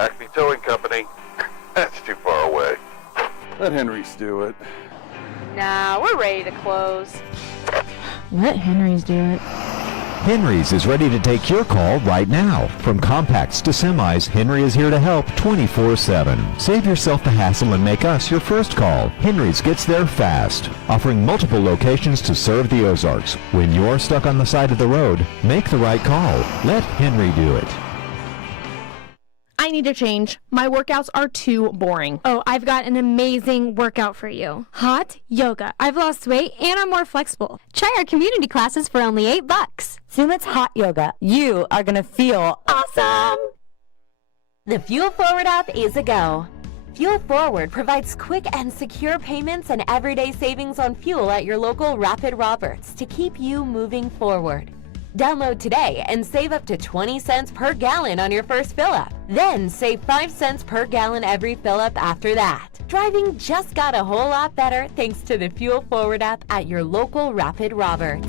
Acme Towing Company. That's too far away. Let Henry's do it. Nah, we're ready to close. Let Henry's do it. Henry's is ready to take your call right now. From compacts to semis, Henry is here to help 24/7. Save yourself the hassle and make us your first call. Henry's gets there fast, offering multiple locations to serve the Ozarks. When you're stuck on the side of the road, make the right call. Let Henry do it. I need to change. My workouts are too boring. Oh, I've got an amazing workout for you. Hot yoga. I've lost weight and I'm more flexible. Try our community classes for only $8. Sumit's Hot Yoga. You are going to feel awesome. The Fuel Forward app is a go. Fuel Forward provides quick and secure payments and everyday savings on fuel at your local Rapid Roberts to keep you moving forward. Download today and save up to 20 cents per gallon on your first fill-up. Then save 5 cents per gallon every fill-up after that. Driving just got a whole lot better thanks to the Fuel Forward app at your local Rapid Roberts.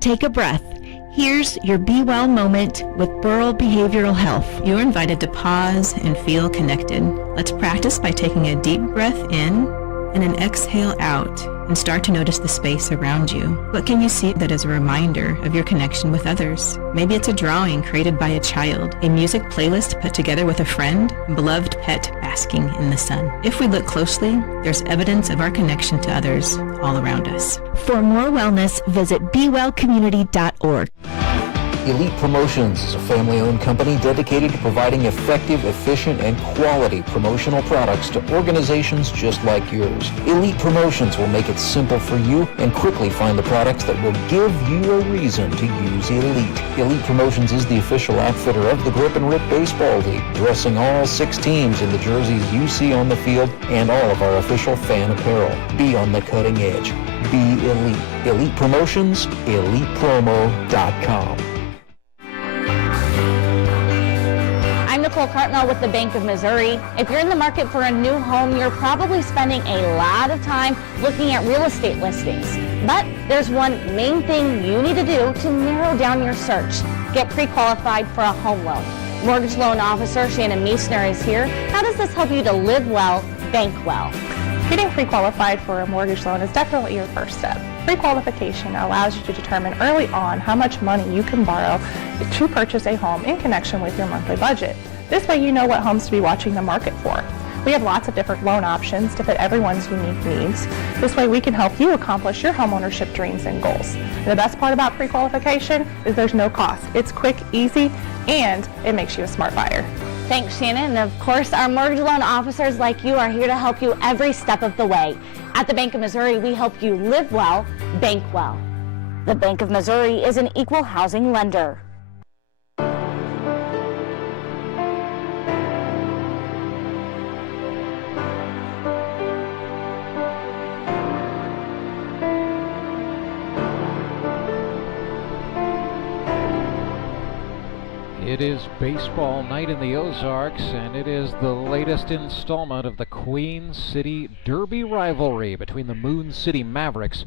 Take a breath. Here's your Be Well moment with Burl Behavioral Health. You're invited to pause and feel connected. Let's practice by taking a deep breath in and an exhale out, and start to notice the space around you. What can you see that is a reminder of your connection with others? Maybe it's a drawing created by a child, a music playlist put together with a friend, a beloved pet basking in the sun. If we look closely, there's evidence of our connection to others all around us. For more wellness, visit BeWellCommunity.org. Elite Promotions is a family-owned company dedicated to providing effective, efficient, and quality promotional products to organizations just like yours. Elite Promotions will make it simple for you and quickly find the products that will give you a reason to use Elite. Elite Promotions is the official outfitter of the Grip and Rip Baseball League, dressing all 6 teams in the jerseys you see on the field and all of our official fan apparel. Be on the cutting edge. Be Elite. Elite Promotions, ElitePromo.com. I'm Nicole Cartmel with the Bank of Missouri. If you're in the market for a new home, you're probably spending a lot of time looking at real estate listings. But there's one main thing you need to do to narrow down your search. Get pre-qualified for a home loan. Mortgage loan officer Shannon Meissner is here. How does this help you to live well, bank well? Getting pre-qualified for a mortgage loan is definitely your first step. Pre-qualification allows you to determine early on how much money you can borrow to purchase a home in connection with your monthly budget. This way you know what homes to be watching the market for. We have lots of different loan options to fit everyone's unique needs. This way we can help you accomplish your homeownership dreams and goals. And the best part about pre-qualification is there's no cost. It's quick, easy, and it makes you a smart buyer. Thanks, Shannon. And of course, our mortgage loan officers like you are here to help you every step of the way. At the Bank of Missouri, we help you live well, bank well. The Bank of Missouri is an equal housing lender. It is baseball night in the Ozarks, and it is the latest installment of the Queen City Derby rivalry between the Moon City Mavericks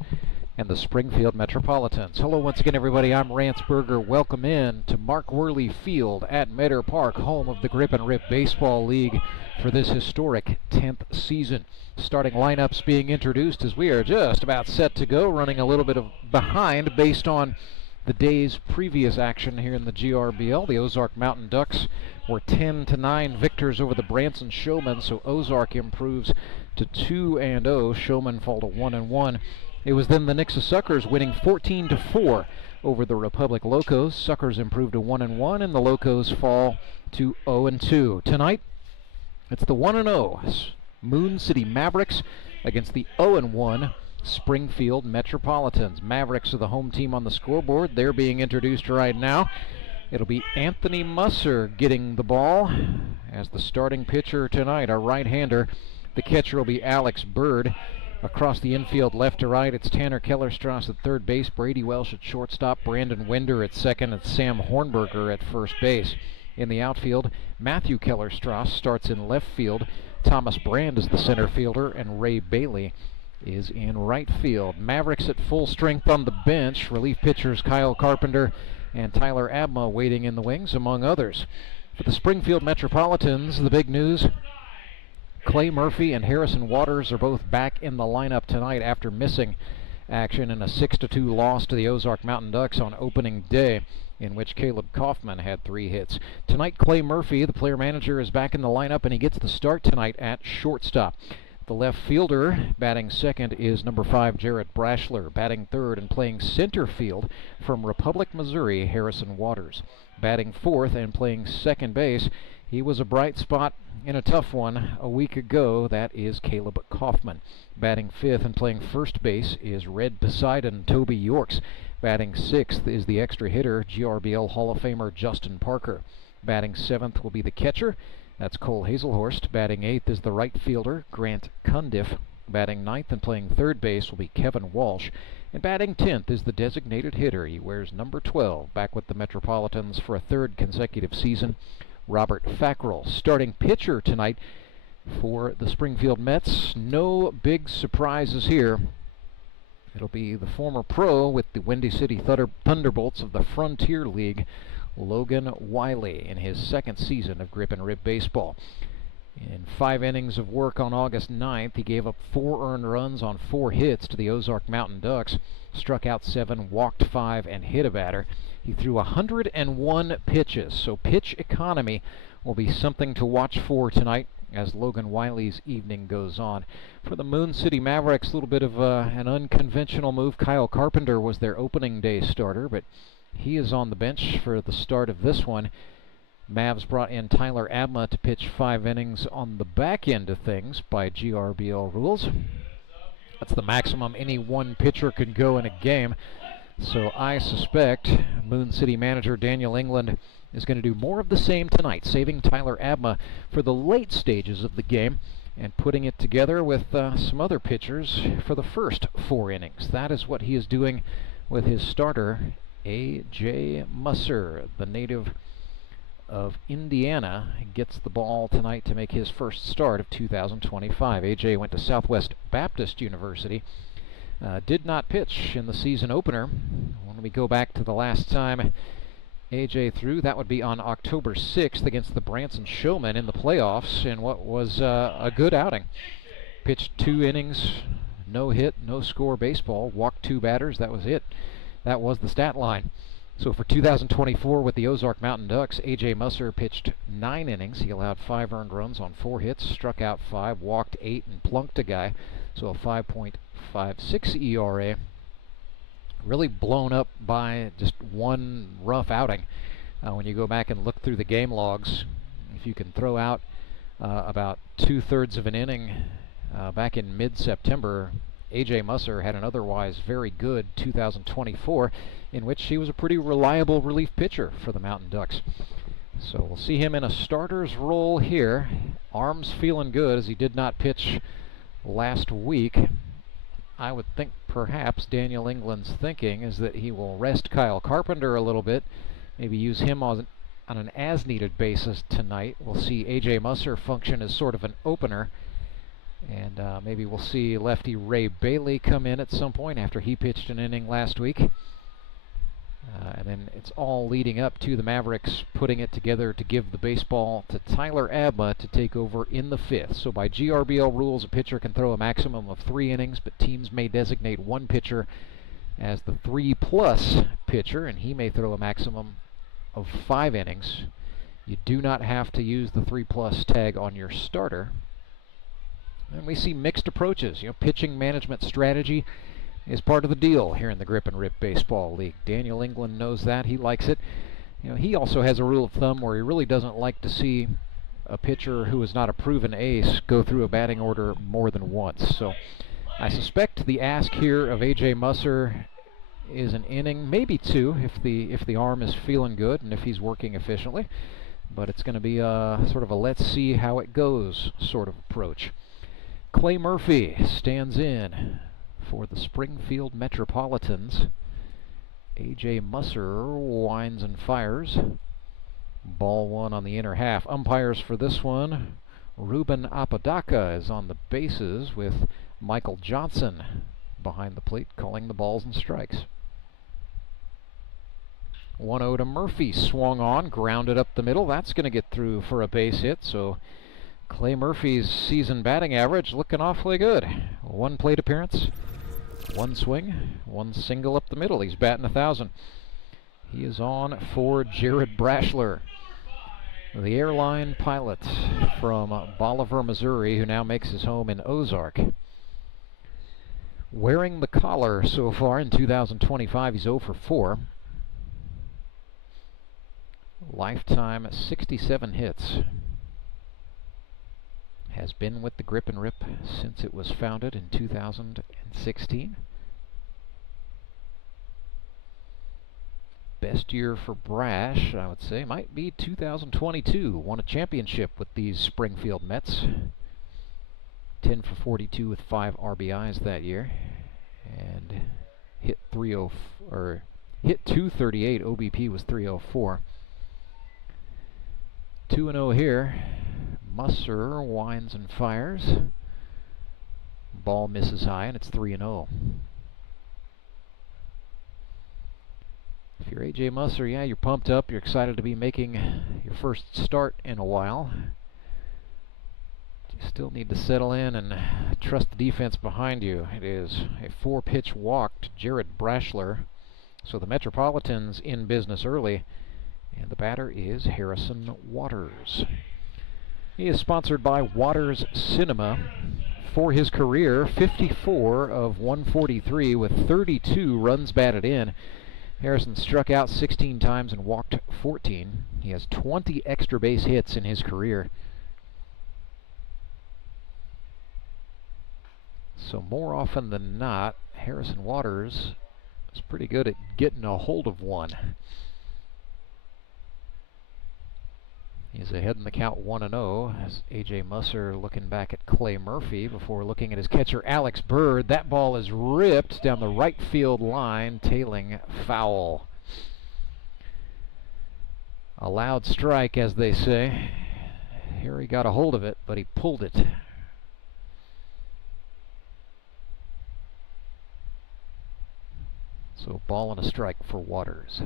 and the Springfield Metropolitans. Hello once again, everybody. I'm Rance Berger. Welcome in to Mark Worley Field at Meadow Park, home of the Grip and Rip Baseball League for this historic 10th season. Starting lineups being introduced as we are just about set to go, running a little bit of behind based on the day's previous action here in the GRBL. The Ozark Mountain Ducks were 10-9 victors over the Branson Showmen, so Ozark improves to 2-0. Showmen fall to 1-1. It was then the Nixa Suckers winning 14-4 over the Republic Locos. Suckers improved to 1-1, and the Locos fall to 0-2. Tonight, it's the 1-0 Moon City Mavericks against the 0-1 Springfield Metropolitans. Mavericks are the home team on the scoreboard. They're being introduced right now. It'll be Anthony Musser getting the ball as the starting pitcher tonight, our right-hander. The catcher will be Alex Bird. Across the infield, left to right, it's Tanner Kellerstrass at third base, Brady Welsh at shortstop, Brandon Winder at second, and Sam Hornberger at first base. In the outfield, Matthew Kellerstrass starts in left field. Thomas Brand is the center fielder, and Ray Bailey is in right field. Mavericks at full strength on the bench. Relief pitchers Kyle Carpenter and Tyler Abma waiting in the wings, among others. For the Springfield Metropolitans, the big news: Clay Murphy and Harrison Waters are both back in the lineup tonight after missing action in a 6-2 loss to the Ozark Mountain Ducks on opening day, in which Caleb Kaufman had 3 hits. Tonight, Clay Murphy, the player manager, is back in the lineup, and he gets the start tonight at shortstop. The left fielder batting second is number 5, Jarrett Brashler. Batting third and playing center field from Republic, Missouri, Harrison Waters. Batting fourth and playing second base, he was a bright spot in a tough one a week ago. That is Caleb Kaufman. Batting fifth and playing first base is Red Poseidon, Toby Yorks. Batting sixth is the extra hitter, GRBL Hall of Famer Justin Parker. Batting seventh will be the catcher. That's Cole Hazelhorst. Batting eighth is the right fielder, Grant Cundiff. Batting ninth and playing third base will be Kevin Walsh. And batting 10th is the designated hitter. He wears number 12, back with the Metropolitans for a third consecutive season, Robert Fackrell. Starting pitcher tonight for the Springfield Mets. No big surprises here. It'll be the former pro with the Windy City Thunderbolts of the Frontier League, Logan Wiley, in his second season of Grip and Rib baseball. In 5 innings of work on August 9th, he gave up 4 earned runs on 4 hits to the Ozark Mountain Ducks, struck out 7, walked 5, and hit a batter. He threw 101 pitches, so pitch economy will be something to watch for tonight as Logan Wiley's evening goes on. For the Moon City Mavericks, a little bit of an unconventional move. Kyle Carpenter was their opening day starter, but he is on the bench for the start of this one. Mavs brought in Tyler Abma to pitch 5 innings on the back end of things by GRBL rules. That's the maximum any one pitcher could go in a game. So I suspect Moon City manager Daniel England is going to do more of the same tonight, saving Tyler Abma for the late stages of the game and putting it together with some other pitchers for the first 4 innings. That is what he is doing with his starter, A.J. Musser, the native of Indiana, gets the ball tonight to make his first start of 2025. A.J. went to Southwest Baptist University. Did not pitch in the season opener. When we go back to the last time A.J. threw, that would be on October 6th against the Branson Showmen in the playoffs in what was a good outing. Pitched 2 innings, no hit, no score baseball, walked 2 batters, that was it. That was the stat line. So for 2024 with the Ozark Mountain Ducks, A.J. Musser pitched 9 innings. He allowed 5 earned runs on 4 hits, struck out 5, walked 8, and plunked a guy. So a 5.56 ERA. Really blown up by just one rough outing. When you go back and look through the game logs, if you can throw out about 2/3 of an inning back in mid-September, A.J. Musser had an otherwise very good 2024 in which he was a pretty reliable relief pitcher for the Mountain Ducks. So we'll see him in a starter's role here. Arms feeling good as he did not pitch last week. I would think perhaps Daniel England's thinking is that he will rest Kyle Carpenter a little bit, maybe use him on an as-needed basis tonight. We'll see A.J. Musser function as sort of an opener. And maybe we'll see lefty Ray Bailey come in at some point after he pitched an inning last week. And then it's all leading up to the Mavericks putting it together to give the baseball to Tyler Abma to take over in the 5th. So by GRBL rules, a pitcher can throw a maximum of 3 innings, but teams may designate one pitcher as the 3+ pitcher, and he may throw a maximum of 5 innings. You do not have to use the 3+ tag on your starter. And we see mixed approaches. Pitching management strategy is part of the deal here in the Grip and Rip Baseball League. Daniel England knows that. He likes it. He also has a rule of thumb where he really doesn't like to see a pitcher who is not a proven ace go through a batting order more than once. So I suspect the ask here of A.J. Musser is an inning, maybe 2, if the arm is feeling good and if he's working efficiently. But it's going to be sort of a let's see how it goes sort of approach. Clay Murphy stands in for the Springfield Metropolitans. A.J. Musser winds and fires. Ball 1 on the inner half. Umpires for this one, Ruben Apodaca is on the bases with Michael Johnson behind the plate, calling the balls and strikes. 1-0 to Murphy, swung on, grounded up the middle. That's going to get through for a base hit, so Clay Murphy's season batting average looking awfully good. 1 plate appearance, 1 swing, 1 single up the middle. He's batting 1,000. He is on for Jared Brashler, the airline pilot from Bolivar, Missouri, who now makes his home in Ozark. Wearing the collar so far in 2025, he's 0 for 4. Lifetime 67 hits. Has been with the Grip and Rip since it was founded in 2016. Best year for Brash, I would say, might be 2022. Won a championship with these Springfield Mets. 10 for 42 with 5 RBIs that year, and hit 238. OBP was 304. 2-0 here. Musser winds and fires. Ball misses high, and it's 3-0. If you're A.J. Musser, yeah, you're pumped up. You're excited to be making your first start in a while. You still need to settle in and trust the defense behind you. It is a 4-pitch walk to Jared Brashler. So the Metropolitans in business early, and the batter is Harrison Waters. He is sponsored by Waters Cinema. For his career, 54 of 143 with 32 runs batted in. Harrison struck out 16 times and walked 14. He has 20 extra base hits in his career. So more often than not, Harrison Waters is pretty good at getting a hold of one. He's ahead in the count 1-0 as A.J. Musser looking back at Clay Murphy before looking at his catcher Alex Bird. That ball is ripped down the right field line, tailing foul. A loud strike, as they say. Here he got a hold of it, but he pulled it. So ball and a strike for Waters.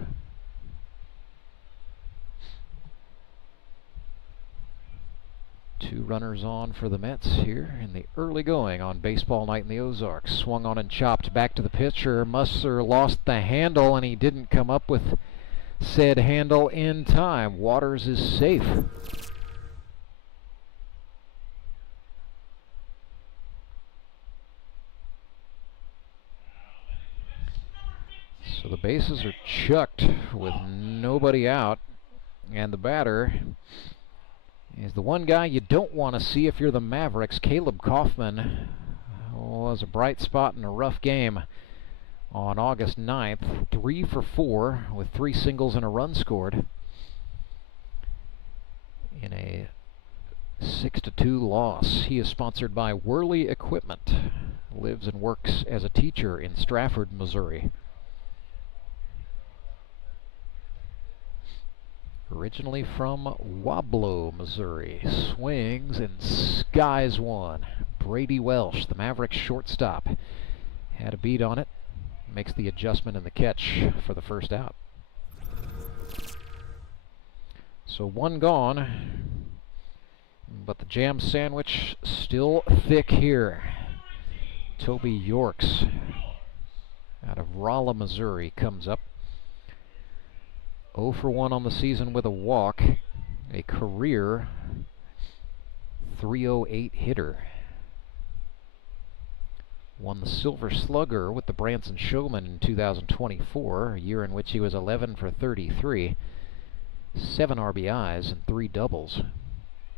Two runners on for the Mets here in the early going on baseball night in the Ozarks. Swung on and chopped back to the pitcher. Musser lost the handle, and he didn't come up with said handle in time. Waters is safe. So the bases are chucked with nobody out, and the batter is the one guy you don't want to see if you're the Mavericks. Caleb Kaufman was a bright spot in a rough game on August 9th. 3 for 4 with 3 singles and a run scored in a 6-2 loss. He is sponsored by Worley Equipment. Lives and works as a teacher in Strafford, Missouri. Originally from Wablo, Missouri. Swings and skies one. Brady Welsh, the Mavericks shortstop, had a beat on it. Makes the adjustment in the catch for the first out. So 1 gone, but the jam sandwich still thick here. Toby Yorks out of Rolla, Missouri comes up. 0 for 1 on the season with a walk, a career .308 hitter. Won the Silver Slugger with the Branson Showman in 2024, a year in which he was 11 for 33, 7 RBIs and 3 doubles.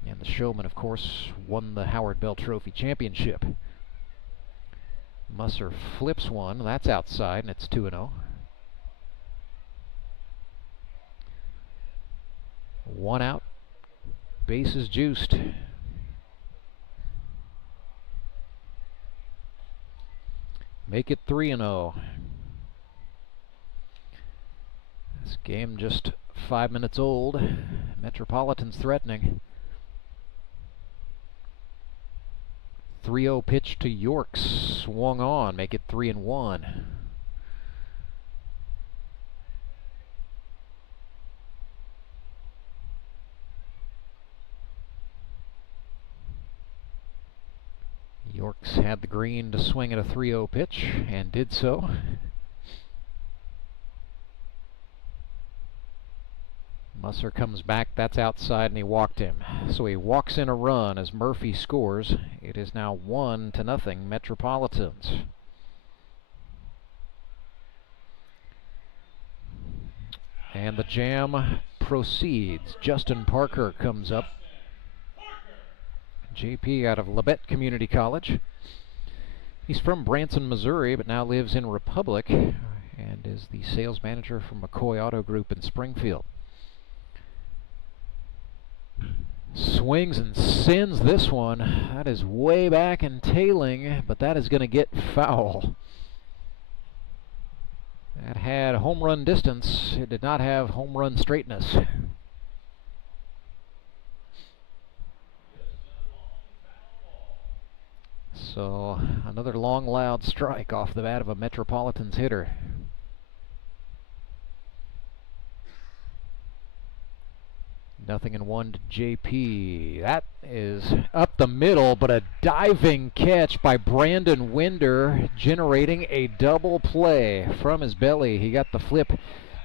And the Showman, of course, won the Howard Bell Trophy Championship. Musser flips one, that's outside, and it's 2-0. 1 out, bases juiced. Make it 3-0. This game just 5 minutes old. Metropolitans threatening. 3-0 pitch to York, swung on, make it 3-1. Yorks had the green to swing at a 3-0 pitch, and did so. Musser comes back, that's outside, and he walked him. So he walks in a run as Murphy scores. It is now 1-0 Metropolitans. And the jam proceeds. Justin Parker comes up. JP out of Labette Community College. He's from Branson, Missouri, but now lives in Republic and is the sales manager for McCoy Auto Group in Springfield. Swings and sends this one. That is way back and tailing, but that is going to get foul. That had home run distance. It did not have home run straightness. So another long, loud strike off the bat of a Metropolitans hitter. Nothing in one to JP. That is up the middle, but a diving catch by Brandon Winder, generating a double play from his belly. He got the flip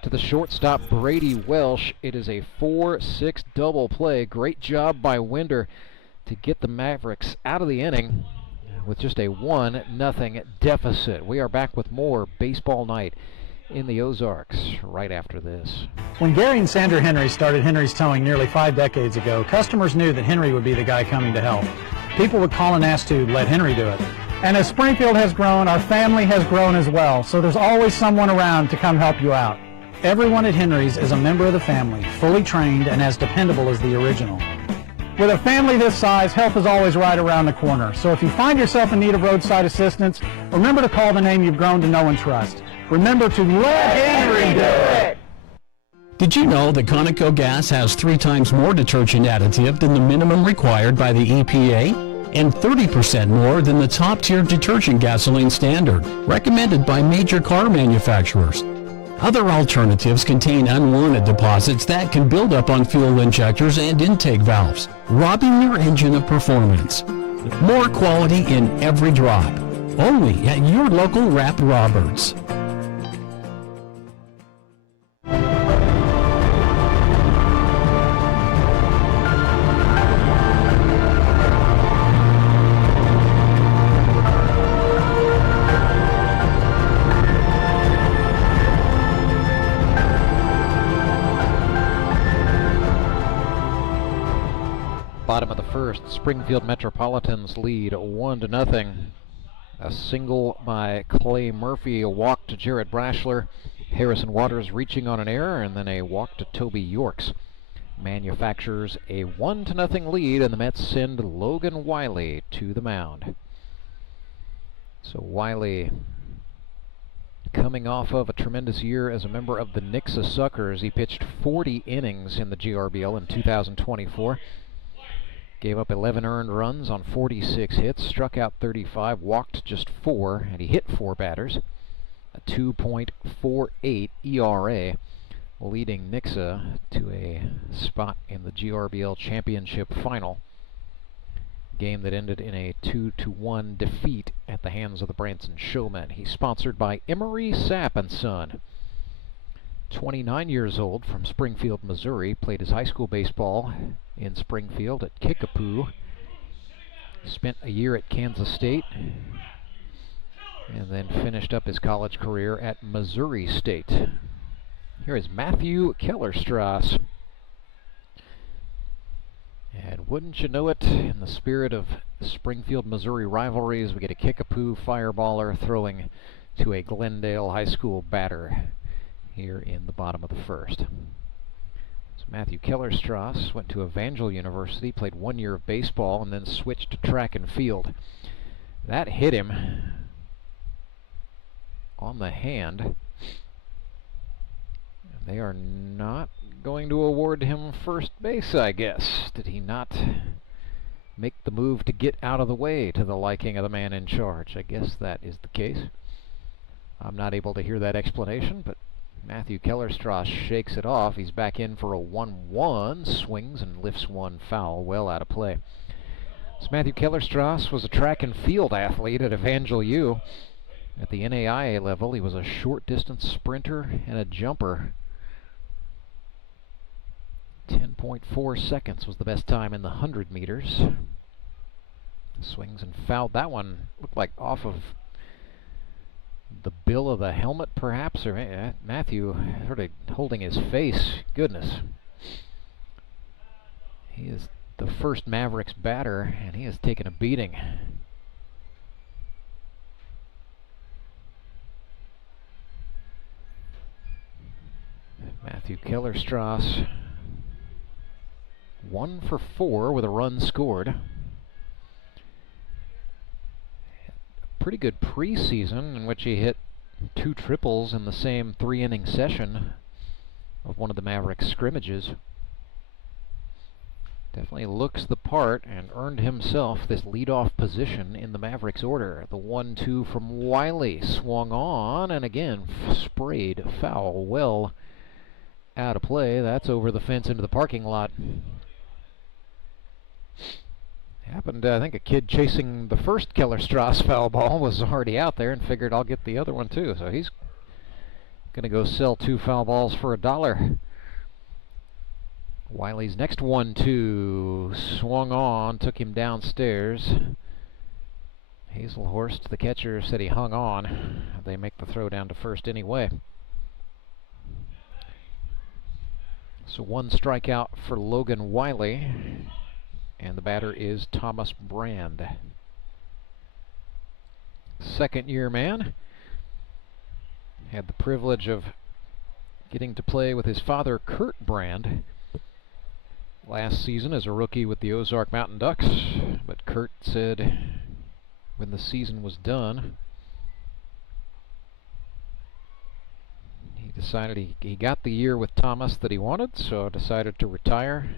to the shortstop, Brady Welsh. It is a 4-6 double play. Great job by Winder to get the Mavericks out of the inning with just a 1-0 deficit. We are back with more baseball night in the Ozarks right after this. When Gary and Sandra Henry started Henry's Towing nearly 5 decades ago, customers knew that Henry would be the guy coming to help. People would call and ask to let Henry do it. And as Springfield has grown, our family has grown as well, so there's always someone around to come help you out. Everyone at Henry's is a member of the family, fully trained and as dependable as the original. With a family this size, help is always right around the corner. So if you find yourself in need of roadside assistance, remember to call the name you've grown to know and trust. Remember to let Henry do it! Did you know that Conoco gas has 3 times more detergent additive than the minimum required by the EPA? And 30% more than the top-tier detergent gasoline standard, recommended by major car manufacturers. Other alternatives contain unwanted deposits that can build up on fuel injectors and intake valves, robbing your engine of performance. More quality in every drop. Only at your local Rapp Roberts. Bottom of the first, Springfield Metropolitans lead 1-0. A single by Clay Murphy, a walk to Jared Brashler, Harrison Waters reaching on an error, and then a walk to Toby Yorks. Manufactures a 1-0 lead, and the Mets send Logan Wiley to the mound. So Wiley, coming off of a tremendous year as a member of the Nixa Suckers, he pitched 40 innings in the GRBL in 2024. Gave up 11 earned runs on 46 hits, struck out 35, walked just 4, and he hit 4 batters. A 2.48 ERA, leading Nixa to a spot in the GRBL Championship Final. Game that ended in a 2-1 defeat at the hands of the Branson Showmen. He's sponsored by Emery Sapp & Son. 29 years old, from Springfield, Missouri, played his high school baseball in Springfield at Kickapoo. Spent a year at Kansas State, and then finished up his college career at Missouri State. Here is Matthew Kellerstrass. And wouldn't you know it, in the spirit of Springfield, Missouri rivalries, we get a Kickapoo fireballer throwing to a Glendale High School batter here in the bottom of the first. So Matthew Kellerstrass went to Evangel University, played 1 year of baseball, and then switched to track and field. That hit him on the hand. They are not going to award him first base, I guess. Did he not make the move to get out of the way to the liking of the man in charge. I guess that is the case. I'm not able to hear that explanation, but Matthew Kellerstrass shakes it off. He's back in for a 1-1, swings and lifts one foul, well out of play. So Matthew Kellerstrass was a track and field athlete at Evangel U. At the NAIA level, he was a short distance sprinter and a jumper. 10.4 seconds was the best time in the 100 meters. Swings and fouled that one. Looked like off of the bill of the helmet, perhaps, or Matthew sort of holding his face. Goodness. He is the first Mavericks batter, and he has taken a beating. Matthew Kellerstrass, 1 for 4 with a run scored. Pretty good preseason in which he hit 2 triples in the same 3-inning session of one of the Mavericks scrimmages. Definitely looks the part and earned himself this leadoff position in the Mavericks order. The 1-2 from Wiley swung on and again sprayed foul, well out of play. That's over the fence into the parking lot. Happened, I think a kid chasing the first Kellerstrass foul ball was already out there and figured I'll get the other one too. So he's going to go sell 2 foul balls for $1. Wiley's next 1-2 swung on, took him downstairs. Hazelhorst, the catcher, said he hung on. They make the throw down to first anyway. So 1 strikeout for Logan Wiley, and the batter is Thomas Brand. Second-year man. Had the privilege of getting to play with his father, Kurt Brand, last season as a rookie with the Ozark Mountain Ducks, but Kurt said when the season was done, he decided he got the year with Thomas that he wanted, so decided to retire.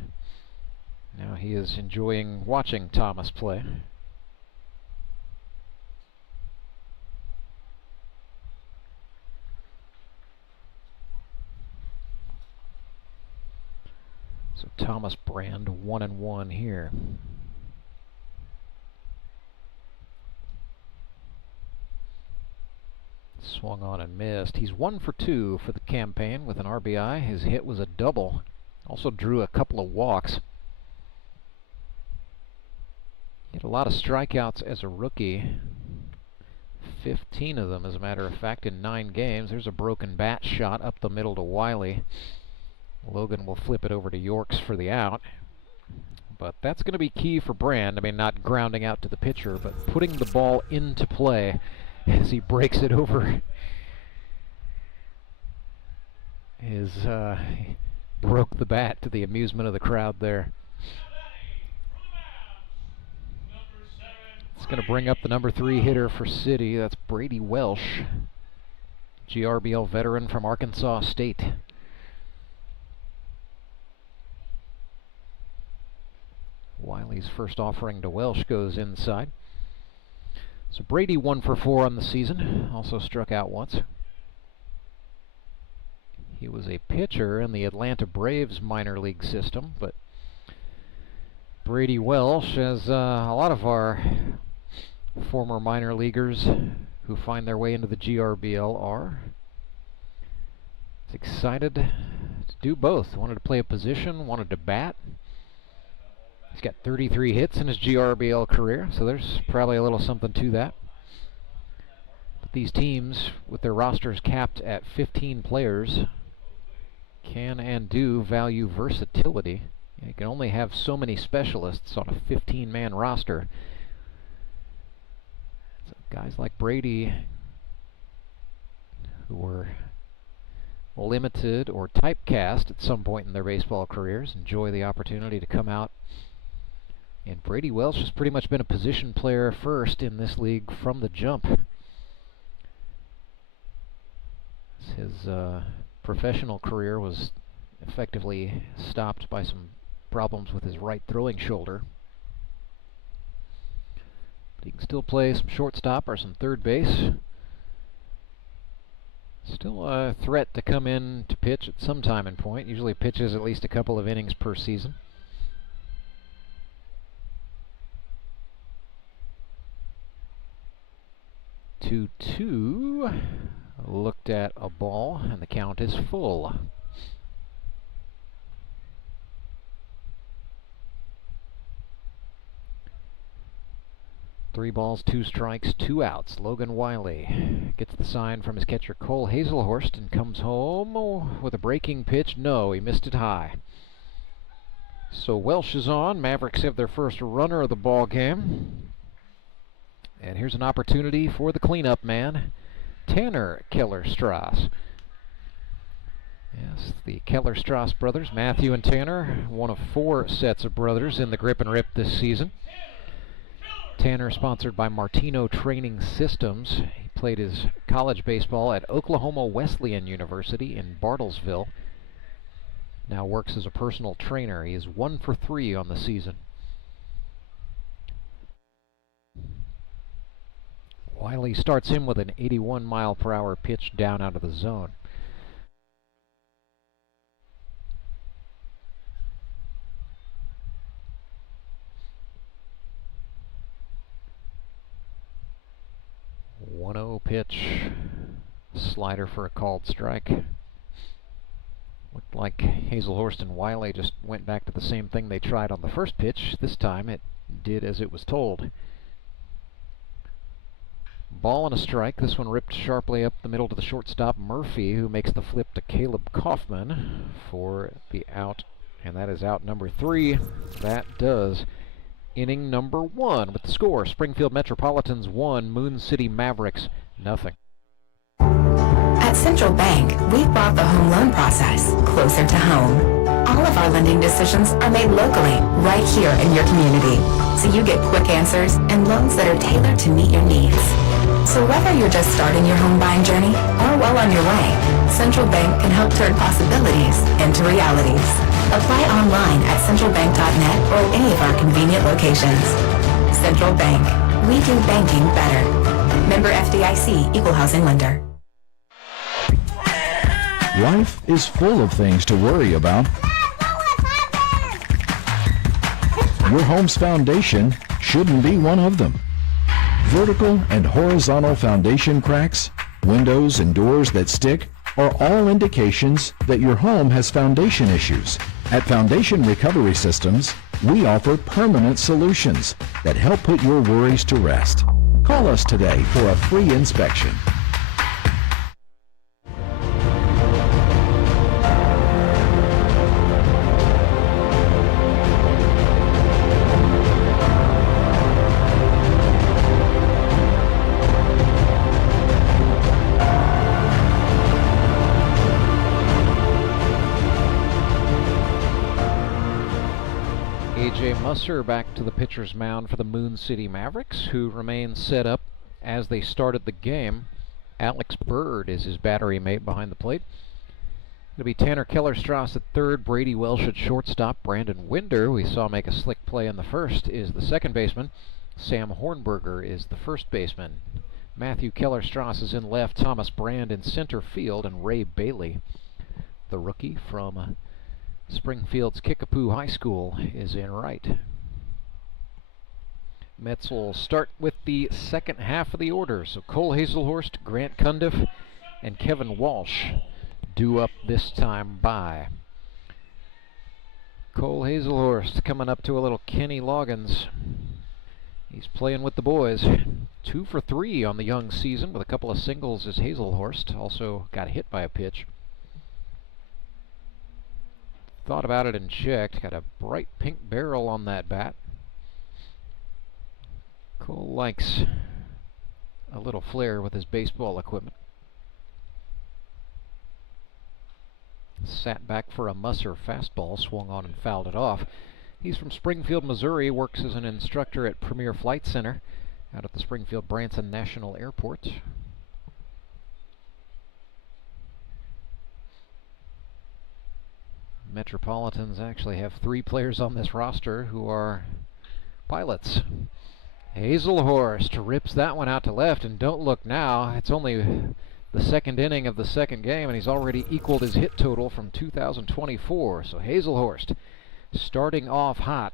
Now he is enjoying watching Thomas play. So Thomas Brand 1-1 here. Swung on and missed. He's 1 for 2 for the campaign with an RBI. His hit was a double. Also drew a couple of walks. He had a lot of strikeouts as a rookie. 15 of them, as a matter of fact, in 9 games. There's a broken bat shot up the middle to Wiley. Logan will flip it over to Yorks for the out. But that's going to be key for Brand. I mean, not grounding out to the pitcher, but putting the ball into play as he breaks it over. He broke the bat to the amusement of the crowd there. It's going to bring up the number 3 hitter for City. That's Brady Welsh, GRBL veteran from Arkansas State. Wiley's first offering to Welsh goes inside. So Brady 1 for 4 on the season, also struck out once. He was a pitcher in the Atlanta Braves minor league system, but Brady Welsh, as a lot of our former minor leaguers who find their way into the GRBL are, is excited to do both. Wanted to play a position, wanted to bat. He's got 33 hits in his GRBL career, so there's probably a little something to that. But these teams, with their rosters capped at 15 players, can and do value versatility. You can only have so many specialists on a 15-man roster. So guys like Brady, who were limited or typecast at some point in their baseball careers, enjoy the opportunity to come out. And Brady Welsh has pretty much been a position player first in this league from the jump. His professional career was effectively stopped by some problems with his right throwing shoulder. He can still play some shortstop or some third base. Still a threat to come in to pitch at some time and point. Usually pitches at least a couple of innings per season. 2-2. Looked at a ball, and the count is full. Three balls, 2 strikes, 2 outs. Logan Wiley gets the sign from his catcher Cole Hazelhorst and comes home with a breaking pitch. No, he missed it high. So Welsh is on. Mavericks have their first runner of the ball game. And here's an opportunity for the cleanup man, Tanner Keller-Strauss. Yes, the Keller-Strauss brothers, Matthew and Tanner, one of 4 sets of brothers in the Grip and Rip this season. Tanner, sponsored by Martino Training Systems. He played his college baseball at Oklahoma Wesleyan University in Bartlesville. Now works as a personal trainer. He is 1 for 3 on the season. Wiley starts him with an 81-mile-per-hour pitch down out of the zone. Pitch, slider for a called strike. Looked like Hazelhorst and Wiley just went back to the same thing they tried on the first pitch. This time it did as it was told. Ball and a strike. This one ripped sharply up the middle to the shortstop Murphy, who makes the flip to Caleb Kaufman for the out, and that is out number 3. That does inning number 1 with the score: Springfield Metropolitans 1, Moon City Mavericks nothing. At Central Bank, we've brought the home loan process closer to home. All of our lending decisions are made locally, right here in your community, so you get quick answers and loans that are tailored to meet your needs. So whether you're just starting your home buying journey or well on your way, Central Bank can help turn possibilities into realities. Apply online at centralbank.net or any of our convenient locations. Central Bank. We do banking better. Member FDIC, Equal Housing Lender. Life is full of things to worry about. Your home's foundation shouldn't be one of them. Vertical and horizontal foundation cracks, windows and doors that stick are all indications that your home has foundation issues. At Foundation Recovery Systems, we offer permanent solutions that help put your worries to rest. Call us today for a free inspection. Musser back to the pitcher's mound for the Moon City Mavericks, who remain set up as they started the game. Alex Bird is his battery mate behind the plate. It'll be Tanner Keller-Strauss at third, Brady Welsh at shortstop, Brandon Winder, we saw make a slick play in the first, is the second baseman. Sam Hornberger is the first baseman. Matthew Keller-Strauss is in left, Thomas Brand in center field, and Ray Bailey, the rookie from Springfield's Kickapoo High School, is in right. Mets will start with the second half of the order. So Cole Hazelhorst, Grant Cundiff, and Kevin Walsh due up this time by. Cole Hazelhorst coming up to a little Kenny Loggins. He's playing with the boys. 2 for 3 on the young season with a couple of singles as Hazelhorst. Also got hit by a pitch. Thought about it and checked. Got a bright pink barrel on that bat. Cole likes a little flair with his baseball equipment. Sat back for a Musser fastball, swung on and fouled it off. He's from Springfield, Missouri, works as an instructor at Premier Flight Center out at the Springfield Branson National Airport. Metropolitans actually have 3 players on this roster who are pilots. Hazelhorst rips that one out to left, and don't look now. It's only the second inning of the second game, and he's already equaled his hit total from 2024. So Hazelhorst starting off hot,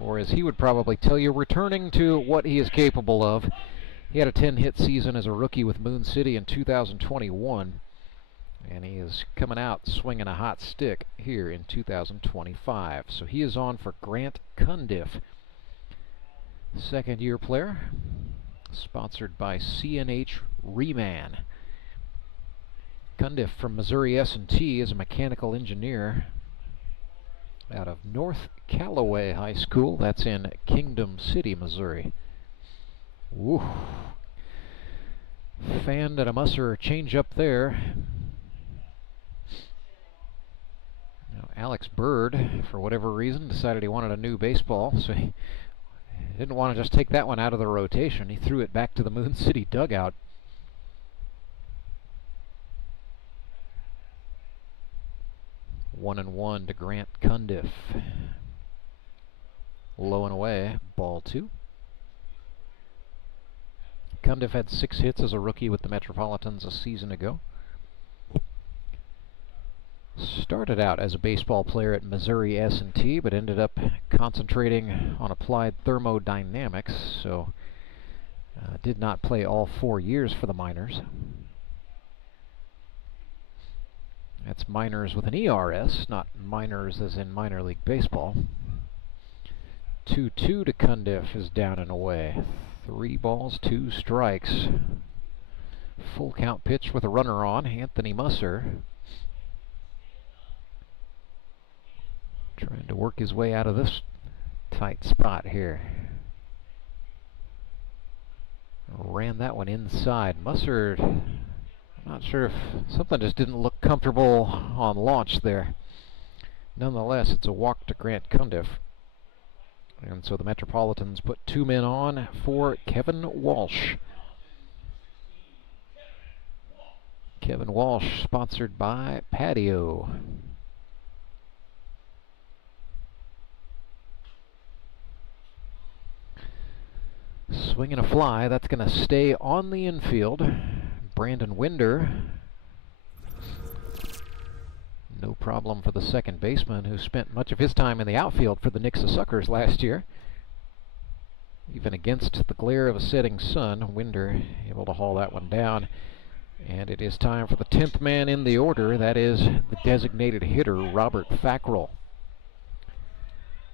or as he would probably tell you, returning to what he is capable of. He had a 10-hit season as a rookie with Moon City in 2021, and he is coming out swinging a hot stick here in 2025. So he is on for Grant Cundiff, second-year player, sponsored by CNH Reman. Cundiff from Missouri S&T is a mechanical engineer out of North Callaway High School. That's in Kingdom City, Missouri. Ooh. Fanned at a Musser change up there. Now, Alex Bird, for whatever reason, decided he wanted a new baseball, so he didn't want to just take that one out of the rotation. He threw it back to the Moon City dugout. One and one to Grant Cundiff. Low and away, ball two. Cundiff had 6 hits as a rookie with the Metropolitans a season ago. Started out as a baseball player at Missouri S&T, but ended up concentrating on applied thermodynamics, so did not play all 4 years for the minors. That's minors with an ERS, not minors as in minor league baseball. 2-2 to Cundiff is down and away. 3 balls, 2 strikes. Full count pitch with a runner on, Anthony Musser. Trying to work his way out of this tight spot here. Ran that one inside. Musser, I'm not sure if something just didn't look comfortable on launch there. Nonetheless, it's a walk to Grant Cundiff. And so the Metropolitans put 2 men on for Kevin Walsh. Kevin Walsh, sponsored by Patio. Swinging a fly, that's going to stay on the infield. Brandon Winder. No problem for the second baseman, who spent much of his time in the outfield for the Nixa Suckers last year. Even against the glare of a setting sun, Winder able to haul that one down. And it is time for the 10th man in the order. That is the designated hitter, Robert Fackrell.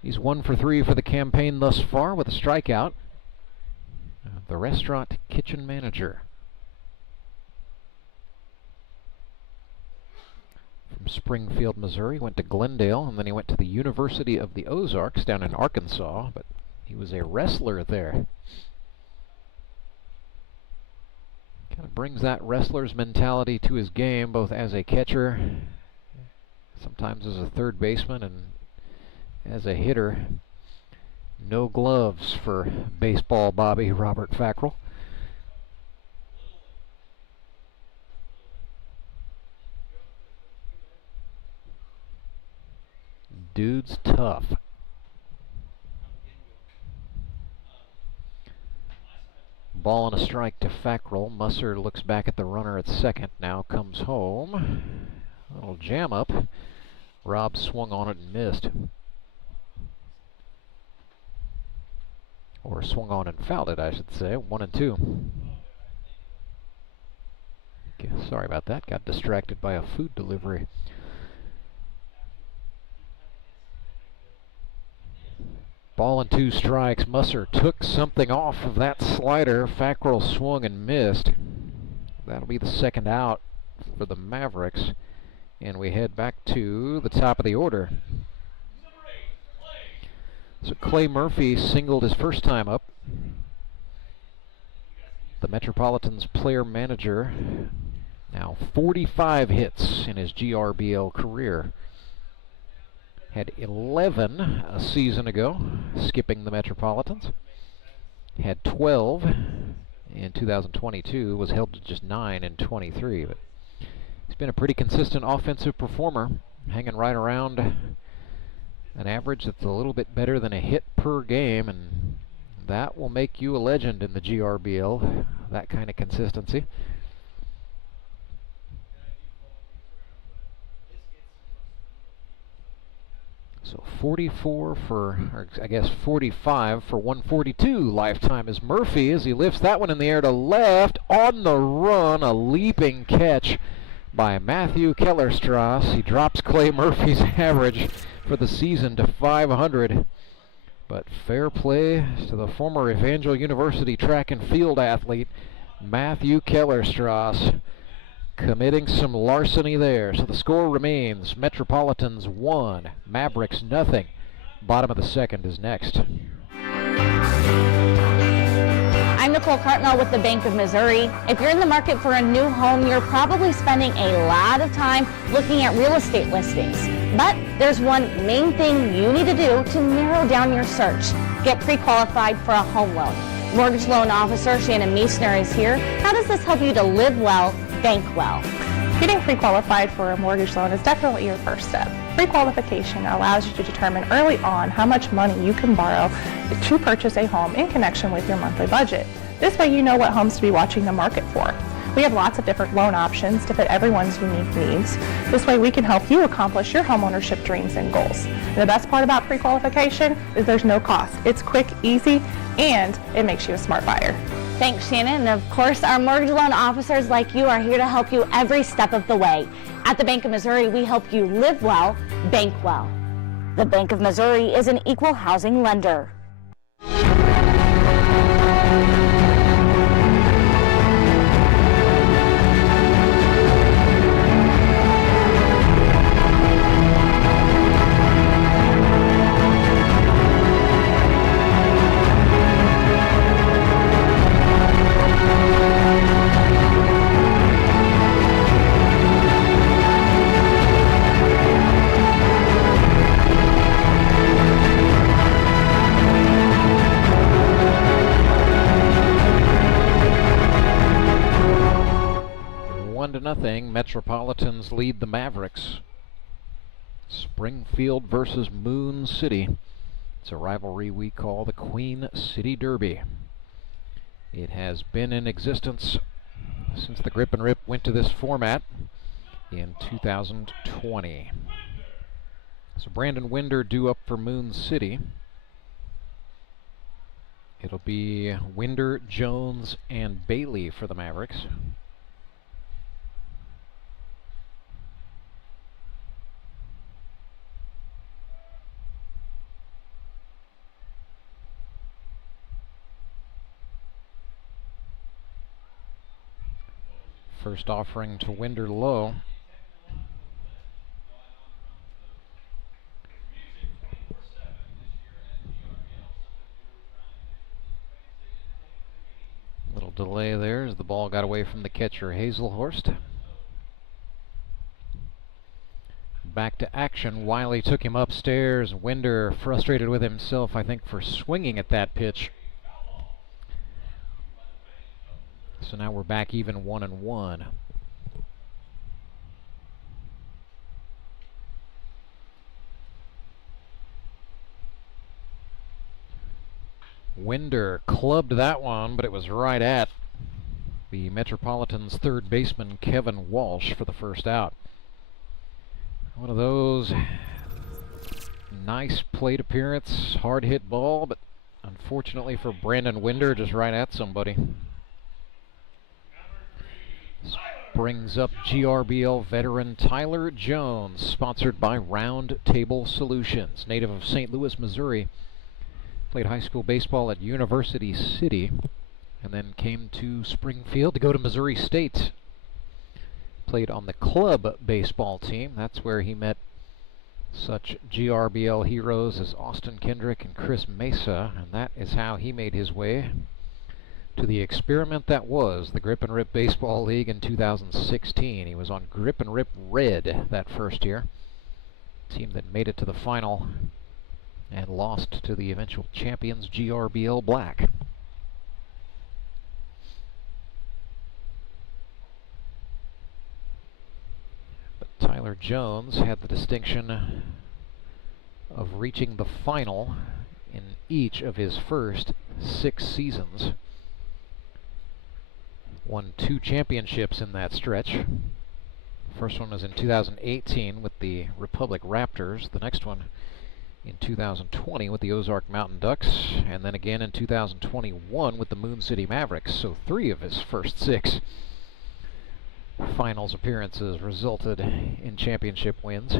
He's 1 for 3 for the campaign thus far with a strikeout. The restaurant kitchen manager. From Springfield, Missouri, went to Glendale, and then he went to the University of the Ozarks down in Arkansas, but he was a wrestler there. Kind of brings that wrestler's mentality to his game, both as a catcher, sometimes as a third baseman, and as a hitter. No gloves for baseball Bobby Robert Fackrell. Dude's tough. Ball and a strike to Fackrell. Musser looks back at the runner at second. Now comes home. A little jam up. Rob swung on it and missed. Or swung on and fouled it, I should say. 1 and 2. Okay, sorry about that. Got distracted by a food delivery. Ball and 2 strikes. Musser took something off of that slider. Fackrell swung and missed. That'll be the second out for the Mavericks. And we head back to the top of the order. So Clay Murphy singled his first time up. The Metropolitans player manager, now 45 hits in his GRBL career. Had 11 a season ago, skipping the Metropolitans. Had 12 in 2022, was held to just 9 in 23. But he's been a pretty consistent offensive performer, hanging right around an average that's a little bit better than a hit per game, and That will make you a legend in the GRBL, that kind of consistency. So 44 for, or I guess 45 for 142 lifetime is Murphy as he lifts that one in the air to left. On the run, a leaping catch by Matthew Kellerstrass. He drops Clay Murphy's average for the season to 500. But fair play to the former Evangel University track and field athlete, Matthew Kellerstrass, committing some larceny there. So the score remains Metropolitans 1, Mavericks nothing. Bottom of the second is next. I'm Nicole Carpenter with the Bank of Missouri. If you're in the market for a new home, you're probably spending a lot of time looking at real estate listings. But there's one main thing you need to do to narrow down your search. Get pre-qualified for a home loan. Mortgage loan officer Shannon Meissner is here. How does this help you to live well, bank well? Getting pre-qualified for a mortgage loan is definitely your first step. Pre-qualification allows you to determine early on how much money you can borrow to purchase a home in connection with your monthly budget. This way you know what homes to be watching the market for. We have lots of different loan options to fit everyone's unique needs. This way we can help you accomplish your homeownership dreams and goals. And the best part about pre-qualification is there's no cost. It's quick, easy, and it makes you a smart buyer. Thanks, Shannon. And of course, our mortgage loan officers like you are here to help you every step of the way. At the Bank of Missouri, we help you live well, bank well. The Bank of Missouri is an equal housing lender. Nothing. Metropolitans lead the Mavericks. Springfield versus Moon City. It's a rivalry we call the Queen City Derby. It has been in existence since the Grip and Rip went to this format in 2020. So Brandon Winder due up for Moon City. It'll be Winder, Jones, and Bailey for the Mavericks. First offering to Winder low. Little delay there as the ball got away from the catcher Hazelhorst. Back to action. Wiley took him upstairs. Winder frustrated with himself, I think, for swinging at that pitch. So now we're back even 1-1. Winder clubbed that one, but it was right at the Metropolitans' third baseman Kevin Walsh for the first out. One of those nice plate appearance, hard hit ball, but unfortunately for Brandon Winder, just right at somebody. Brings up GRBL veteran Tyler Jones, sponsored by Round Table Solutions. Native of St. Louis, Missouri. Played high school baseball at University City and then came to Springfield to go to Missouri State. Played on the club baseball team. That's where he met such GRBL heroes as Austin Kendrick and Chris Mesa, and that is how he made his way to the experiment that was the Grip and Rip Baseball League in 2016. He was on Grip and Rip Red that first year. Team that made it to the final and lost to the eventual champions GRBL Black. But Tyler Jones had the distinction of reaching the final in each of his first 6 seasons. Won 2 championships in that stretch. First one was in 2018 with the Republic Raptors. The next one in 2020 with the Ozark Mountain Ducks, and then again in 2021 with the Moon City Mavericks. So 3 of his first 6 finals appearances resulted in championship wins.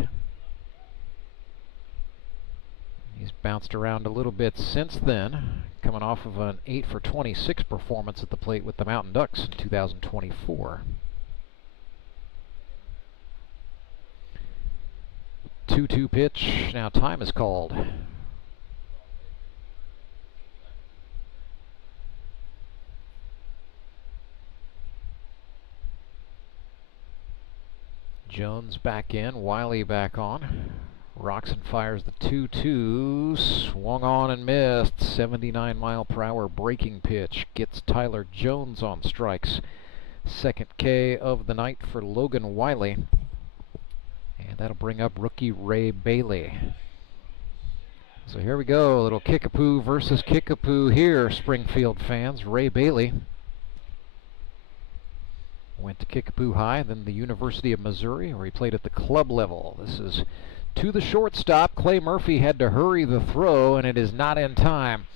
He's bounced around a little bit since then, coming off of an 8 for 26 performance at the plate with the Mountain Ducks in 2024. 2-2 pitch. Now time is called. Jones back in, Wiley back on. Roxon fires the 2-2, swung on and missed. 79-mile-per-hour breaking pitch gets Tyler Jones on strikes. Second K of the night for Logan Wiley. And that'll bring up rookie Ray Bailey. So here we go, a little Kickapoo versus Kickapoo here, Springfield fans. Ray Bailey went to Kickapoo High, then the University of Missouri, where he played at the club level. This is to the shortstop. Clay Murphy had to hurry the throw, and it is not in time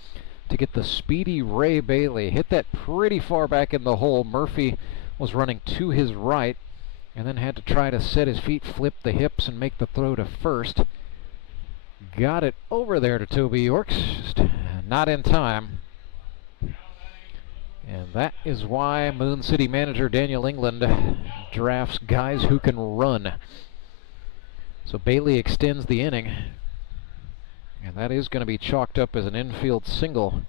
to get the speedy Ray Bailey. Hit that pretty far back in the hole. Murphy was running to his right, and then had to try to set his feet, flip the hips, and make the throw to first. Got it over there to Toby Yorks, just not in time. And that is why Moon City manager Daniel England drafts guys who can run. So Bailey extends the inning, and that is going to be chalked up as an infield single.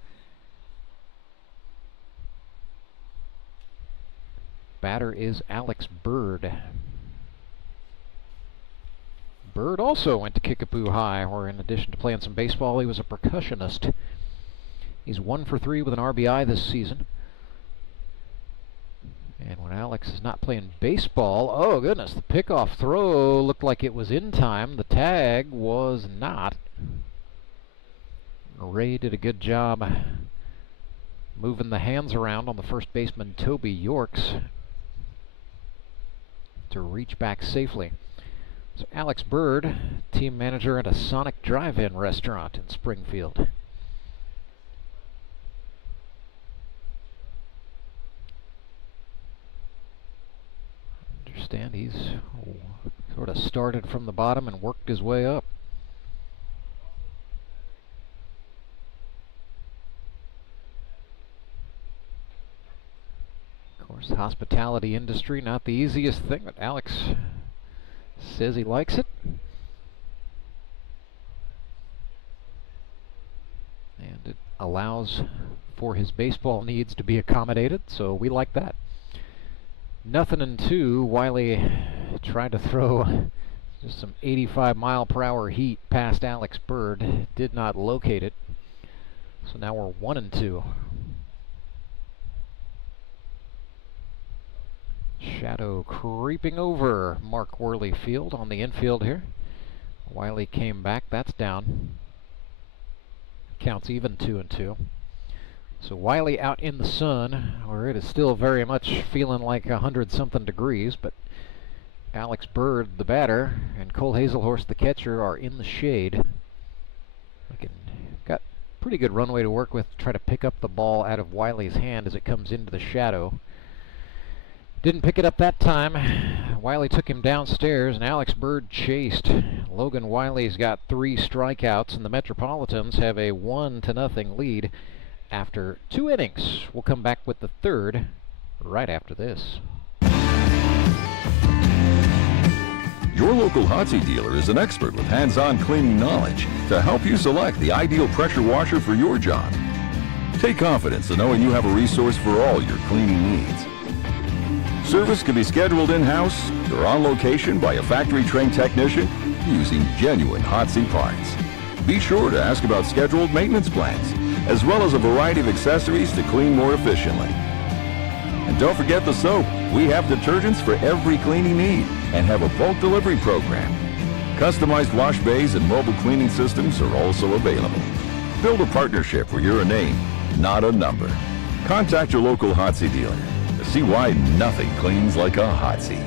Batter is Alex Bird. Bird also went to Kickapoo High, where in addition to playing some baseball, he was a percussionist. He's 1 for 3 with an RBI this season. And when Alex is not playing baseball, oh goodness, the pickoff throw looked like it was in time. The tag was not. Ray did a good job moving the hands around on the first baseman, Toby Yorks, to reach back safely. So Alex Bird, team manager at a Sonic Drive-In restaurant in Springfield. I understand he's sort of started from the bottom and worked his way up. Of course, hospitality industry, not the easiest thing, but Alex says he likes it. And it allows for his baseball needs to be accommodated, so we like that. 0-2. Wiley tried to throw just some 85-mile-per-hour heat past Alex Bird. Did not locate it. So now we're 1-2. Shadow creeping over Mark Worley Field on the infield here. Wiley came back. That's down. Counts even 2-2. So Wiley out in the sun, where it is still very much feeling like 100-something degrees, but Alex Bird, the batter, and Cole Hazelhorse, the catcher, are in the shade. Got pretty good runway to work with to try to pick up the ball out of Wiley's hand as it comes into the shadow. Didn't pick it up that time. Wiley took him downstairs, and Alex Bird chased. Logan Wiley's got 3 strikeouts, and the Metropolitans have a 1-0 lead after 2 innings. We'll come back with the third right after this. Your local Hotsy dealer is an expert with hands-on cleaning knowledge to help you select the ideal pressure washer for your job. Take confidence in knowing you have a resource for all your cleaning needs. Service can be scheduled in-house or on location by a factory-trained technician using genuine Hotsy parts. Be sure to ask about scheduled maintenance plans, as well as a variety of accessories to clean more efficiently. And don't forget the soap. We have detergents for every cleaning need and have a bulk delivery program. Customized wash bays and mobile cleaning systems are also available. Build a partnership where you're a name not a number. Contact your local hot seat dealer to see why nothing cleans like a hot seat.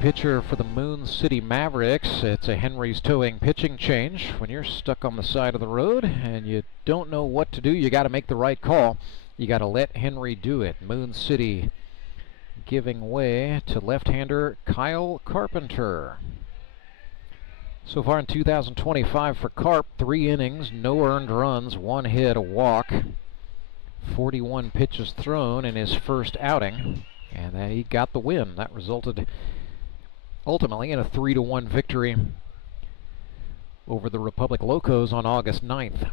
Pitcher for the Moon City Mavericks. It's a Henry's Towing pitching change. When you're stuck on the side of the road and you don't know what to do, you got to make the right call. You got to let Henry do it. Moon City giving way to left-hander Kyle Carpenter. So far in 2025 for Carp, 3 innings, no earned runs, 1 hit, a walk, 41 pitches thrown in his first outing, and then he got the win. That resulted ultimately in a 3-1 victory over the Republic Locos on August 9th.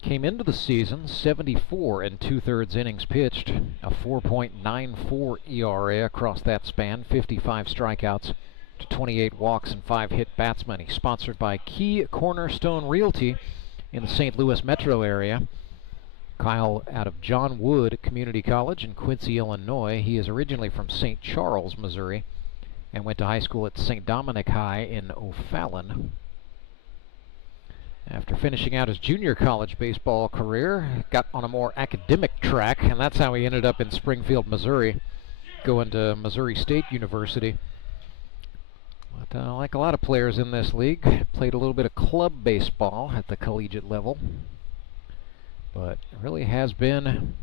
Came into the season 74 and 2/3 innings pitched, a 4.94 ERA across that span, 55 strikeouts to 28 walks and 5 hit batsmen. He's sponsored by Key Cornerstone Realty in the St. Louis metro area. Kyle out of John Wood Community College in Quincy, Illinois. He is originally from St. Charles, Missouri, and went to high school at St. Dominic High in O'Fallon. After finishing out his junior college baseball career, got on a more academic track, and that's how he ended up in Springfield, Missouri, going to Missouri State University. But like a lot of players in this league, played a little bit of club baseball at the collegiate level, but really has been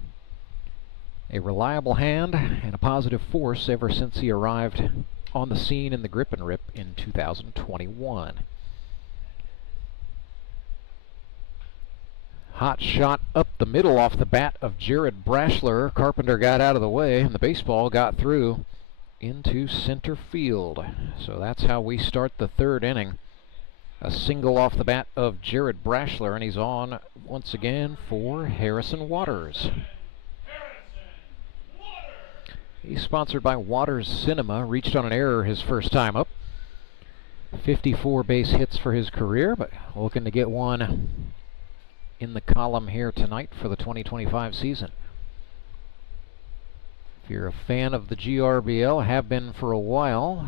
a reliable hand and a positive force ever since he arrived on the scene in the Grip and Rip in 2021. Hot shot up the middle off the bat of Jared Brashler. Carpenter got out of the way, and the baseball got through into center field. So that's how we start the 3rd inning. A single off the bat of Jared Brashler, and he's on once again for Harrison Waters. He's sponsored by Waters Cinema. Reached on an error his first time up. 54 base hits for his career, but looking to get one in the column here tonight for the 2025 season. If you're a fan of the GRBL, have been for a while,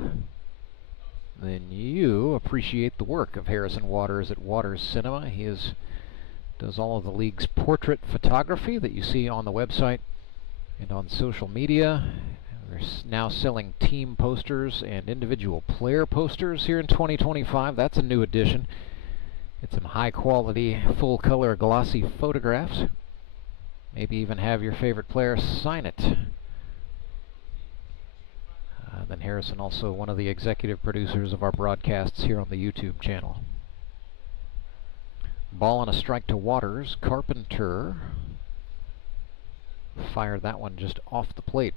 then you appreciate the work of Harrison Waters at Waters Cinema. He does all of the league's portrait photography that you see on the website and on social media. We're now selling team posters and individual player posters here in 2025. That's a new addition. Get some high quality, full color, glossy photographs. Maybe even have your favorite player sign it. Then Harrison, also one of the executive producers of our broadcasts here on the YouTube channel. Ball and a strike to Waters. Carpenter fired that one just off the plate.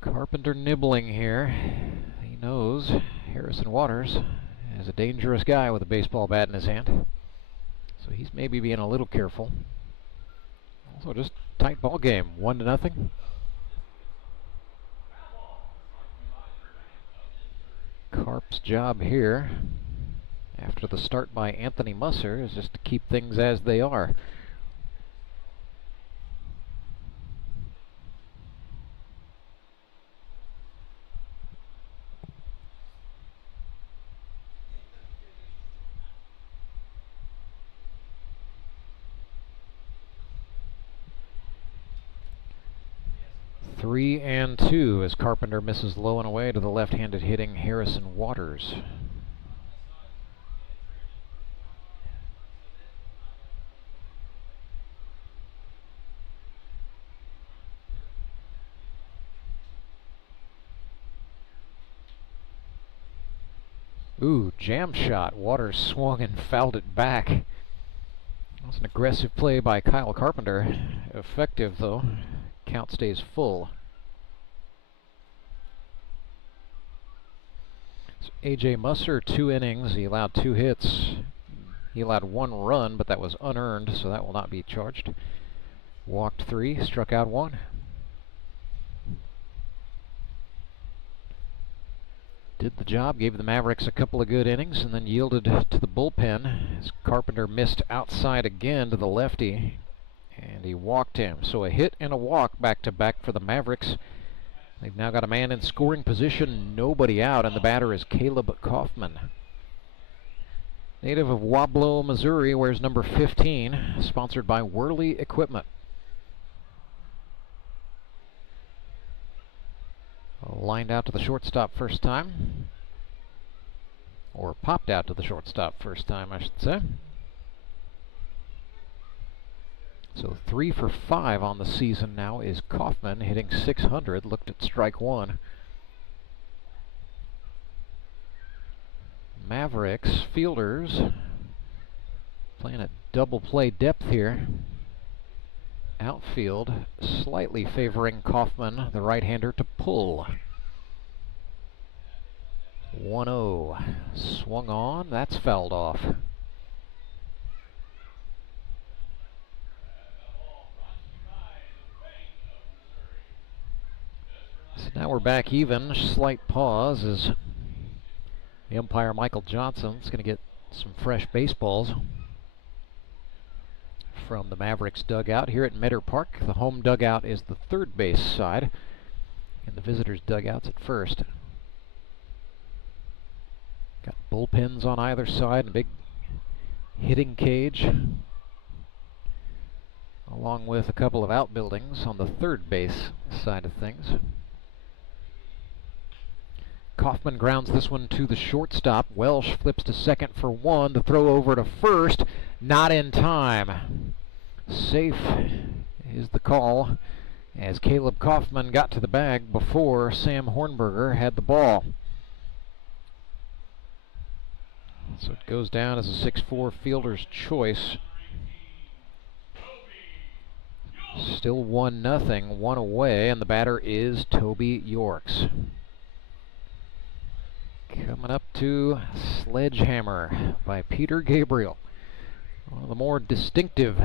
Carpenter nibbling here. He knows Harrison Waters is a dangerous guy with a baseball bat in his hand, so he's maybe being a little careful. Also just tight ball game, 1-0. Carp's job here, after the start by Anthony Musser, is just to keep things as they are. Three and 2 as Carpenter misses low and away to the left-handed hitting Harrison Waters. Ooh, jam shot. Waters swung and fouled it back. That was an aggressive play by Kyle Carpenter. Effective, though. Count stays full. A.J. Musser, 2 innings. He allowed 2 hits. He allowed 1 run, but that was unearned, so that will not be charged. Walked 3, struck out 1. Did the job, gave the Mavericks a couple of good innings, and then yielded to the bullpen as Carpenter missed outside again to the lefty, and he walked him. So a hit and a walk back-to-back for the Mavericks. They've now got a man in scoring position, nobody out, and the batter is Caleb Kaufman. Native of Wablo, Missouri, wears number 15, sponsored by Worley Equipment. Lined out to the shortstop first time. Or popped out to the shortstop first time, I should say. So 3 for 5 on the season now is Kaufman, hitting .600, looked at strike 1. Mavericks fielders playing at double play depth here. Outfield slightly favoring Kaufman, the right-hander, to pull. 1-0. Swung on. That's fouled off. So now we're back even. Slight pause as the umpire, Michael Johnson, is going to get some fresh baseballs from the Mavericks dugout here at Metter Park. The home dugout is the third base side, and the visitors' dugout's at first. Got bullpens on either side, and a big hitting cage, along with a couple of outbuildings on the third base side of things. Kaufman grounds this one to the shortstop. Welsh flips to second for 1. The throw over to first, not in time. Safe is the call as Caleb Kaufman got to the bag before Sam Hornberger had the ball. So it goes down as a 6-4 fielder's choice. Still 1-0, 1 away, and the batter is Toby Yorks. Coming up to Sledgehammer by Peter Gabriel. One of the more distinctive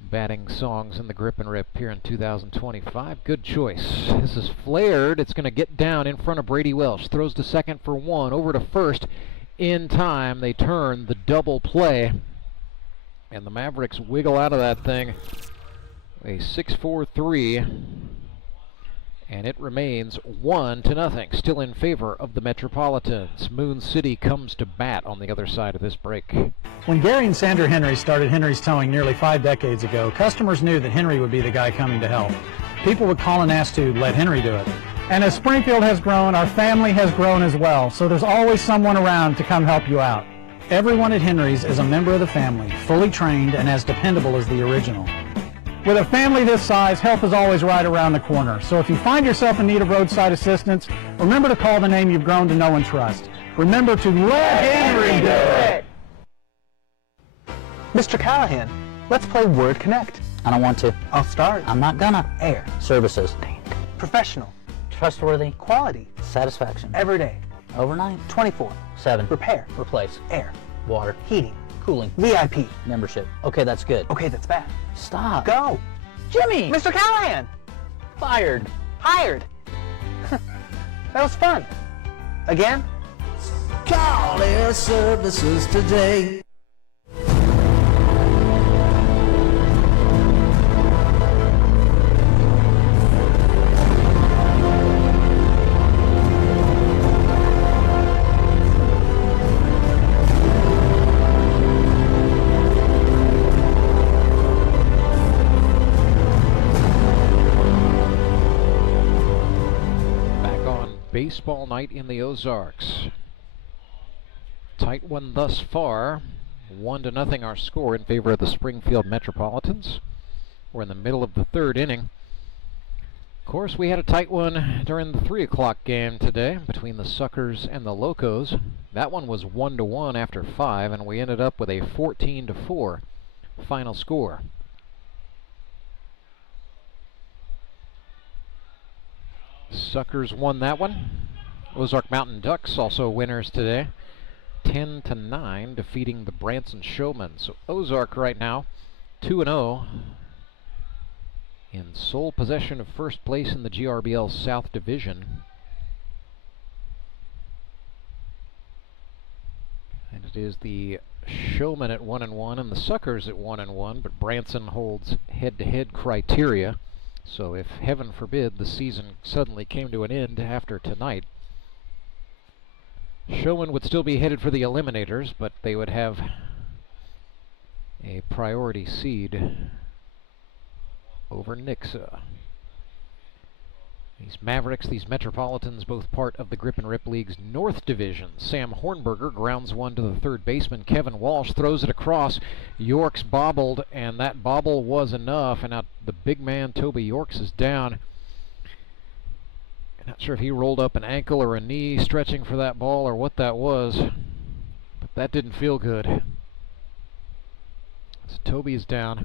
batting songs in the Grip and Rip here in 2025. Good choice. This is flared. It's going to get down in front of Brady Welsh. Throws to second for 1. Over to first in time. They turn the double play. And the Mavericks wiggle out of that thing. A 6-4-3. And it remains 1-0, still in favor of the Metropolitans. Moon City comes to bat on the other side of this break. When Gary and Sandra Henry started Henry's Towing nearly 5 decades ago, customers knew that Henry would be the guy coming to help. People would call and ask to let Henry do it. And as Springfield has grown, our family has grown as well, so there's always someone around to come help you out. Everyone at Henry's is a member of the family, fully trained and as dependable as the original. With a family this size, help is always right around the corner. So if you find yourself in need of roadside assistance, remember to call the name you've grown to know and trust. Remember to let Henry do it! Mr. Callahan, let's play Word Connect. I don't want to. I'll start. I'm not gonna. Air. Services. Professional. Trustworthy. Quality. Satisfaction. Everyday. Overnight. 24/7. Repair. Replace. Air. Water. Heating. Cooling. VIP. Membership. Okay, that's good. Okay, that's bad. Stop. Go. Jimmy! Mr. Callahan! Fired. Hired. That was fun. Again? Call Air Services today. Baseball night in the Ozarks. Tight one thus far. 1-0 our score in favor of the Springfield Metropolitans. We're in the middle of the third inning. Of course, we had a tight one during the 3 o'clock game today between the Suckers and the Locos. That one was 1-1 after 5, and we ended up with a 14-4 final score. Suckers won that one. Ozark Mountain Ducks also winners today. 10-9, defeating the Branson Showmen. So Ozark right now 2-0 in sole possession of first place in the GRBL South Division. And it is the Showmen at 1-1 and the Suckers at 1-1, but Branson holds head-to-head criteria. So if, heaven forbid, the season suddenly came to an end after tonight, Showman would still be headed for the eliminators, but they would have a priority seed over Nixa. These Mavericks, these Metropolitans, both part of the Grip and Rip League's North Division. Sam Hornberger grounds one to the third baseman. Kevin Walsh throws it across. Yorks bobbled, and that bobble was enough. And now the big man, Toby Yorks, is down. Not sure if he rolled up an ankle or a knee stretching for that ball or what that was, but that didn't feel good. So Toby is down.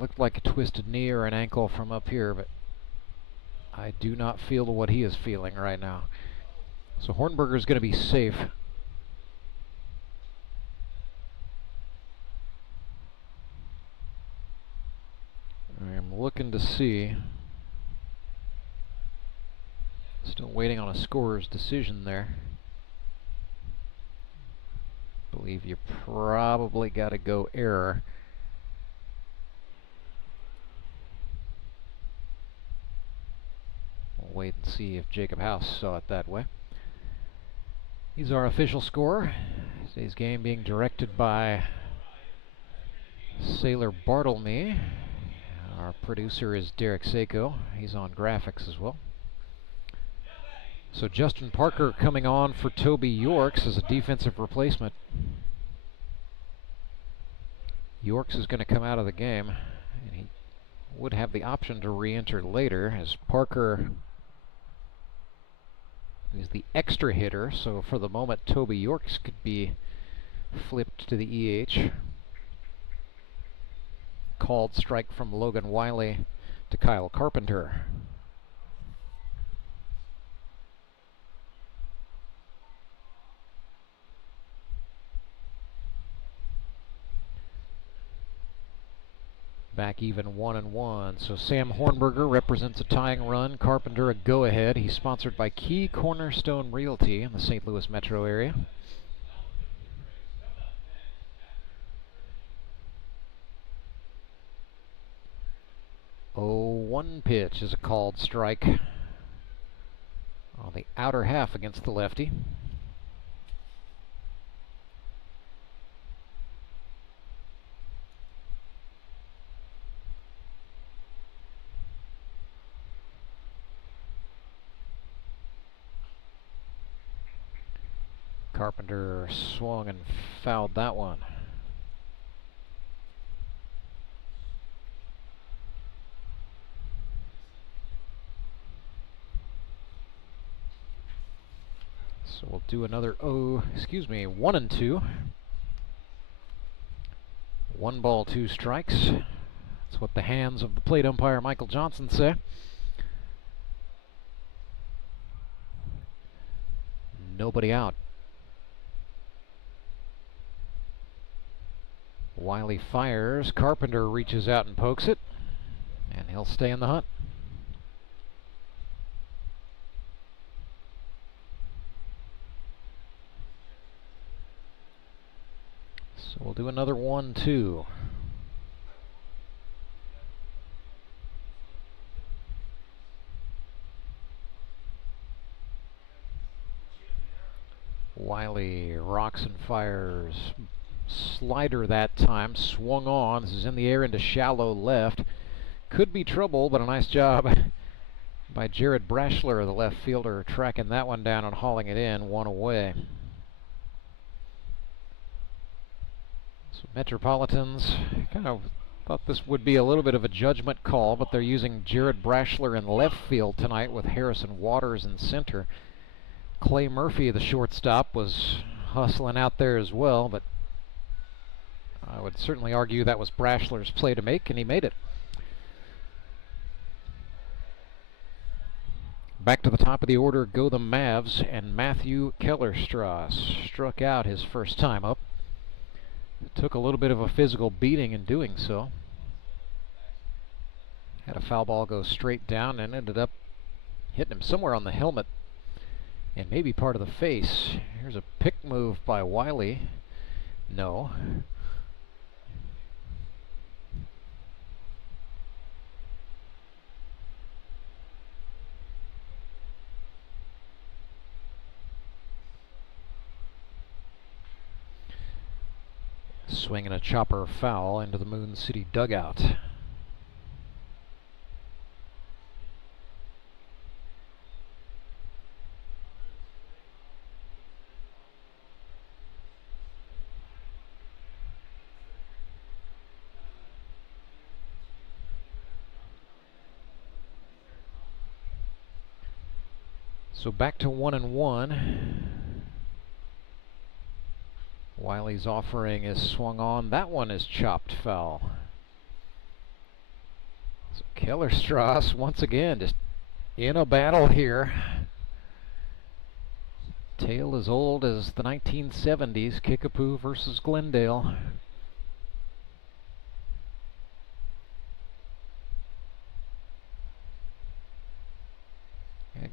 Looked like a twisted knee or an ankle from up here, but I do not feel what he is feeling right now. So Hornberger is going to be safe. I'm looking to see. Still waiting on a scorer's decision there. Believe you probably got to go error. We'll wait and see if Jacob House saw it that way. He's our official scorer. Today's game being directed by Sailor Bartlemy. Our producer is Derek Seiko. He's on graphics as well. So Justin Parker coming on for Toby Yorks as a defensive replacement. Yorks is going to come out of the game, and he would have the option to re-enter later, as Parker is the extra hitter, so for the moment Toby Yorks could be flipped to the EH. Called strike from Logan Wiley to Kyle Carpenter. Back even 1-1. So Sam Hornberger represents a tying run. Carpenter a go-ahead. He's sponsored by Key Cornerstone Realty in the St. Louis metro area. 0-1 pitch is a called strike on the outer half against the lefty. Carpenter swung and fouled that one. So we'll do another 1 and 2. 1 ball, 2 strikes. That's what the hands of the plate umpire Michael Johnson say. Nobody out. Wiley fires. Carpenter reaches out and pokes it, and he'll stay in the hunt. So we'll do another 1-2. Wiley rocks and fires. Slider that time, swung on. This is in the air into shallow left. Could be trouble, but a nice job by Jared Brashler, the left fielder, tracking that one down and hauling it in, 1 away. So Metropolitans kind of thought this would be a little bit of a judgment call, but they're using Jared Brashler in left field tonight with Harrison Waters in center. Clay Murphy, the shortstop, was hustling out there as well, but I would certainly argue that was Brashler's play to make, and he made it. back to the top of the order go the Mavs, and Matthew Kellerstrass struck out his first time up. Took a little bit of a physical beating in doing so. Had a foul ball go straight down and ended up hitting him somewhere on the helmet and maybe part of the face. Here's a pick move by Wiley. No. Swinging a chopper foul into the Moon City dugout. So back to 1-1. Wiley's offering is swung on. That one is chopped foul. So Kellerstrass once again just in a battle here. Tale as old as the 1970s, Kickapoo versus Glendale.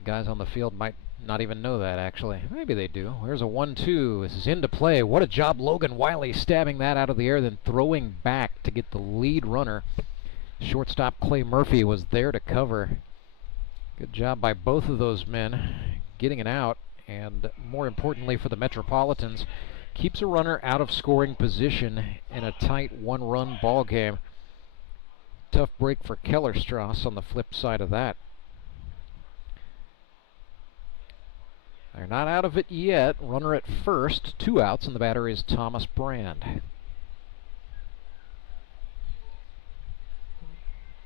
Guys on the field might not even know that, actually. Maybe they do. There's a 1-2. This is into play. What a job Logan Wiley stabbing that out of the air, then throwing back to get the lead runner. Shortstop Clay Murphy was there to cover. Good job by both of those men getting it out, and more importantly for the Metropolitans, keeps a runner out of scoring position in a tight one-run ball game. Tough break for Kellerstrass on the flip side of that. They're not out of it yet. Runner at first, 2 outs, and the batter is Thomas Brand.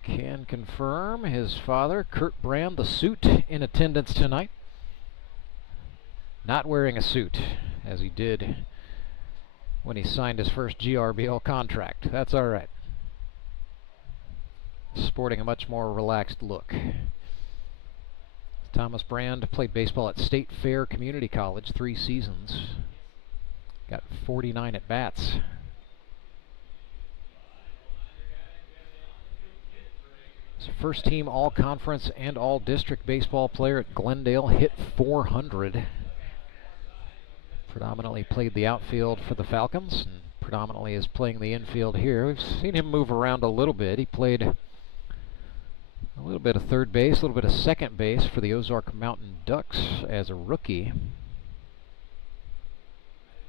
Can confirm his father, Kurt Brand, the suit, in attendance tonight. Not wearing a suit, as he did when he signed his first GRBL contract. That's all right. Sporting a much more relaxed look. Thomas Brand played baseball at State Fair Community College 3 seasons. Got 49 at-bats. He's a first-team all-conference and all-district baseball player at Glendale. Hit .400. Predominantly played the outfield for the Falcons, and predominantly is playing the infield here. We've seen him move around a little bit. He played a little bit of third base, a little bit of second base for the Ozark Mountain Ducks as a rookie.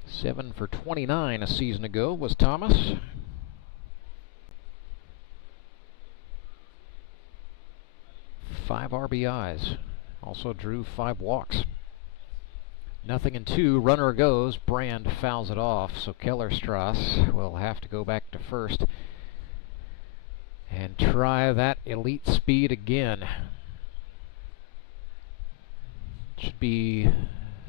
7 for 29 a season ago was Thomas. Five RBIs. Also drew 5 walks. 0-2. Runner goes. Brand fouls it off, so Kellerstrass will have to go back to first and try that elite speed again. Should be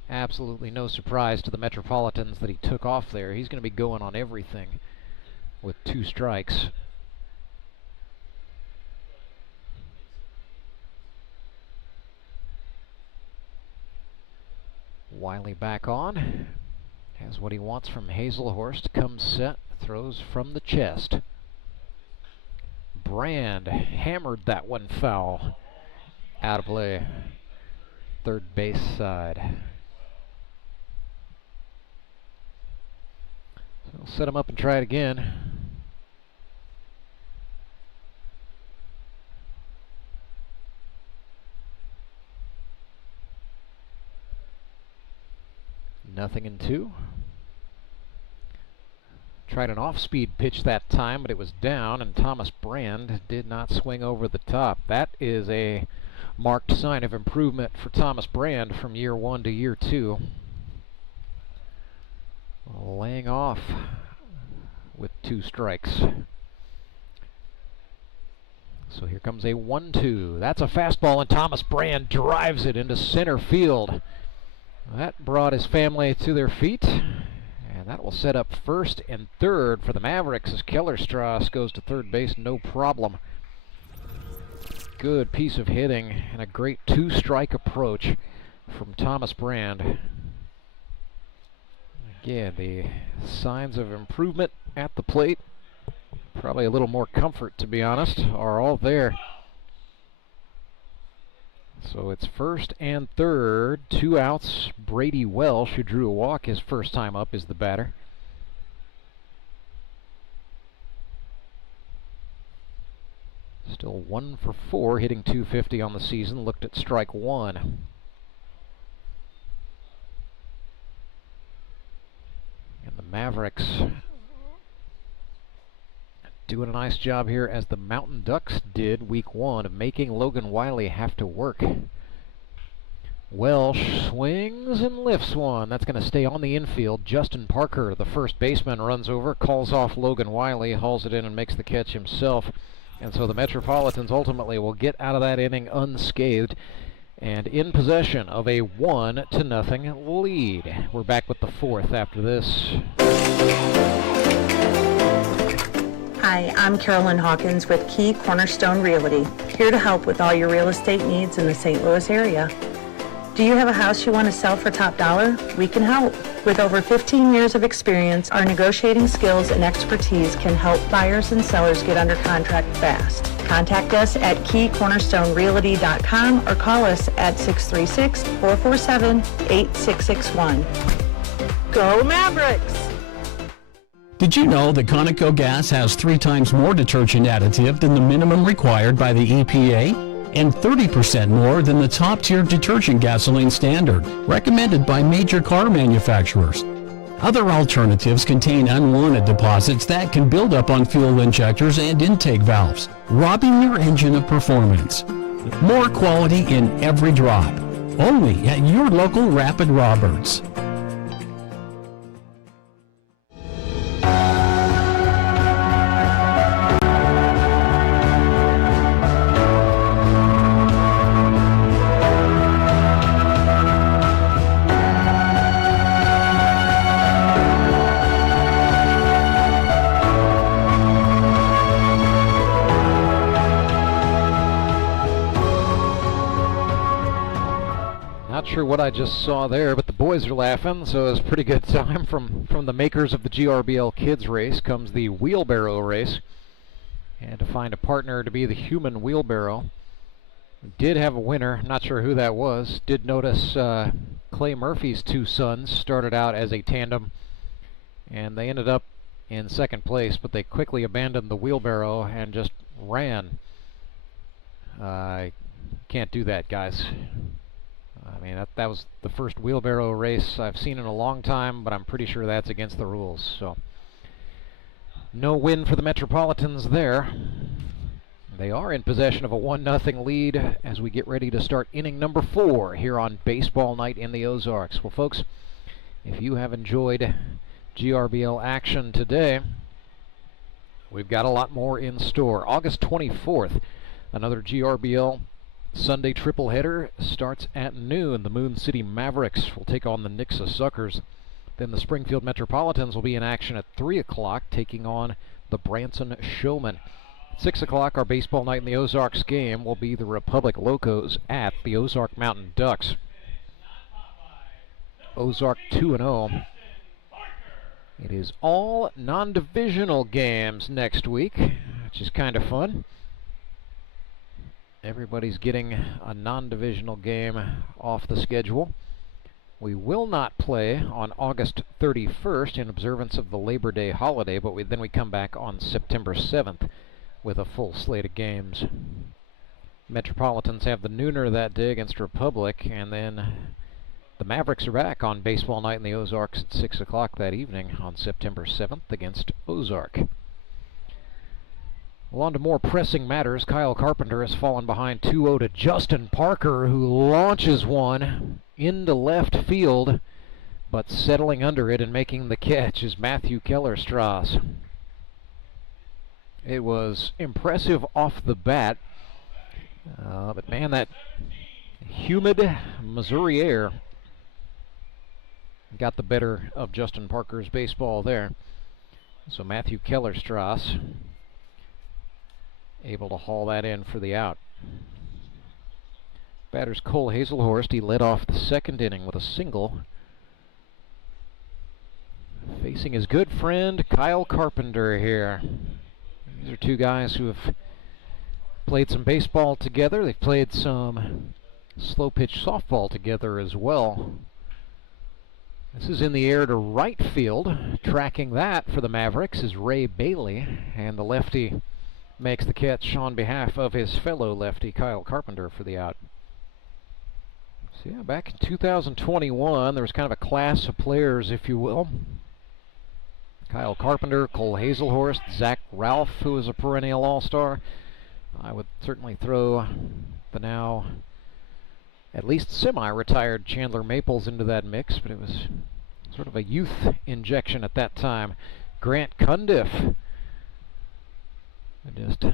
absolutely no surprise to the Metropolitans that he took off there. He's going to be going on everything with 2 strikes. Wiley back on. Has what he wants from Hazelhorst. Comes set. Throws from the chest. Brand hammered that one foul. Out of play. Third base side. So we'll set him up and try it again. Nothing in 2. Tried an off-speed pitch that time, but it was down, and Thomas Brand did not swing over the top. That is a marked sign of improvement for Thomas Brand from year 1 to year 2. Laying off with 2 strikes. So here comes a 1-2. That's a fastball, and Thomas Brand drives it into center field. That brought his family to their feet. And that will set up first and third for the Mavericks as Kellerstrass goes to third base, no problem. good piece of hitting and a great two-strike approach from Thomas Brand. Again, the signs of improvement at the plate, probably a little more comfort to be honest, are all there. So it's first and third, 2 outs. Brady Welsh, who drew a walk his first time up, is the batter. Still 1 for 4, hitting .250 on the season. Looked at strike 1. And the Mavericks doing a nice job here, as the Mountain Ducks did week 1, of making Logan Wiley have to work. Welsh swings and lifts one. That's going to stay on the infield. Justin Parker, the first baseman, runs over, calls off Logan Wiley, hauls it in and makes the catch himself. And so the Metropolitans ultimately will get out of that inning unscathed and in possession of a 1-0 lead. We're back with the 4th after this. Hi, I'm Carolyn Hawkins with Key Cornerstone Realty, here to help with all your real estate needs in the St. Louis area. Do you have a house you want to sell for top dollar? We can help. With over 15 years of experience, our negotiating skills and expertise can help buyers and sellers get under contract fast. Contact us at keycornerstonerealty.com or call us at 636-447-8661. Go Mavericks! Did you know that Conoco Gas has 3 times more detergent additive than the minimum required by the EPA? And 30% more than the top-tier detergent gasoline standard, recommended by major car manufacturers. Other alternatives contain unwanted deposits that can build up on fuel injectors and intake valves, robbing your engine of performance. More quality in every drop. Only at your local Rapid Roberts. Not sure what I just saw there, but the boys are laughing, so it's a pretty good time. From the makers of the GRBL Kids race comes the wheelbarrow race. And to find a partner to be the human wheelbarrow. Did have a winner, not sure who that was. Did notice Clay Murphy's 2 sons started out as a tandem, and they ended up in 2nd place, but they quickly abandoned the wheelbarrow and just ran. Can't do that, guys. I mean, that was the first wheelbarrow race I've seen in a long time, but I'm pretty sure that's against the rules. So, no win for the Metropolitans there. They are in possession of a 1-0 lead as we get ready to start inning number 4 here on Baseball Night in the Ozarks. Well, folks, if you have enjoyed GRBL action today, we've got a lot more in store. August 24th, another GRBL Sunday tripleheader starts at noon. The Moon City Mavericks will take on the Nixa Suckers. Then the Springfield Metropolitans will be in action at 3 o'clock, taking on the Branson Showmen. 6 o'clock, our Baseball Night in the Ozarks game will be the Republic Locos at the Ozark Mountain Ducks. Ozark 2-0. It is all non-divisional games next week, which is kind of fun. Everybody's getting a non-divisional game off the schedule. We will not play on August 31st in observance of the Labor Day holiday, but then we come back on September 7th with a full slate of games. Metropolitans have the nooner that day against Republic, and then the Mavericks are back on Baseball Night in the Ozarks at 6 o'clock that evening on September 7th against Ozark. Well, on to more pressing matters. Kyle Carpenter has fallen behind 2-0 to Justin Parker, who launches one into left field, but settling under it and making the catch is Matthew Kellerstrass. It was impressive off the bat, but man, that humid Missouri air got the better of Justin Parker's baseball there. So Matthew Kellerstrass able to haul that in for the out. Batter's Cole Hazelhorst. He led off the second inning with a single. Facing his good friend Kyle Carpenter here. These are two guys who have played some baseball together. They've played some slow pitch softball together as well. This is in the air to right field. Tracking that for the Mavericks is Ray Bailey, and the lefty makes the catch on behalf of his fellow lefty Kyle Carpenter for the out. So yeah, back in 2021 there was kind of a class of players, if you will. Kyle Carpenter, Cole Hazelhorst, Zach Ralph, who is a perennial all-star. I would certainly throw the now at least semi-retired Chandler Maples into that mix, but it was sort of a youth injection at that time. Grant Cundiff, just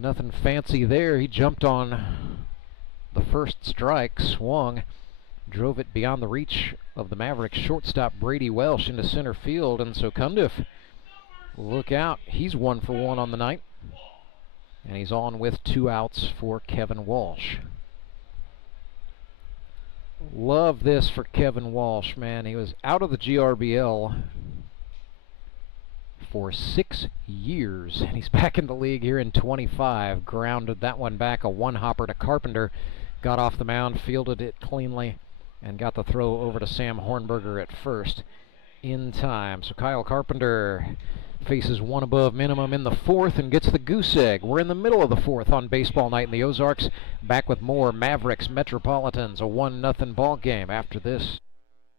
nothing fancy there. He jumped on the first strike, swung, drove it beyond the reach of the Mavericks shortstop Brady Welsh into center field, and so Cundiff, look out, he's 1 for 1 on the night, and he's on with 2 outs for Kevin Walsh. Love this for Kevin Walsh, man. He was out of the GRBL for 6 years, and he's back in the league here in 25. Grounded that one back, a one-hopper to Carpenter, got off the mound, fielded it cleanly, and got the throw over to Sam Hornberger at first in time. So Kyle Carpenter faces 1 above minimum in the 4th and gets the goose egg. We're in the middle of the 4th on baseball night in the Ozarks. Back with more Mavericks Metropolitans, a 1-0 ball game after this.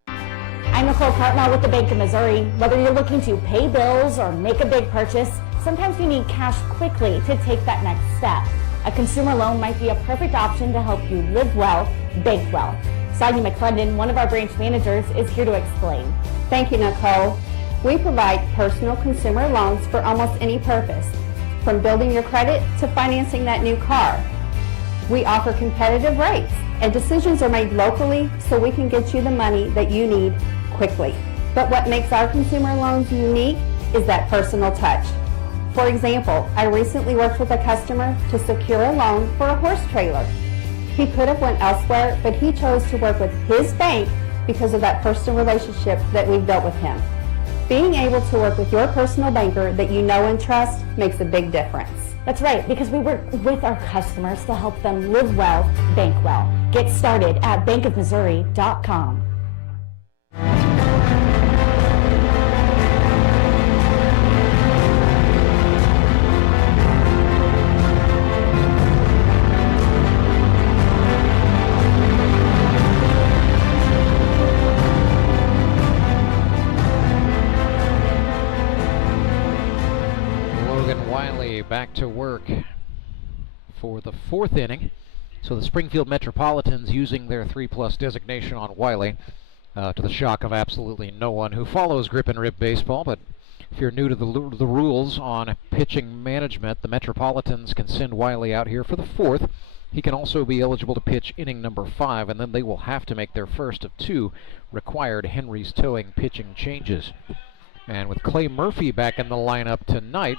I'm Nicole Cartmell with the Bank of Missouri. Whether you're looking to pay bills or make a big purchase, sometimes you need cash quickly to take that next step. A consumer loan might be a perfect option to help you live well, bank well. Sonia McClendon, one of our branch managers, is here to explain. Thank you, Nicole. We provide personal consumer loans for almost any purpose, from building your credit to financing that new car. We offer competitive rates, and decisions are made locally so we can get you the money that you need quickly. But what makes our consumer loans unique is that personal touch. For example, I recently worked with a customer to secure a loan for a horse trailer. He could have went elsewhere, but he chose to work with his bank because of that personal relationship that we've built with him. Being able to work with your personal banker that you know and trust makes a big difference. That's right, because we work with our customers to help them live well, bank well. Get started at bankofmissouri.com. Back to work for the 4th inning. So the Springfield Metropolitans using their 3+ designation on Wiley, to the shock of absolutely no one who follows grip and rip baseball. But if you're new to the rules on pitching management, the Metropolitans can send Wiley out here for the 4th. He can also be eligible to pitch inning number 5, and then they will have to make their first of 2 required Henry's towing pitching changes. And with Clay Murphy back in the lineup tonight,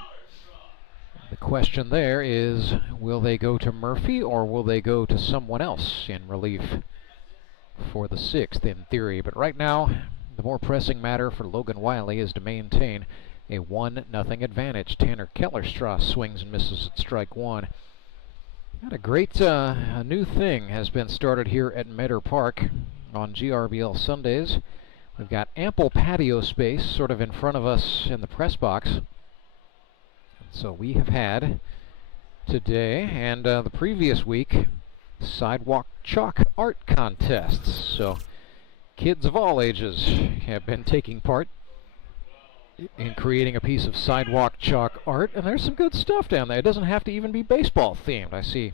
the question there is, will they go to Murphy or will they go to someone else in relief for the 6th in theory? But right now, the more pressing matter for Logan Wiley is to maintain a 1-0 advantage. Tanner Kellerstraw swings and misses at strike 1. Got a great a new thing has been started here at Meadow Park on GRBL Sundays. We've got ample patio space sort of in front of us in the press box. So we have had today and the previous week sidewalk chalk art contests. So kids of all ages have been taking part in creating a piece of sidewalk chalk art, and there's some good stuff down there. It doesn't have to even be baseball themed. I see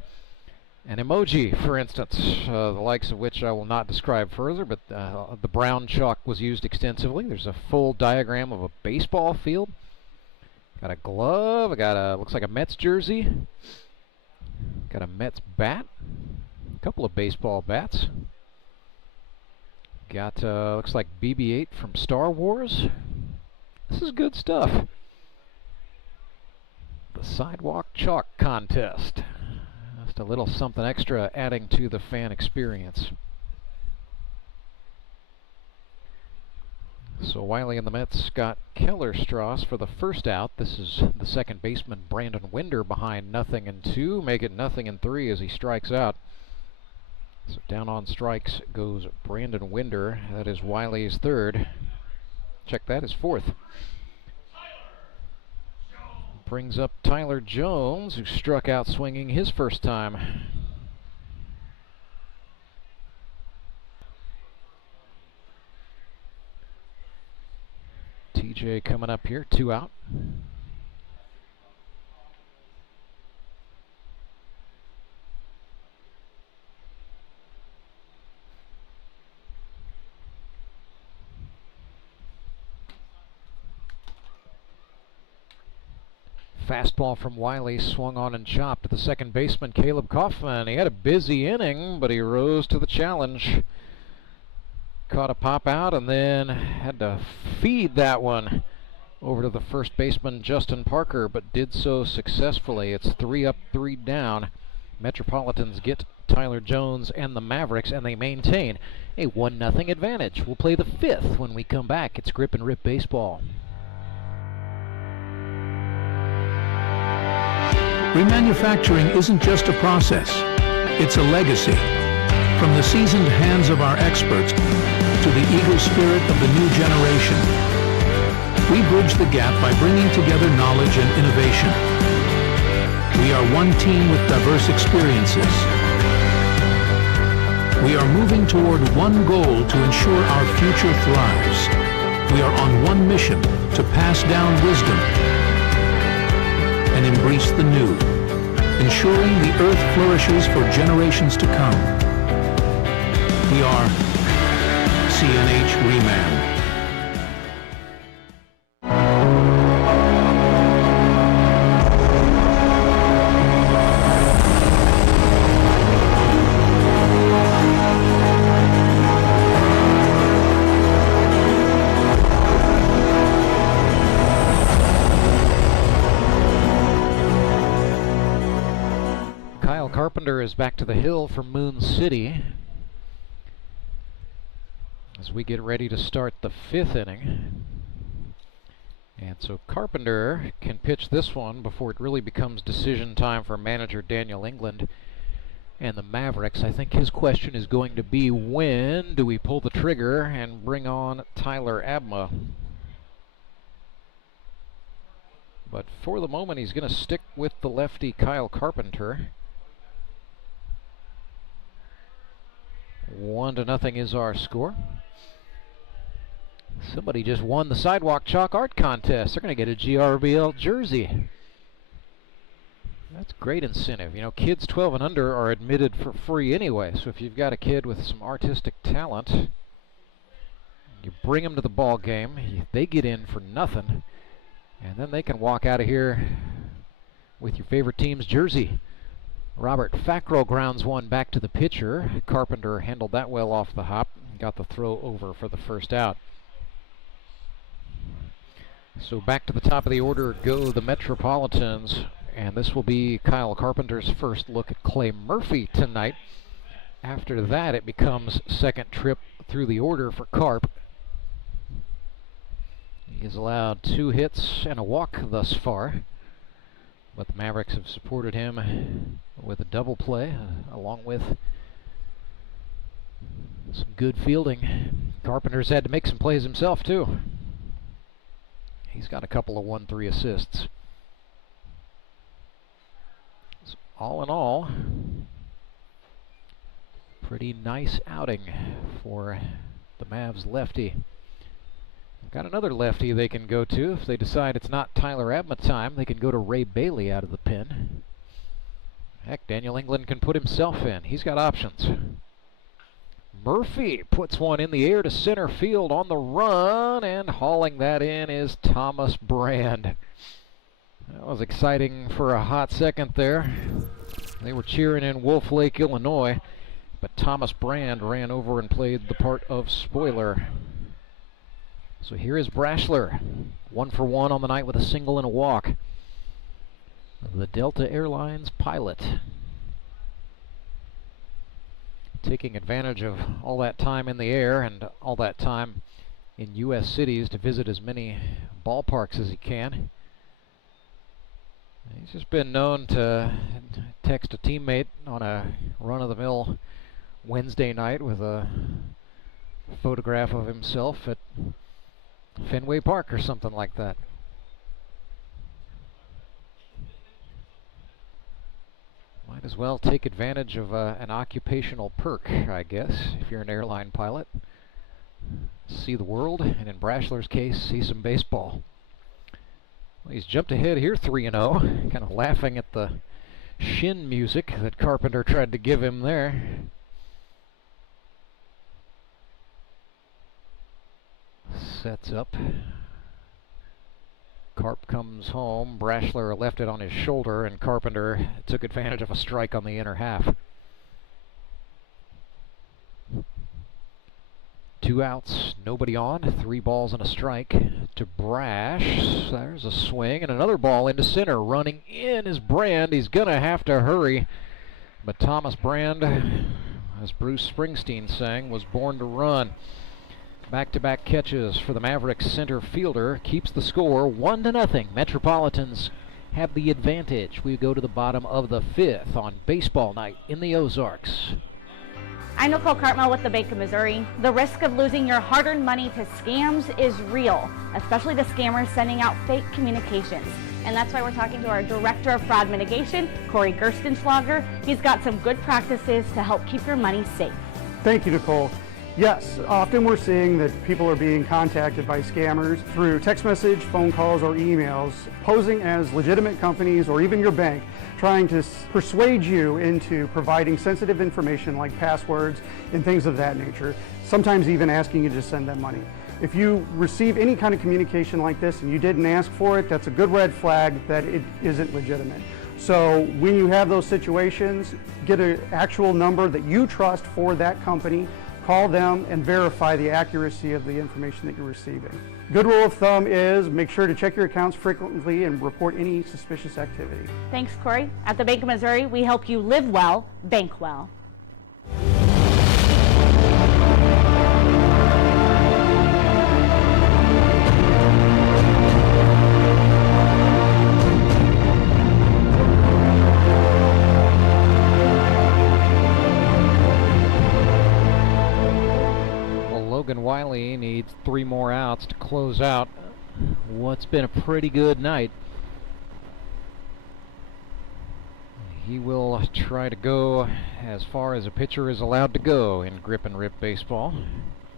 an emoji, for instance, the likes of which I will not describe further, but the brown chalk was used extensively. There's a full diagram of a baseball field. Got a glove, I got a, looks like a Mets jersey, got a Mets bat, a couple of baseball bats, got, looks like BB-8 from Star Wars. This is good stuff. The Sidewalk Chalk Contest. Just Just a little something extra adding to the fan experience. So Wiley and the Mets got Kellerstrass for the first out. This is the second baseman, Brandon Winder, behind 0-2. Make it 0-3 as he strikes out. So down on strikes goes Brandon Winder. That is Wiley's third. Check that, his fourth. Brings up Tyler Jones, who struck out swinging his first time. TJ coming up here, 2 out. Fastball from Wiley, swung on and chopped to the second baseman, Caleb Kaufman. He had a busy inning, but he rose to the challenge. Caught a pop out and then had to feed that one over to the first baseman, Justin Parker, but did so successfully. It's 3 up, 3 down. Metropolitans get Tyler Jones and the Mavericks, and they maintain a 1-0 advantage. We'll play the 5th when we come back. It's Grip and Rip Baseball. Remanufacturing isn't just a process, it's a legacy. From the seasoned hands of our experts to the eager spirit of the new generation, we bridge the gap by bringing together knowledge and innovation. We are one team with diverse experiences. We are moving toward one goal to ensure our future thrives. We are on one mission to pass down wisdom and embrace the new, ensuring the earth flourishes for generations to come. We are CNH Reman. Carpenter is back to the hill from Moon City as we get ready to start the 5th inning. And so Carpenter can pitch this one before it really becomes decision time for manager Daniel England and the Mavericks. I think his question is going to be, when do we pull the trigger and bring on Tyler Abma? But for the moment, he's going to stick with the lefty Kyle Carpenter. 1-0 is our score. Somebody just won the Sidewalk Chalk Art Contest. They're going to get a GRBL jersey. That's great incentive. You know, kids 12 and under are admitted for free anyway. So if you've got a kid with some artistic talent, you bring them to the ball game. They get in for nothing, and then they can walk out of here with your favorite team's jersey. Robert Fackrell grounds one back to the pitcher. Carpenter handled that well off the hop. Got the throw over for the first out. So back to the top of the order go the Metropolitans. And this will be Kyle Carpenter's first look at Clay Murphy tonight. After that, it becomes second trip through the order for Carp. He has allowed 2 hits and a walk thus far. But the Mavericks have supported him with a double play, along with some good fielding. Carpenter's had to make some plays himself, too. He's got a couple of 1-3 assists. So all in all, pretty nice outing for the Mavs lefty. Got another lefty they can go to. If they decide it's not Tyler Abma time, they can go to Ray Bailey out of the pen. Heck, Daniel England can put himself in. He's got options. Murphy puts one in the air to center field on the run, and hauling that in is Thomas Brand. That was exciting for a hot second there. They were cheering in Wolf Lake, Illinois, but Thomas Brand ran over and played the part of spoiler. So here is Brashler, 1 for 1 on the night with a single and a walk. The Delta Airlines pilot. taking advantage of all that time in the air and all that time in U.S. cities to visit as many ballparks as he can. He's just been known to text a teammate on a run-of-the-mill Wednesday night with a photograph of himself at Fenway Park or something like that. Might as well take advantage of an occupational perk, I guess, if you're an airline pilot. See the world, and in Brashler's case, see some baseball. Well, he's jumped ahead here 3-0, kind of laughing at the shin music that Carpenter tried to give him there. Sets up. Carp comes home. Brashler left it on his shoulder, and Carpenter took advantage of a strike on the inner half. 2 outs, nobody on. 3 balls and a strike to Brash. There's a swing and another ball into center. Running in is Brand. He's gonna have to hurry, but Thomas Brand, as Bruce Springsteen sang, was born to run. Back-to-back catches for the Mavericks center fielder. Keeps the score 1-0. Metropolitans have the advantage. We go to the bottom of the 5th on baseball night in the Ozarks. I'm Nicole Cartmel with the Bank of Missouri. The risk of losing your hard-earned money to scams is real, especially to scammers sending out fake communications. And that's why we're talking to our Director of Fraud Mitigation, Corey Gerstenschlager. He's got some good practices to help keep your money safe. Thank you, Nicole. Yes, often we're seeing that people are being contacted by scammers through text message, phone calls, or emails, posing as legitimate companies or even your bank, trying to persuade you into providing sensitive information like passwords and things of that nature, sometimes even asking you to send them money. If you receive any kind of communication like this and you didn't ask for it, that's a good red flag that it isn't legitimate. So when you have those situations, get an actual number that you trust for that company, call them and verify the accuracy of the information that you're receiving. Good rule of thumb is make sure to check your accounts frequently and report any suspicious activity. Thanks, Corey. At the Bank of Missouri, we help you live well, bank well. Logan Wiley needs 3 more outs to close out what's been a pretty good night. He will try to go as far as a pitcher is allowed to go in grip and rip baseball.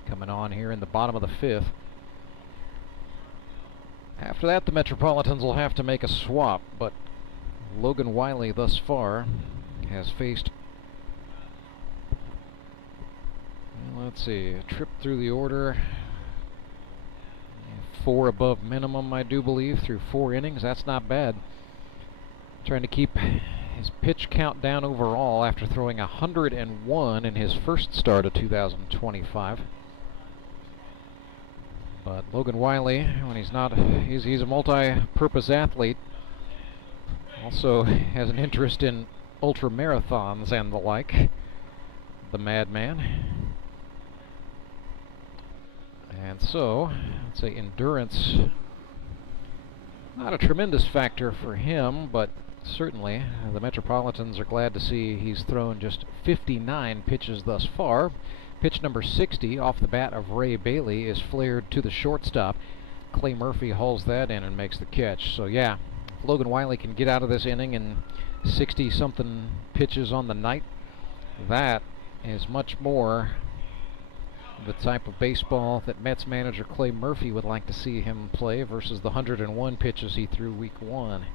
Coming on here in the bottom of the 5th. After that, the Metropolitans will have to make a swap, but Logan Wiley thus far has faced, let's see, a trip through the order. 4 above minimum, I do believe, through 4 innings. That's not bad. Trying to keep his pitch count down overall after throwing 101 in his first start of 2025. But Logan Wiley, when he's not, he's a multi-purpose athlete. Also has an interest in ultra marathons and the like. The madman. And so, let's say endurance, not a tremendous factor for him, but certainly the Metropolitans are glad to see he's thrown just 59 pitches thus far. Pitch number 60 off the bat of Ray Bailey is flared to the shortstop. Clay Murphy hauls that in and makes the catch. So yeah, if Logan Wiley can get out of this inning in 60-something pitches on the night, that is much more the type of baseball that Mets manager Clay Murphy would like to see him play versus the 101 pitches he threw week 1.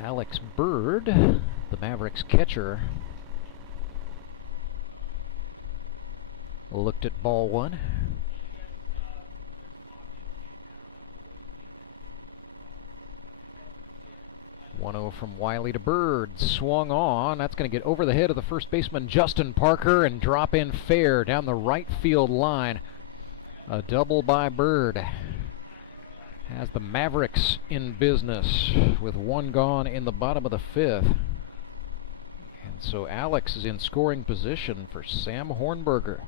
Alex Bird, the Mavericks catcher, looked at ball 1. 1-0 from Wiley to Bird. Swung on. That's going to get over the head of the first baseman, Justin Parker, and drop in fair down the right field line. A double by Bird. has the Mavericks in business with one gone in the bottom of the fifth. And so Alex is in scoring position for Sam Hornberger.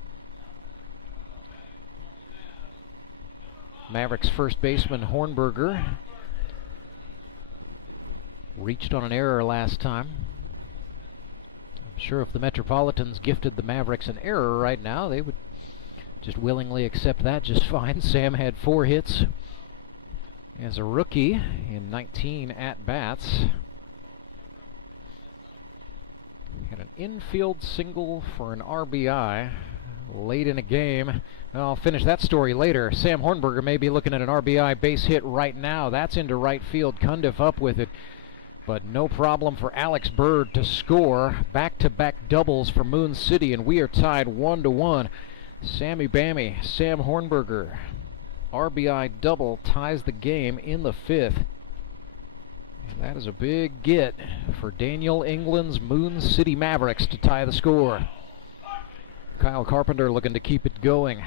Mavericks first baseman Hornberger reached on an error last time. I'm sure if the Metropolitans gifted the Mavericks an error right now, they would just willingly accept that just fine. Sam had 4 hits as a rookie in 19 at-bats. Had an infield single for an RBI late in a game. I'll finish that story later. Sam Hornberger may be looking at an RBI base hit right now. That's into right field. Cundiff up with it. But no problem for Alex Bird to score. Back-to-back doubles for Moon City, and we are tied 1-1. Sammy Bammy, Sam Hornberger. RBI double ties the game in the 5th. And that is a big get for Daniel England's Moon City Mavericks to tie the score. Kyle Carpenter looking to keep it going.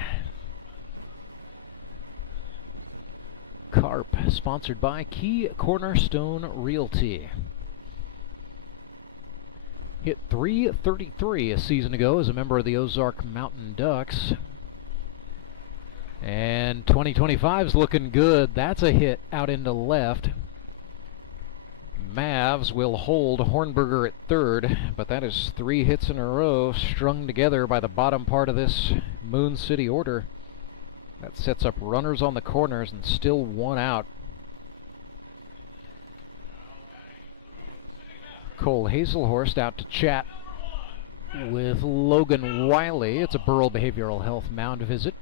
Carp, sponsored by Key Cornerstone Realty. Hit .333 a season ago as a member of the Ozark Mountain Ducks. And 2025's looking good. That's a hit out into left. Mavs will hold Hornberger at third, but that is 3 hits in a row strung together by the bottom part of this Moon City order. That sets up runners on the corners and still 1 out. Cole Hazelhorst out to chat with Logan Wiley. It's a Burrell Behavioral Health mound visit.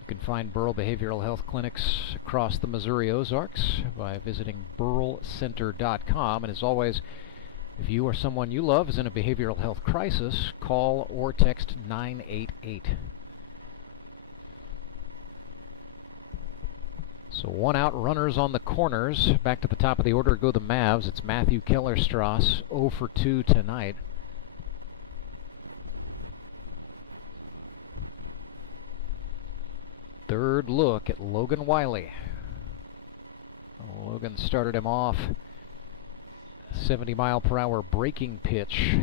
You can find Burrell Behavioral Health clinics across the Missouri Ozarks by visiting burrellcenter.com. And as always, if you or someone you love is in a behavioral health crisis, call or text 988. So 1 out, runners on the corners. Back to the top of the order go the Mavs. It's Matthew Kellerstrass, 0 for 2 tonight. Third look at Logan Wiley. Logan started him off. 70-mile-per-hour breaking pitch.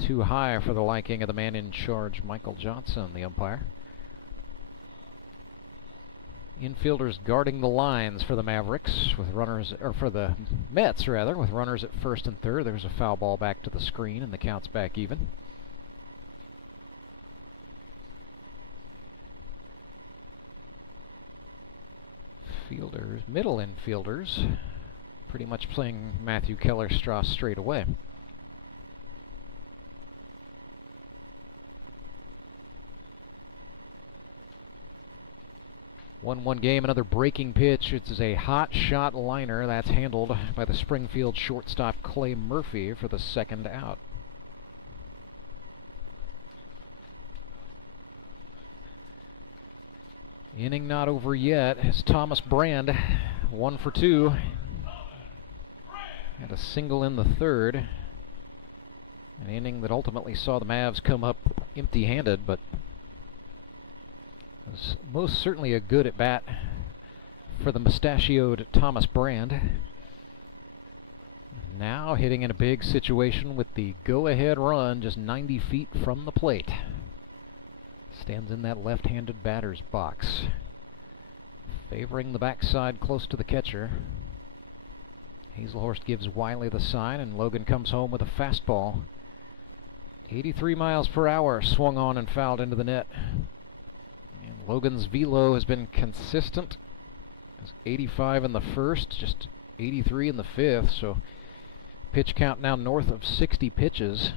Too high for the liking of the man in charge, Michael Johnson, the umpire. Infielders guarding the lines for the Mavericks with runners, or for the Mets rather, with runners at first and third. There's a foul ball back to the screen and the count's back even. Fielders, middle infielders, pretty much playing Matthew Kellerstrass straight away. 1-1 game, another breaking pitch. It's a hot shot liner. That's handled by the Springfield shortstop Clay Murphy for the 2nd out. Inning not over yet as Thomas Brand, 1 for 2. Had a single in the 3rd. An inning that ultimately saw the Mavs come up empty-handed, but it was most certainly a good at-bat for the mustachioed Thomas Brand. Now hitting in a big situation with the go-ahead run just 90 feet from the plate. Stands in that left-handed batter's box, favoring the backside close to the catcher. Hazelhorst gives Wiley the sign, and Logan comes home with a fastball. 83 miles per hour swung on and fouled into the net. And Logan's velo has been consistent. It's 85 in the 1st, just 83 in the 5th, so pitch count now north of 60 pitches.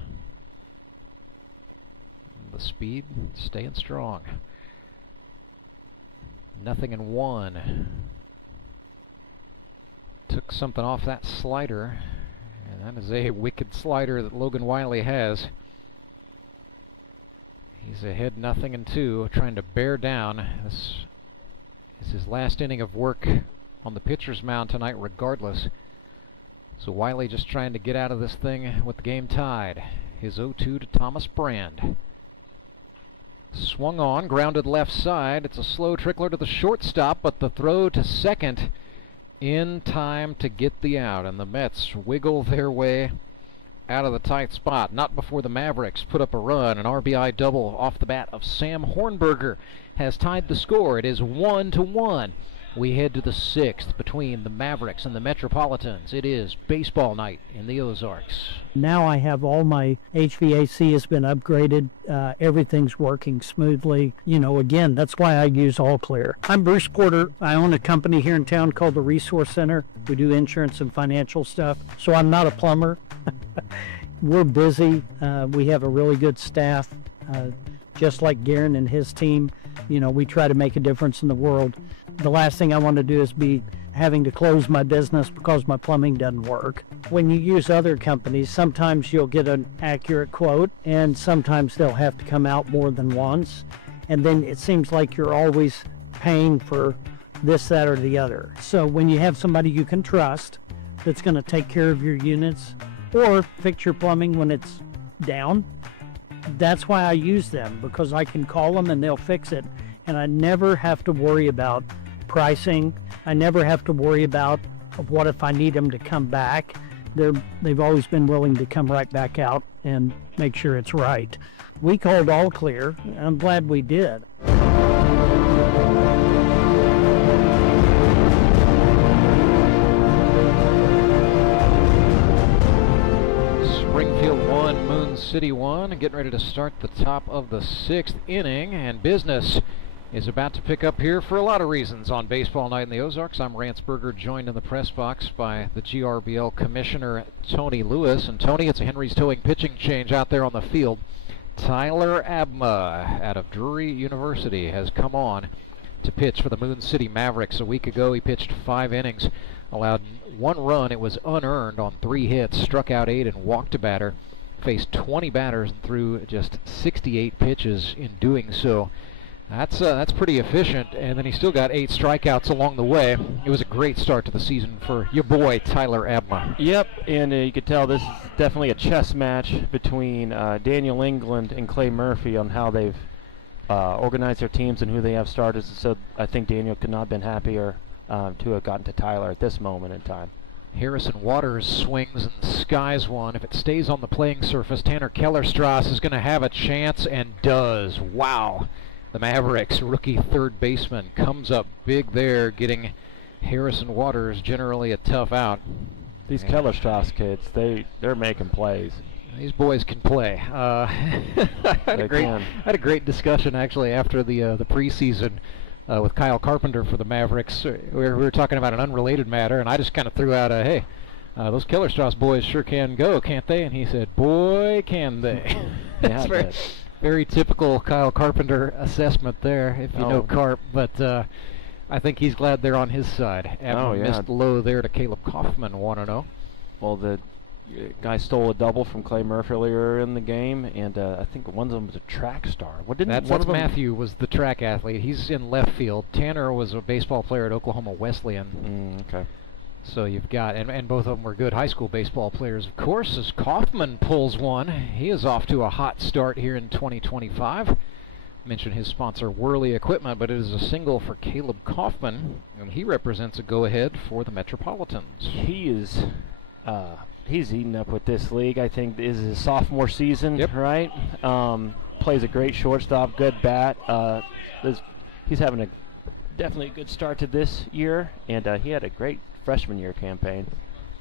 The speed staying strong. 0-1. Took something off that slider, and that is a wicked slider that Logan Wiley has. He's ahead 0-2, trying to bear down. This is his last inning of work on the pitcher's mound tonight regardless. So Wiley just trying to get out of this thing with the game tied. His 0-2 to Thomas Brand. Swung on, grounded left side. It's a slow trickler to the shortstop, but the throw to second in time to get the out. And the Mets wiggle their way out of the tight spot. Not before the Mavericks put up a run. An RBI double off the bat of Sam Hornberger has tied the score. It is 1-1. We head to the 6th between the Mavericks and the Metropolitans. It is baseball night in the Ozarks. Now I have all my HVAC has been upgraded. Everything's working smoothly. You know, again, that's why I use All Clear. I'm Bruce Porter. I own a company here in town called the Resource Center. We do insurance and financial stuff. So I'm not a plumber. We're busy. We have a really good staff. Just like Garen and his team, you know, we try to make a difference in the world. The last thing I want to do is be having to close my business because my plumbing doesn't work. When you use other companies, sometimes you'll get an accurate quote, and sometimes they'll have to come out more than once. And then it seems like you're always paying for this, that, or the other. So when you have somebody you can trust that's going to take care of your units or fix your plumbing when it's down, that's why I use them, because I can call them and they'll fix it. And I never have to worry about pricing. I never have to worry about what if I need them to come back. They've always been willing to come right back out and make sure it's right. We called All Clear, and I'm glad we did. Springfield 1, Moon City 1, getting ready to start the top of the 6th inning, and business is about to pick up here for a lot of reasons on Baseball Night in the Ozarks. I'm Ranceberger, joined in the press box by the GRBL Commissioner Tony Lewis. And Tony, it's a Henry's Towing pitching change out there on the field. Tyler Abma out of Drury University has come on to pitch for the Moon City Mavericks. A week ago he pitched 5 innings, allowed 1 run. It was unearned on 3 hits, struck out 8 and walked a batter, faced 20 batters and threw just 68 pitches in doing so. That's pretty efficient, and then he still got 8 strikeouts along the way. It was a great start to the season for your boy Tyler Abma. Yep, and you could tell this is definitely a chess match between Daniel England and Clay Murphy on how they've organized their teams and who they have started. So I think Daniel could not have been happier to have gotten to Tyler at this moment in time. Harrison Waters swings and skies one. If it stays on the playing surface, Tanner Kellerstrass is going to have a chance, and does. Wow. The Mavericks rookie third baseman comes up big there, getting Harrison Waters generally a tough out. These Kellerstrass kids, they're making plays. These boys can play. I had a great discussion actually after the preseason with Kyle Carpenter for the Mavericks. We were talking about an unrelated matter, and I just kind of threw out a, hey, those Kellerstrass boys sure can go, can't they? And he said, boy, can they. Yeah, very typical Kyle Carpenter assessment there, if you know Carp, but I think he's glad they're on his side. Missed low there to Caleb Kaufman, 1-0. Well, the guy stole a double from Clay Murphy earlier in the game, and I think one of them was a track star. That's Matthew was the track athlete. He's in left field. Tanner was a baseball player at Oklahoma Wesleyan. Okay. So you've got, and both of them were good high school baseball players, of course, as Kaufman pulls one. He is off to a hot start here in 2025. Mentioned his sponsor, Worley Equipment, but it is a single for Caleb Kaufman, and he represents a go-ahead for the Metropolitans. He's eating up with this league. I think this is his sophomore season, right? Plays a great shortstop, good bat. He's having definitely a good start to this year, and he had a great freshman year campaign.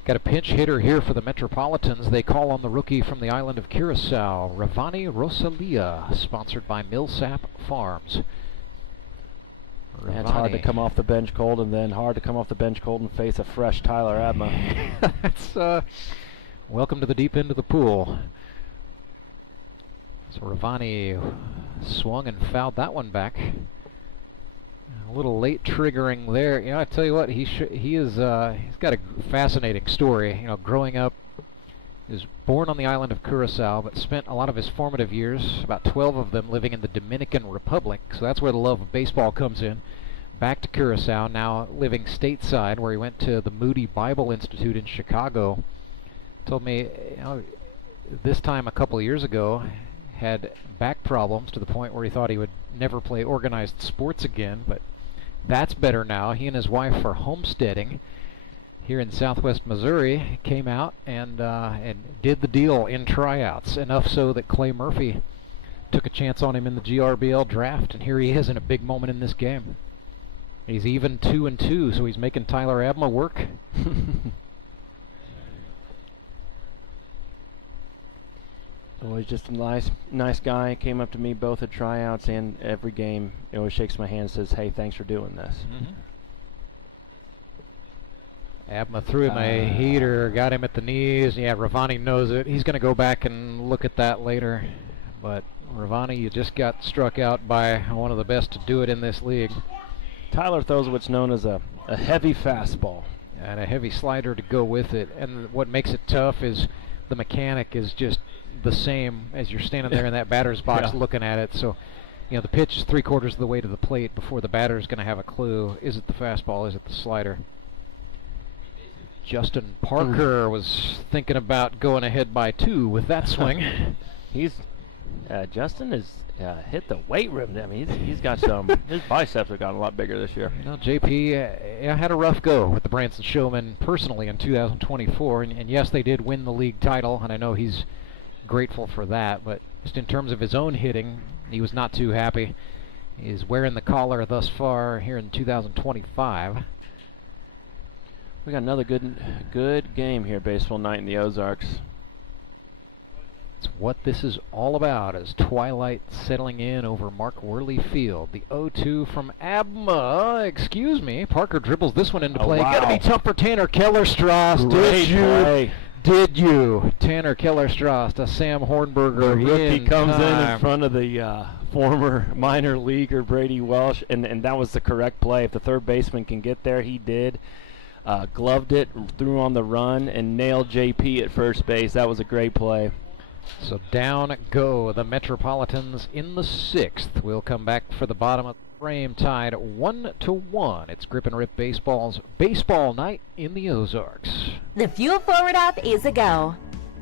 Got a pinch hitter here for the Metropolitans. They call on the rookie from the island of Curacao, Ravani Rosalia, sponsored by Millsap Farms. It's hard to come off the bench cold, and then hard to come off the bench cold and face a fresh Tyler Abma. That's welcome to the deep end of the pool. So Ravani swung and fouled that one back. A little late triggering there. You know, I tell you what, he's got a fascinating story. You know, growing up, he was born on the island of Curacao, but spent a lot of his formative years, about 12 of them, living in the Dominican Republic. So that's where the love of baseball comes in. Back to Curacao, now living stateside, where he went to the Moody Bible Institute in Chicago. Told me, you know, this time a couple of years ago, had back problems to the point where he thought he would never play organized sports again, but that's better now. He and his wife are homesteading here in southwest Missouri. Came out and did the deal in tryouts, enough so that Clay Murphy took a chance on him in the GRBL draft, and here he is in a big moment in this game. He's even 2-2, so he's making Tyler Abma work. Always just a nice guy. Came up to me both at tryouts and every game. He always shakes my hand and says, "Hey, thanks for doing this." Abma threw him a heater, got him at the knees. Yeah, Ravani knows it. He's going to go back and look at that later. But Ravani, you just got struck out by one of the best to do it in this league. Tyler throws what's known as a heavy fastball. And a heavy slider to go with it. And what makes it tough is the mechanic is just the same as you're standing there in that batter's box looking at it. So, you know, the pitch is 3/4 of the way to the plate before the batter's going to have a clue. Is it the fastball? Is it the slider? Justin Parker was thinking about going ahead by 2 with that swing. Justin has hit the weight room. I mean, he's got some. His biceps have gotten a lot bigger this year. You know, JP had a rough go with the Branson Showmen personally in 2024, and yes, they did win the league title, and I know he's grateful for that. But just in terms of his own hitting, he was not too happy. He's wearing the collar thus far here in 2025. We got another good game here, baseball night in the Ozarks. It's what this is all about as twilight settling in over Mark Worley Field. The 0-2 from Abma. Excuse me. Parker dribbles this one into play. Wow. Gotta be tough for Tanner Kellerstrass. Did you? Tanner Kellerstrass to Sam Hornberger. The rookie comes in front of the former minor leaguer Brady Welsh, and that was the correct play. If the third baseman can get there, he did. Gloved it, threw on the run, and nailed JP at first base. That was a great play. So down go the Metropolitans in the 6th. We'll come back for the bottom of the frame, tied 1-1. It's Grip and Rip Baseball's baseball night in the Ozarks. The Fuel Forward app is a go.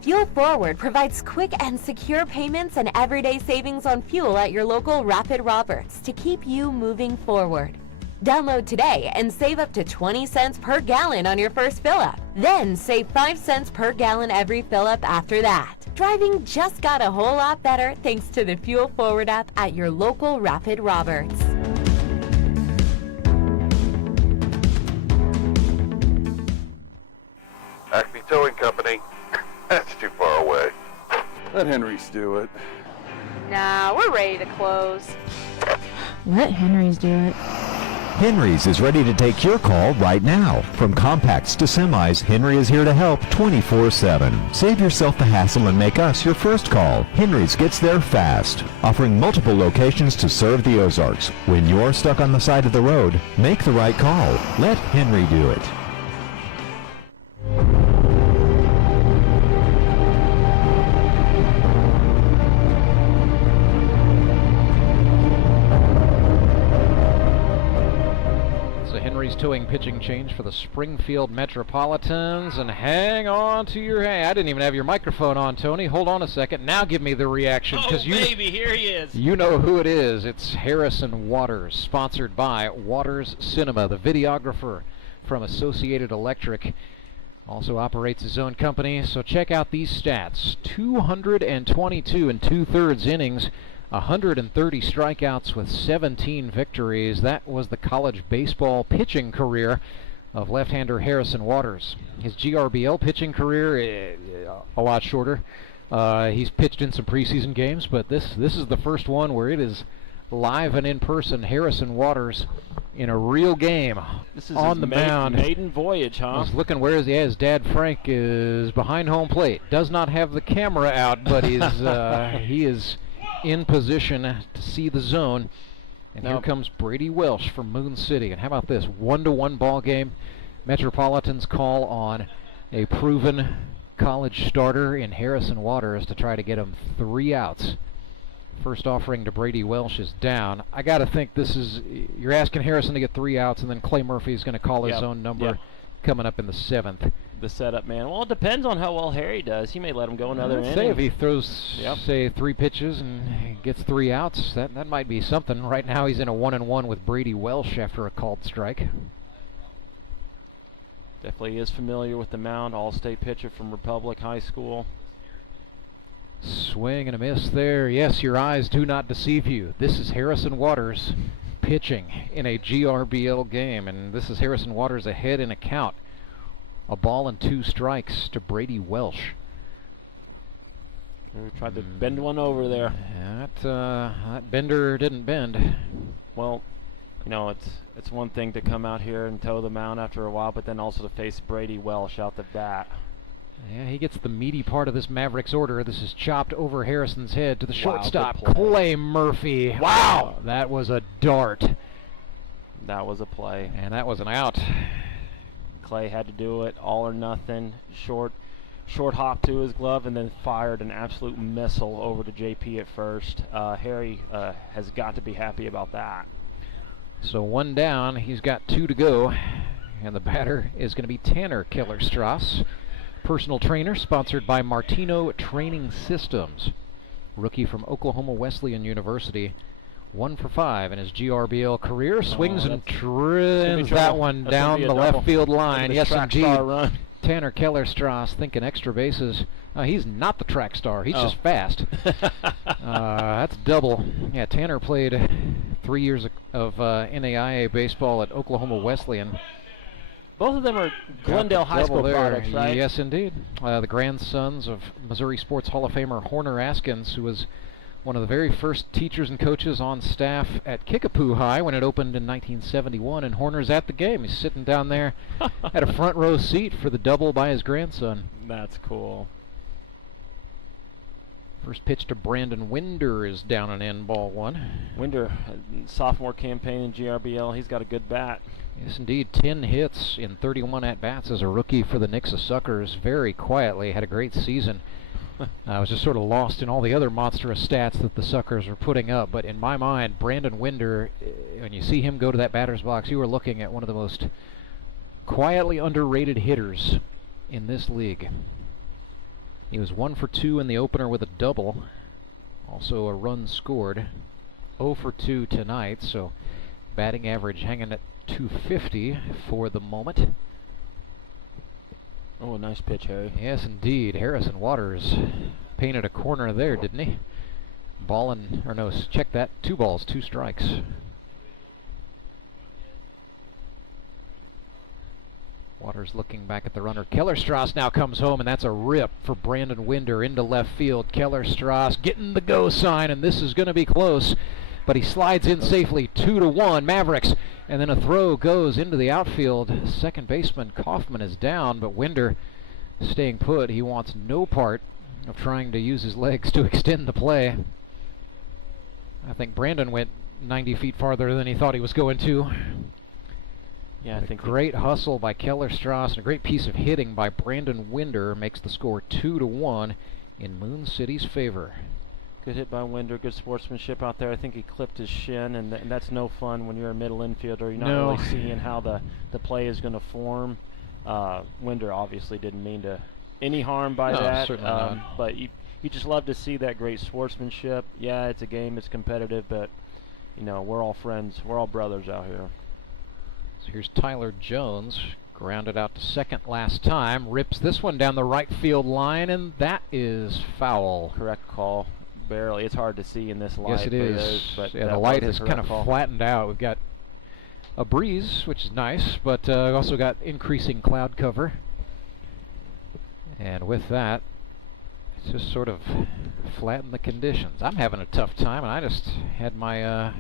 Fuel Forward provides quick and secure payments and everyday savings on fuel at your local Rapid Roberts to keep you moving forward. Download today and save up to 20 cents per gallon on your first fill-up. Then save 5 cents per gallon every fill-up after that. Driving just got a whole lot better thanks to the Fuel Forward app at your local Rapid Roberts. Acme Towing Company. That's too far away. Let Henry's do it. Nah, we're ready to close. Let Henry's do it. Henry's is ready to take your call right now. From compacts to semis, Henry is here to help 24/7. Save yourself the hassle and make us your first call. Henry's gets there fast, offering multiple locations to serve the Ozarks. When you're stuck on the side of the road, make the right call. Let Henry do it. Towing pitching change for the Springfield Metropolitans, and hang on to your I didn't even have your microphone on, Tony. Hold on a second. Now give me the reaction, because baby, here he is. You know who it is. It's Harrison Waters, sponsored by Waters Cinema, the videographer from Associated Electric. Also operates his own company, so check out these stats. 222 and 2/3 innings, 130 strikeouts with 17 victories. That was the college baseball pitching career of left-hander Harrison Waters. His GRBL pitching career, a lot shorter. He's pitched in some preseason games, but this is the first one where it is live and in person. Harrison Waters in a real game. This is on the mound. Maiden voyage, huh? I was looking where his dad Frank is behind home plate. Does not have the camera out, but he is in position to see the zone. And here comes Brady Welsh from Moon City. And how about this 1-1 ball game? Metropolitans call on a proven college starter in Harrison Waters to try to get him 3 outs. First offering to Brady Welsh is down. I got to think this is, you're asking Harrison to get 3 outs, and then Clay Murphy is going to call his own number. coming up in the 7th. The setup man. Well, it depends on how well Harry does. He may let him go another inning. Say if he throws, say, 3 pitches and gets 3 outs, that might be something. Right now he's in a 1-1 with Brady Welsh after a called strike. Definitely is familiar with the mound. All-state pitcher from Republic High School. Swing and a miss there. Yes, your eyes do not deceive you. This is Harrison Waters pitching in a GRBL game, and this is Harrison Waters ahead in a count. A ball and 2 strikes to Brady Welsh. We tried to bend one over there. That bender didn't bend. Well, you know, it's one thing to come out here and toe the mound after a while, but then also to face Brady Welsh out the bat. Yeah, he gets the meaty part of this Mavericks order. This is chopped over Harrison's head to the shortstop, good play. Clay Murphy. Wow! That was a dart. That was a play. And that was an out. Clay had to do it, all or nothing. Short hop to his glove, and then fired an absolute missile over to JP at first. Harry has got to be happy about that. So 1 down, he's got 2 to go, and the batter is going to be Tanner Kellerstrass, personal trainer, sponsored by Martino Training Systems. Rookie from Oklahoma Wesleyan University. 1 for 5 in his GRBL career. Swings and trims that one down the left field line. Yes, indeed. Tanner Kellerstrass thinking extra bases. He's not the track star. He's just fast. That's double. Yeah, Tanner played 3 years of NAIA baseball at Oklahoma Wesleyan. Both of them are Glendale High School products, right? Yes, indeed. The grandsons of Missouri Sports Hall of Famer Horner Askins, who was one of the very first teachers and coaches on staff at Kickapoo High when it opened in 1971, and Horner's at the game. He's sitting down there at a front row seat for the double by his grandson. That's cool. First pitch to Brandon Winder is down and in, ball 1. Winder, sophomore campaign in GRBL, he's got a good bat. Yes, indeed. 10 hits in 31 at-bats as a rookie for the Nixa Suckers. Very quietly, had a great season. I was just sort of lost in all the other monstrous stats that the Suckers were putting up. But in my mind, Brandon Winder, when you see him go to that batter's box, you are looking at one of the most quietly underrated hitters in this league. He was 1 for 2 in the opener with a double. Also a run scored. 0 for 2 tonight, so batting average hanging at .250 for the moment. Oh, a nice pitch, Harry. Yes, indeed. Harrison Waters painted a corner there, didn't he? Ball and, or no, check that. 2 balls, 2 strikes. Waters looking back at the runner. Kellerstrass now comes home, and that's a rip for Brandon Winder into left field. Kellerstrass getting the go sign, and this is going to be close. But he slides in safely, 2-1 Mavericks, and then a throw goes into the outfield. Second baseman Kaufman is down, but Winder staying put. He wants no part of trying to use his legs to extend the play. I think Brandon went 90 feet farther than he thought he was going to. Yeah, I think great hustle by Kellerstrass and a great piece of hitting by Brandon Winder makes the score 2-1 in Moon City's favor. Good hit by Winder, good sportsmanship out there. I think he clipped his shin, and that's no fun when you're a middle infielder. You're not really seeing how the play is going to form. Winder obviously didn't mean to any harm by that, certainly not. but you just love to see that great sportsmanship. Yeah, it's a game, it's competitive, but you know, we're all friends, we're all brothers out here. So here's Tyler Jones, grounded out to second last time, rips this one down the right field line, and that is foul. Correct call. Barely. It's hard to see in this light. Yes, it is. But yeah, the light has kind of flattened out. We've got a breeze, which is nice, but we've also got increasing cloud cover. And with that, it's just sort of flattened the conditions. I'm having a tough time, and I just had my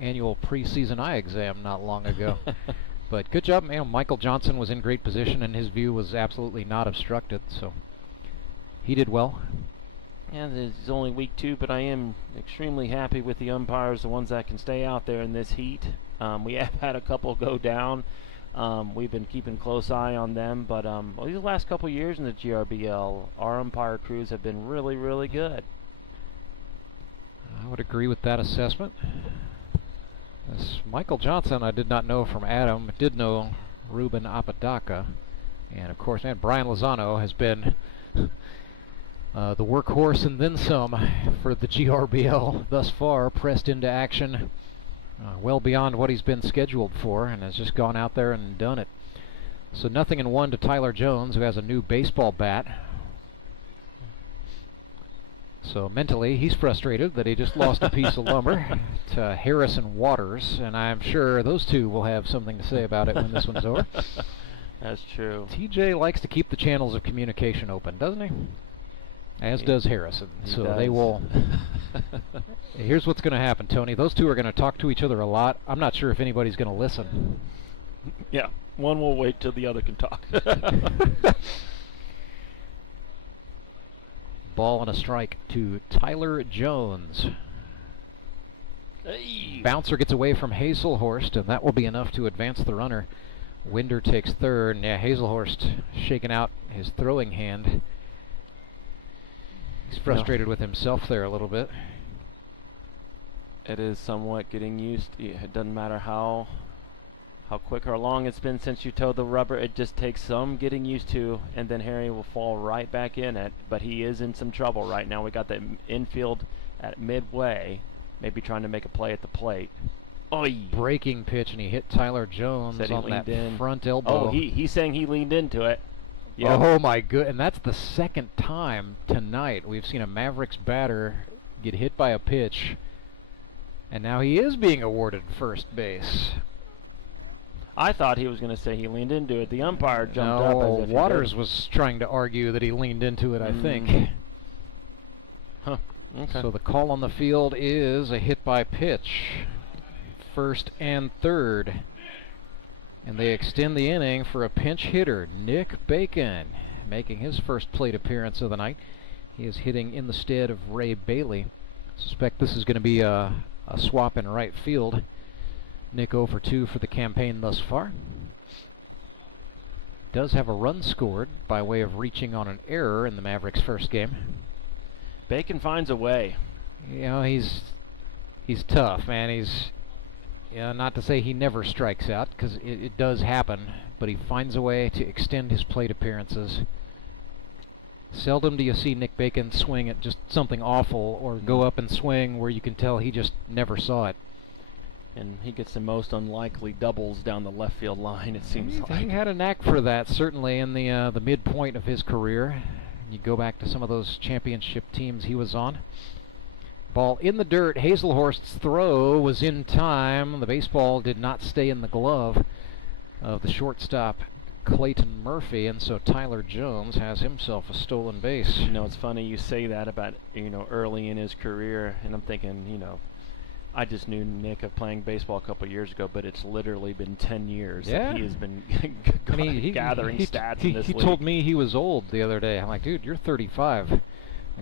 annual preseason eye exam not long ago. But good job. You know, Michael Johnson was in great position, and his view was absolutely not obstructed, so he did well. Yeah, it's only week 2, but I am extremely happy with the umpires, the ones that can stay out there in this heat. We have had a couple go down. We've been keeping close eye on them, but these last couple years in the GRBL, our umpire crews have been really, really good. I would agree with that assessment. This Michael Johnson I did not know from Adam. Did know Ruben Apodaca. And of course, and Brian Lozano has been the workhorse and then some for the GRBL thus far, pressed into action well beyond what he's been scheduled for, and has just gone out there and done it. So 0-1 to Tyler Jones, who has a new baseball bat. So mentally, he's frustrated that he just lost a piece of lumber to Harrison Waters, and I'm sure those two will have something to say about it when this one's over. That's true. TJ likes to keep the channels of communication open, doesn't he? As does Harrison. So they will... Here's what's going to happen, Tony. Those two are going to talk to each other a lot. I'm not sure if anybody's going to listen. Yeah, one will wait till the other can talk. Ball and a strike to Tyler Jones. Hey. Bouncer gets away from Hazelhorst, and that will be enough to advance the runner. Winder takes third, and yeah, Hazelhorst shaking out his throwing hand. He's frustrated with himself there a little bit. It is somewhat getting used. It doesn't matter how quick or long it's been since you towed the rubber. It just takes some getting used to, and then Harry will fall right back in it. But he is in some trouble right now. We got the infield at midway, maybe trying to make a play at the plate. Oy. Breaking pitch, and he hit Tyler Jones on that front elbow. Oh, he's saying he leaned into it. Yep. Oh my good, and that's the second time tonight we've seen a Mavericks batter get hit by a pitch, and now he is being awarded first base. I thought he was going to say he leaned into it. The umpire jumped up as if Waters was trying to argue that he leaned into it, I think. Huh. Okay. So the call on the field is a hit by pitch. First and third. And they extend the inning for a pinch hitter, Nick Bacon, making his first plate appearance of the night. He is hitting in the stead of Ray Bailey. Suspect this is going to be a swap in right field. Nick 0 for 2 for the campaign thus far. Does have a run scored by way of reaching on an error in the Mavericks' first game. Bacon finds a way. You know, he's tough, man. He's... Yeah, not to say he never strikes out, because it does happen, but he finds a way to extend his plate appearances. Seldom do you see Nick Bacon swing at just something awful or go up and swing where you can tell he just never saw it. And he gets the most unlikely doubles down the left field line, it seems like. He had a knack for that, certainly in the midpoint of his career. You go back to some of those championship teams he was on. Ball in the dirt. Hazelhorst's throw was in time. The baseball did not stay in the glove of the shortstop, Clayton Murphy, and so Tyler Jones has himself a stolen base. You know, it's funny you say that about, early in his career, and I'm thinking, I just knew Nick of playing baseball a couple years ago, but it's literally been 10 years that he has been gathering stats in this league. He told me he was old the other day. I'm like, dude, you're 35.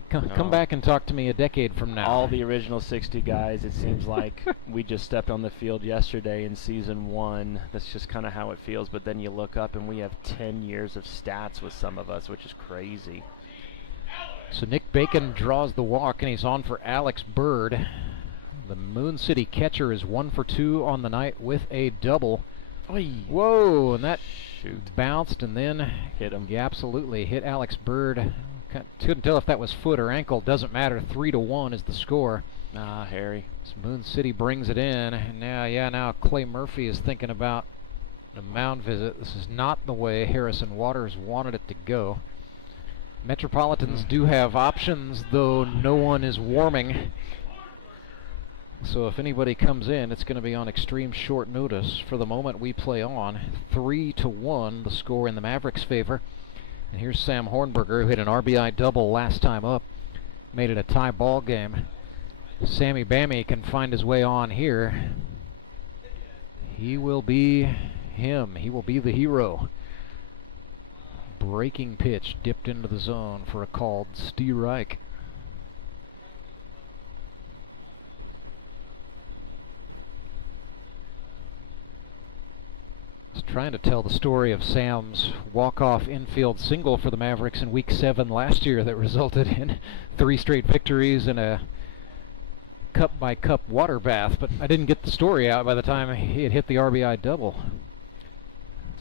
Come back and talk to me a decade from now. All the original 60 guys, it seems like we just stepped on the field yesterday in season 1. That's just kind of how it feels. But then you look up and we have 10 years of stats with some of us, which is crazy. So Nick Bacon draws the walk, and he's on for Alex Bird. The Moon City catcher is 1 for 2 on the night with a double. Oy. Whoa, and that bounced and then hit him. Yeah, absolutely. Hit Alex Bird. Couldn't tell if that was foot or ankle. Doesn't matter. 3-1 is the score. Harry. So Moon City brings it in. And now Clay Murphy is thinking about a mound visit. This is not the way Harrison Waters wanted it to go. Metropolitans do have options, though no one is warming. So if anybody comes in, it's going to be on extreme short notice. For the moment, we play on. 3-1, the score in the Mavericks' favor. And here's Sam Hornberger, who hit an RBI double last time up. Made it a tie ball game. Sammy Bammy can find his way on here. He will be him. He will be the hero. Breaking pitch dipped into the zone for a called strike. Trying to tell the story of Sam's walk-off infield single for the Mavericks in Week 7 last year that resulted in 3 straight victories and a cup-by-cup water bath, but I didn't get the story out by the time he had hit the RBI double.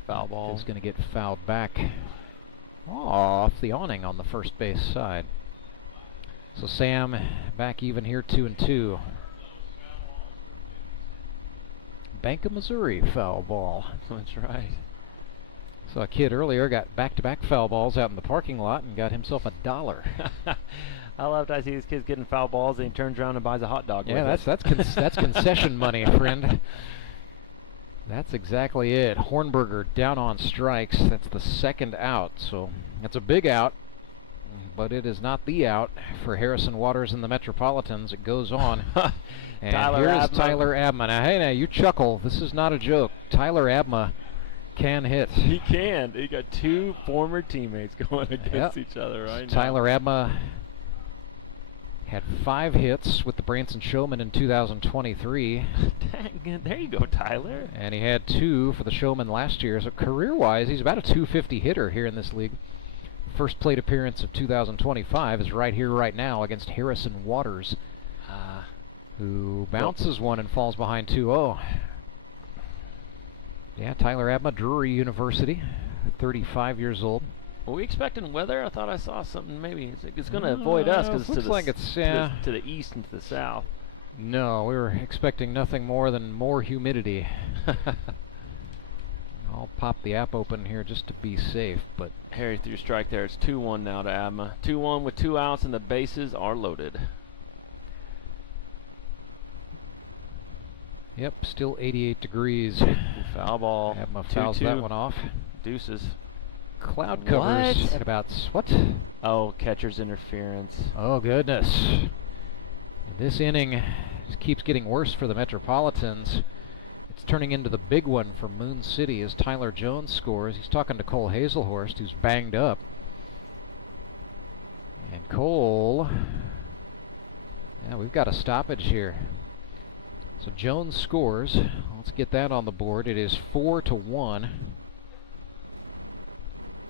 Foul ball. Is going to get fouled back off the awning on the first base side. So Sam back even here, 2-2. Bank of Missouri foul ball. That's right. So a kid earlier got back-to-back foul balls out in the parking lot and got himself $1. I love to see these kids getting foul balls and he turns around and buys a hot dog. Yeah, with that's concession money, friend. That's exactly it. Hornberger down on strikes. That's the second out. So it's a big out, but it is not the out for Harrison Waters and the Metropolitans. It goes on. And here's Tyler Abma. Now, hey, now you chuckle. This is not a joke. Tyler Abma can hit. He can. He got two former teammates going against each other right now. Tyler Abma had 5 hits with the Branson Showmen in 2023. Dang, there you go, Tyler. And he had 2 for the Showmen last year. So career-wise, he's about a 250 hitter here in this league. First plate appearance of 2025 is right here, right now, against Harrison Waters, who bounces one and falls behind 2-0. Yeah, Tyler Abma, Drury University, 35 years old. Were we expecting weather? I thought I saw something. Maybe it's going to avoid us because looks like it's to the east and to the south. No, we were expecting nothing more than more humidity. I'll pop the app open here just to be safe, but Harry threw strike there. It's 2-1 now to Abma. 2-1 with 2 outs and the bases are loaded. Yep, still 88 degrees. Foul ball. Abma fouls that one off. Deuces. Cloud covers at about what? Oh, catcher's interference. Oh goodness. This inning just keeps getting worse for the Metropolitans. It's turning into the big one for Moon City as Tyler Jones scores. He's talking to Cole Hazelhorst, who's banged up. And Cole, yeah, we've got a stoppage here. So Jones scores. Let's get that on the board. It is 4-1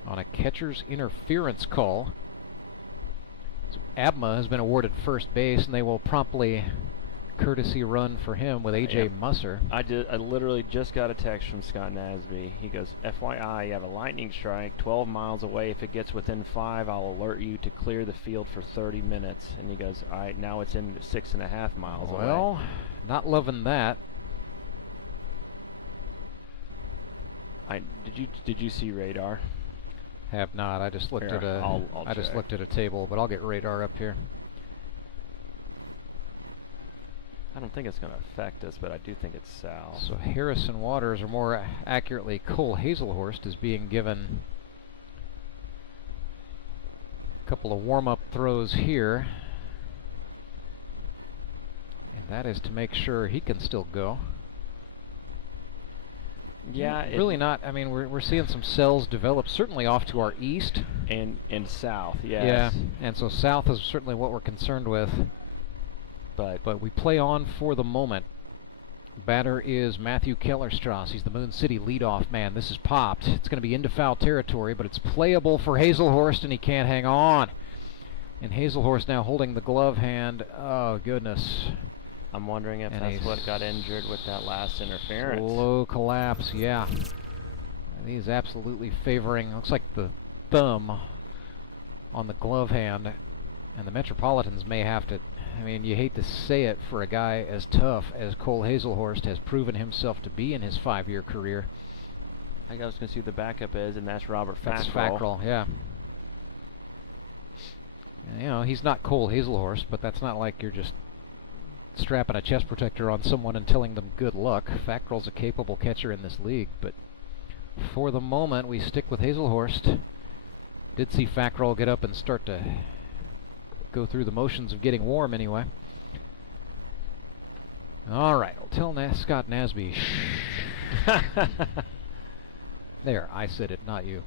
on a catcher's interference call. So Abma has been awarded first base, and they will promptly courtesy run for him with A.J. Musser. I literally just got a text from Scott Nasby. He goes, FYI, you have a lightning strike 12 miles away. If it gets within 5, I'll alert you to clear the field for 30 minutes. And he goes, all right, now it's in 6.5 miles away. Well, not loving that. Did you see radar? Have not. I just looked Here, at a I'll I just check. looked at a table, but I'll get radar up here. I don't think it's going to affect us, but I do think it's south. So Harrison Waters, or more accurately Cole Hazelhorst, is being given a couple of warm-up throws here. And that is to make sure he can still go. Yeah, really not. I mean, we're seeing some cells develop, certainly off to our east and south. Yes. Yeah, and so south is certainly what we're concerned with. But we play on for the moment. Batter is Matthew Kellerstrass. He's the Moon City leadoff man. This is popped. It's going to be into foul territory, but it's playable for Hazelhorst, and he can't hang on. And Hazelhorst now holding the glove hand. Oh goodness. I'm wondering if that's what got injured with that last interference. Slow collapse, yeah. And he's absolutely favoring, looks like the thumb on the glove hand. And the Metropolitans may have to, I mean, you hate to say it for a guy as tough as Cole Hazelhorst has proven himself to be in his 5-year career. I think I was going to see who the backup is, and that's Robert Fackrell. That's Fackrell, yeah. You know, he's not Cole Hazelhorst, but that's not like you're just strapping a chest protector on someone and telling them good luck. Fackrell's a capable catcher in this league, but for the moment we stick with Hazelhorst. Did see Fackrell get up and start to go through the motions of getting warm anyway. All right, I'll tell Scott Nasby. There, I said it, not you.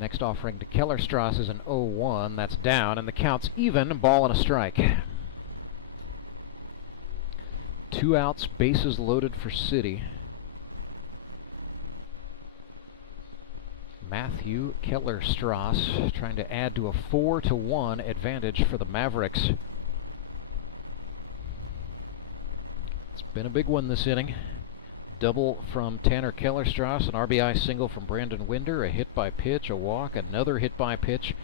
Next offering to Kellerstrass is an 0-1. That's down, and the count's even. Ball and a strike. 2 outs, bases loaded for City. Matthew Kellerstrass trying to add to a 4-1 advantage for the Mavericks. It's been a big one this inning. double from Tanner Kellerstrass, an RBI single from Brandon Winder, a hit by pitch, a walk, another hit by pitch,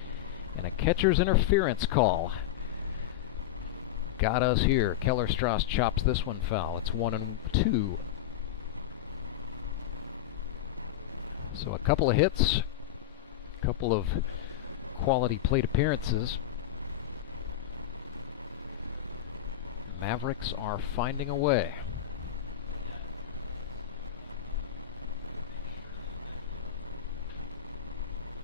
and a catcher's interference call. Got us here. Kellerstrass chops this one foul. It's 1-2. So a couple of hits, a couple of quality plate appearances. Mavericks are finding a way.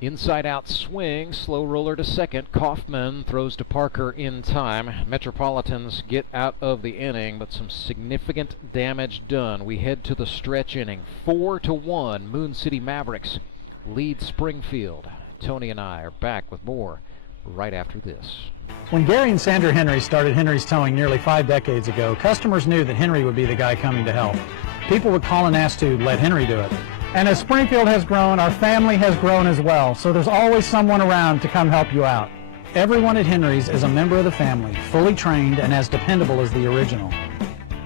Inside out swing, slow roller to second. Kaufman throws to Parker in time. Metropolitans get out of the inning, but some significant damage done. We head to the stretch inning. 4-1, Moon City Mavericks lead Springfield. Tony and I are back with more right after this. When Gary and Sandra Henry started Henry's Towing nearly 5 decades ago, customers knew that Henry would be the guy coming to help. People would call and ask to let Henry do it. And as Springfield has grown, our family has grown as well, so there's always someone around to come help you out. Everyone at Henry's is a member of the family, fully trained and as dependable as the original.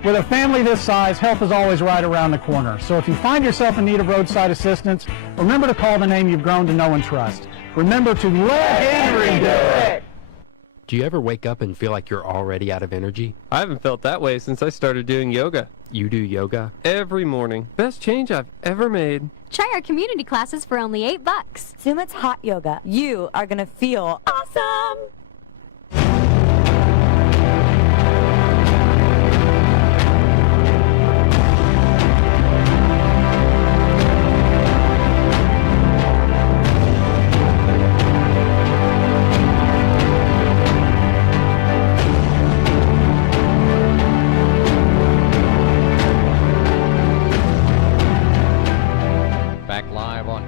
With a family this size, help is always right around the corner. So if you find yourself in need of roadside assistance, remember to call the name you've grown to know and trust. Remember to let Henry do it! Do you ever wake up and feel like you're already out of energy? I haven't felt that way since I started doing yoga. You do yoga? Every morning. Best change I've ever made. Try our community classes for only $8. Sumit's Hot Yoga. You are going to feel awesome!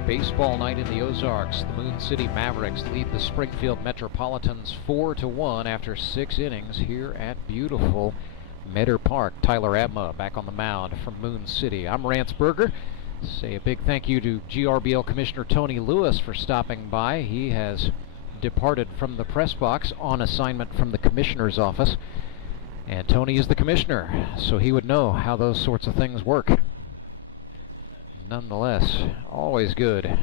Baseball night in the Ozarks. The Moon City Mavericks lead the Springfield Metropolitans 4-1 after 6 innings here at beautiful Meadow Park. Tyler Abma back on the mound from Moon City. I'm Rance Berger. Say a big thank you to GRBL Commissioner Tony Lewis for stopping by. He has departed from the press box on assignment from the Commissioner's office. And Tony is the Commissioner, so he would know how those sorts of things work. Nonetheless, always good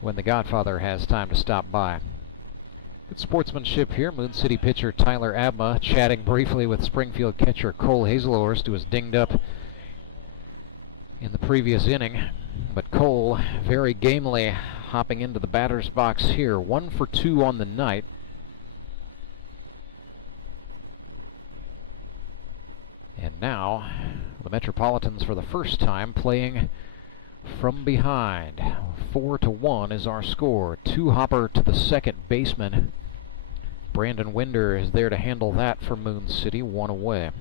when the Godfather has time to stop by. Good sportsmanship here. Moon City pitcher Tyler Abma chatting briefly with Springfield catcher Cole Hazelhorst, who was dinged up in the previous inning. But Cole very gamely hopping into the batter's box here. 1 for 2 on the night. And now the Metropolitans for the first time playing from behind. 4-1 is our score. 2-hopper to the second baseman. Brandon Winder is there to handle that for Moon City. 1 away.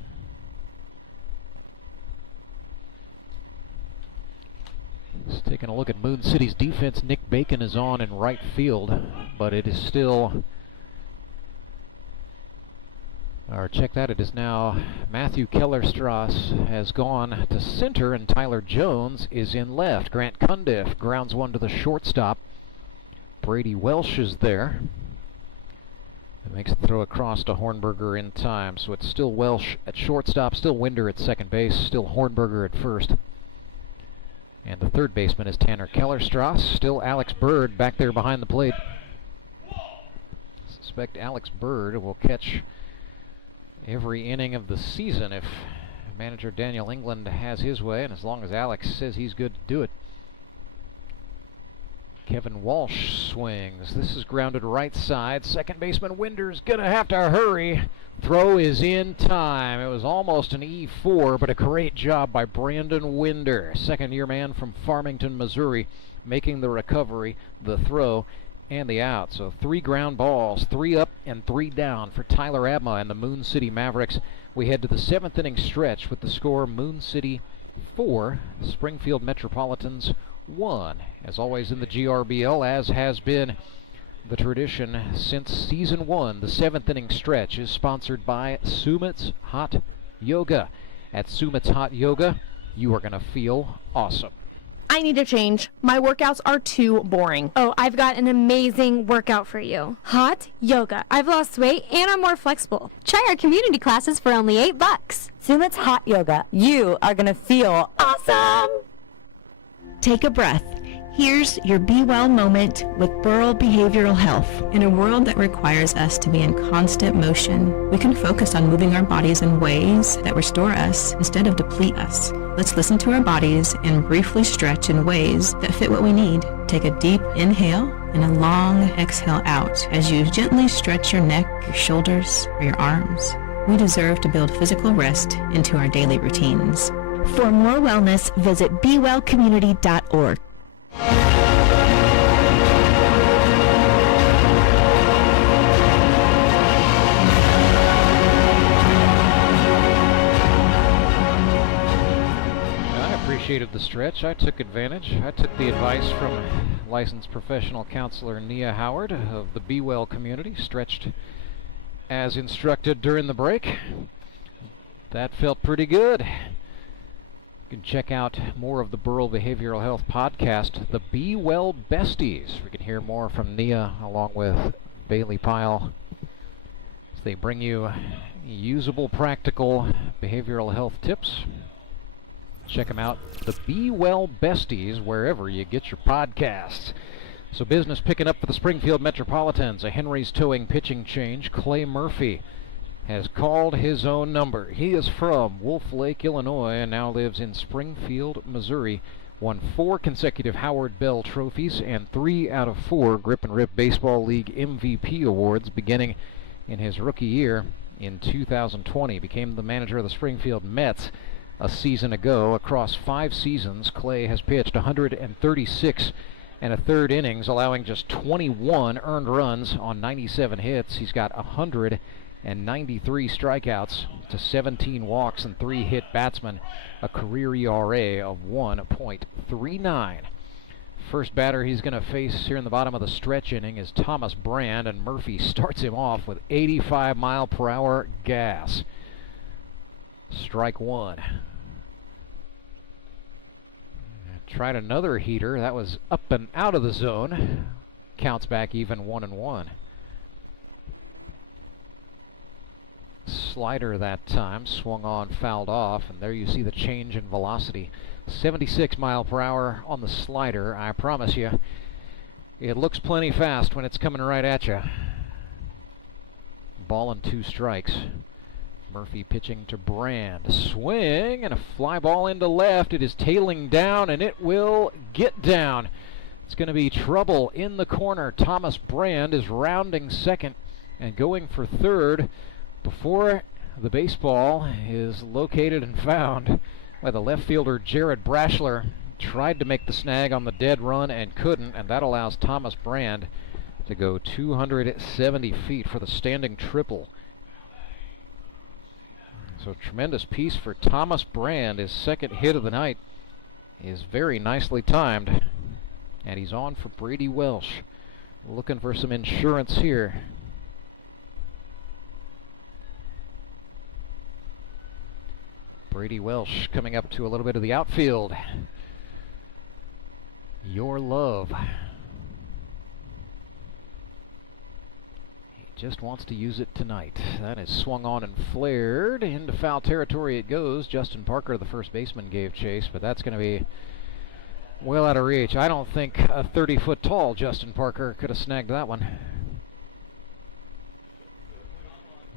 Just taking a look at Moon City's defense. Nick Bacon is on in right field, but it is still... Or check that, it is now Matthew Kellerstrass has gone to center and Tyler Jones is in left. Grant Cundiff grounds one to the shortstop. Brady Welsh is there. It makes the throw across to Hornberger in time. So it's still Welsh at shortstop, still Winder at second base, still Hornberger at first. And the third baseman is Tanner Kellerstrass, still Alex Bird back there behind the plate. Suspect Alex Bird will catch every inning of the season if manager Daniel England has his way, and as long as Alex says he's good to do it. Kevin Walsh swings. This is grounded right side. Second baseman Winder's gonna have to hurry. Throw is in time. It was almost an E4, but a great job by Brandon Winder, second-year man from Farmington, Missouri, making the recovery, the throw, and the out. So 3 ground balls, 3 up and 3 down for Tyler Abma and the Moon City Mavericks. We head to the 7th inning stretch with the score Moon City 4, Springfield Metropolitans 1. As always in the GRBL, as has been the tradition since season 1, the 7th inning stretch is sponsored by Sumit's Hot Yoga. At Sumit's Hot Yoga, you are going to feel awesome. I need a change. My workouts are too boring. Oh, I've got an amazing workout for you. Hot yoga. I've lost weight and I'm more flexible. Try our community classes for only $8. Sumit's Hot Yoga. You are going to feel awesome. Take a breath. Here's your Be Well moment with Burl Behavioral Health. In a world that requires us to be in constant motion, we can focus on moving our bodies in ways that restore us instead of deplete us. Let's listen to our bodies and briefly stretch in ways that fit what we need. Take a deep inhale and a long exhale out as you gently stretch your neck, your shoulders, or your arms. We deserve to build physical rest into our daily routines. For more wellness, visit BeWellCommunity.org. Appreciated the stretch. I took advantage. I took the advice from licensed professional counselor Nia Howard of the Be Well community, stretched as instructed during the break. That felt pretty good. You can check out more of the Burl Behavioral Health podcast, the Be Well Besties. We can hear more from Nia along with Bailey Pyle as they bring you usable, practical behavioral health tips. Check them out, the Be Well Besties, wherever you get your podcasts. So business picking up for the Springfield Metropolitans. A Henry's Towing pitching change. Clay Murphy has called his own number. He is from Wolf Lake, Illinois, and now lives in Springfield, Missouri. Won 4 consecutive Howard Bell trophies and 3 out of 4 Grip and Rip Baseball League MVP awards beginning in his rookie year in 2020. Became the manager of the Springfield Mets a season ago. Across 5 seasons, Clay has pitched 136 and a third innings, allowing just 21 earned runs on 97 hits. He's got 193 strikeouts to 17 walks and 3 hit batsmen, a career ERA of 1.39. First batter he's going to face here in the bottom of the stretch inning is Thomas Brand, and Murphy starts him off with 85-mile-per-hour gas. Strike 1. Tried another heater. That was up and out of the zone. Counts back even 1-1. Slider that time. Swung on, fouled off. And there you see the change in velocity. 76 mile per hour on the slider. I promise you, it looks plenty fast when it's coming right at you. Ball and 2 strikes. Murphy pitching to Brand. Swing and a fly ball into left. It is tailing down and it will get down. It's going to be trouble in the corner. Thomas Brand is rounding second and going for third before the baseball is located and found by the left fielder Jared Brashler. Tried to make the snag on the dead run and couldn't, and that allows Thomas Brand to go 270 feet for the standing triple. So tremendous piece for Thomas Brand. His second hit of the night is very nicely timed. And he's on for Brady Welsh. Looking for some insurance here. Brady Welsh coming up to a little bit of the outfield. Your love. Just wants to use it tonight. That is swung on and flared. Into foul territory it goes. Justin Parker, the first baseman, gave chase, but that's going to be well out of reach. I don't think a 30-foot tall Justin Parker could have snagged that one.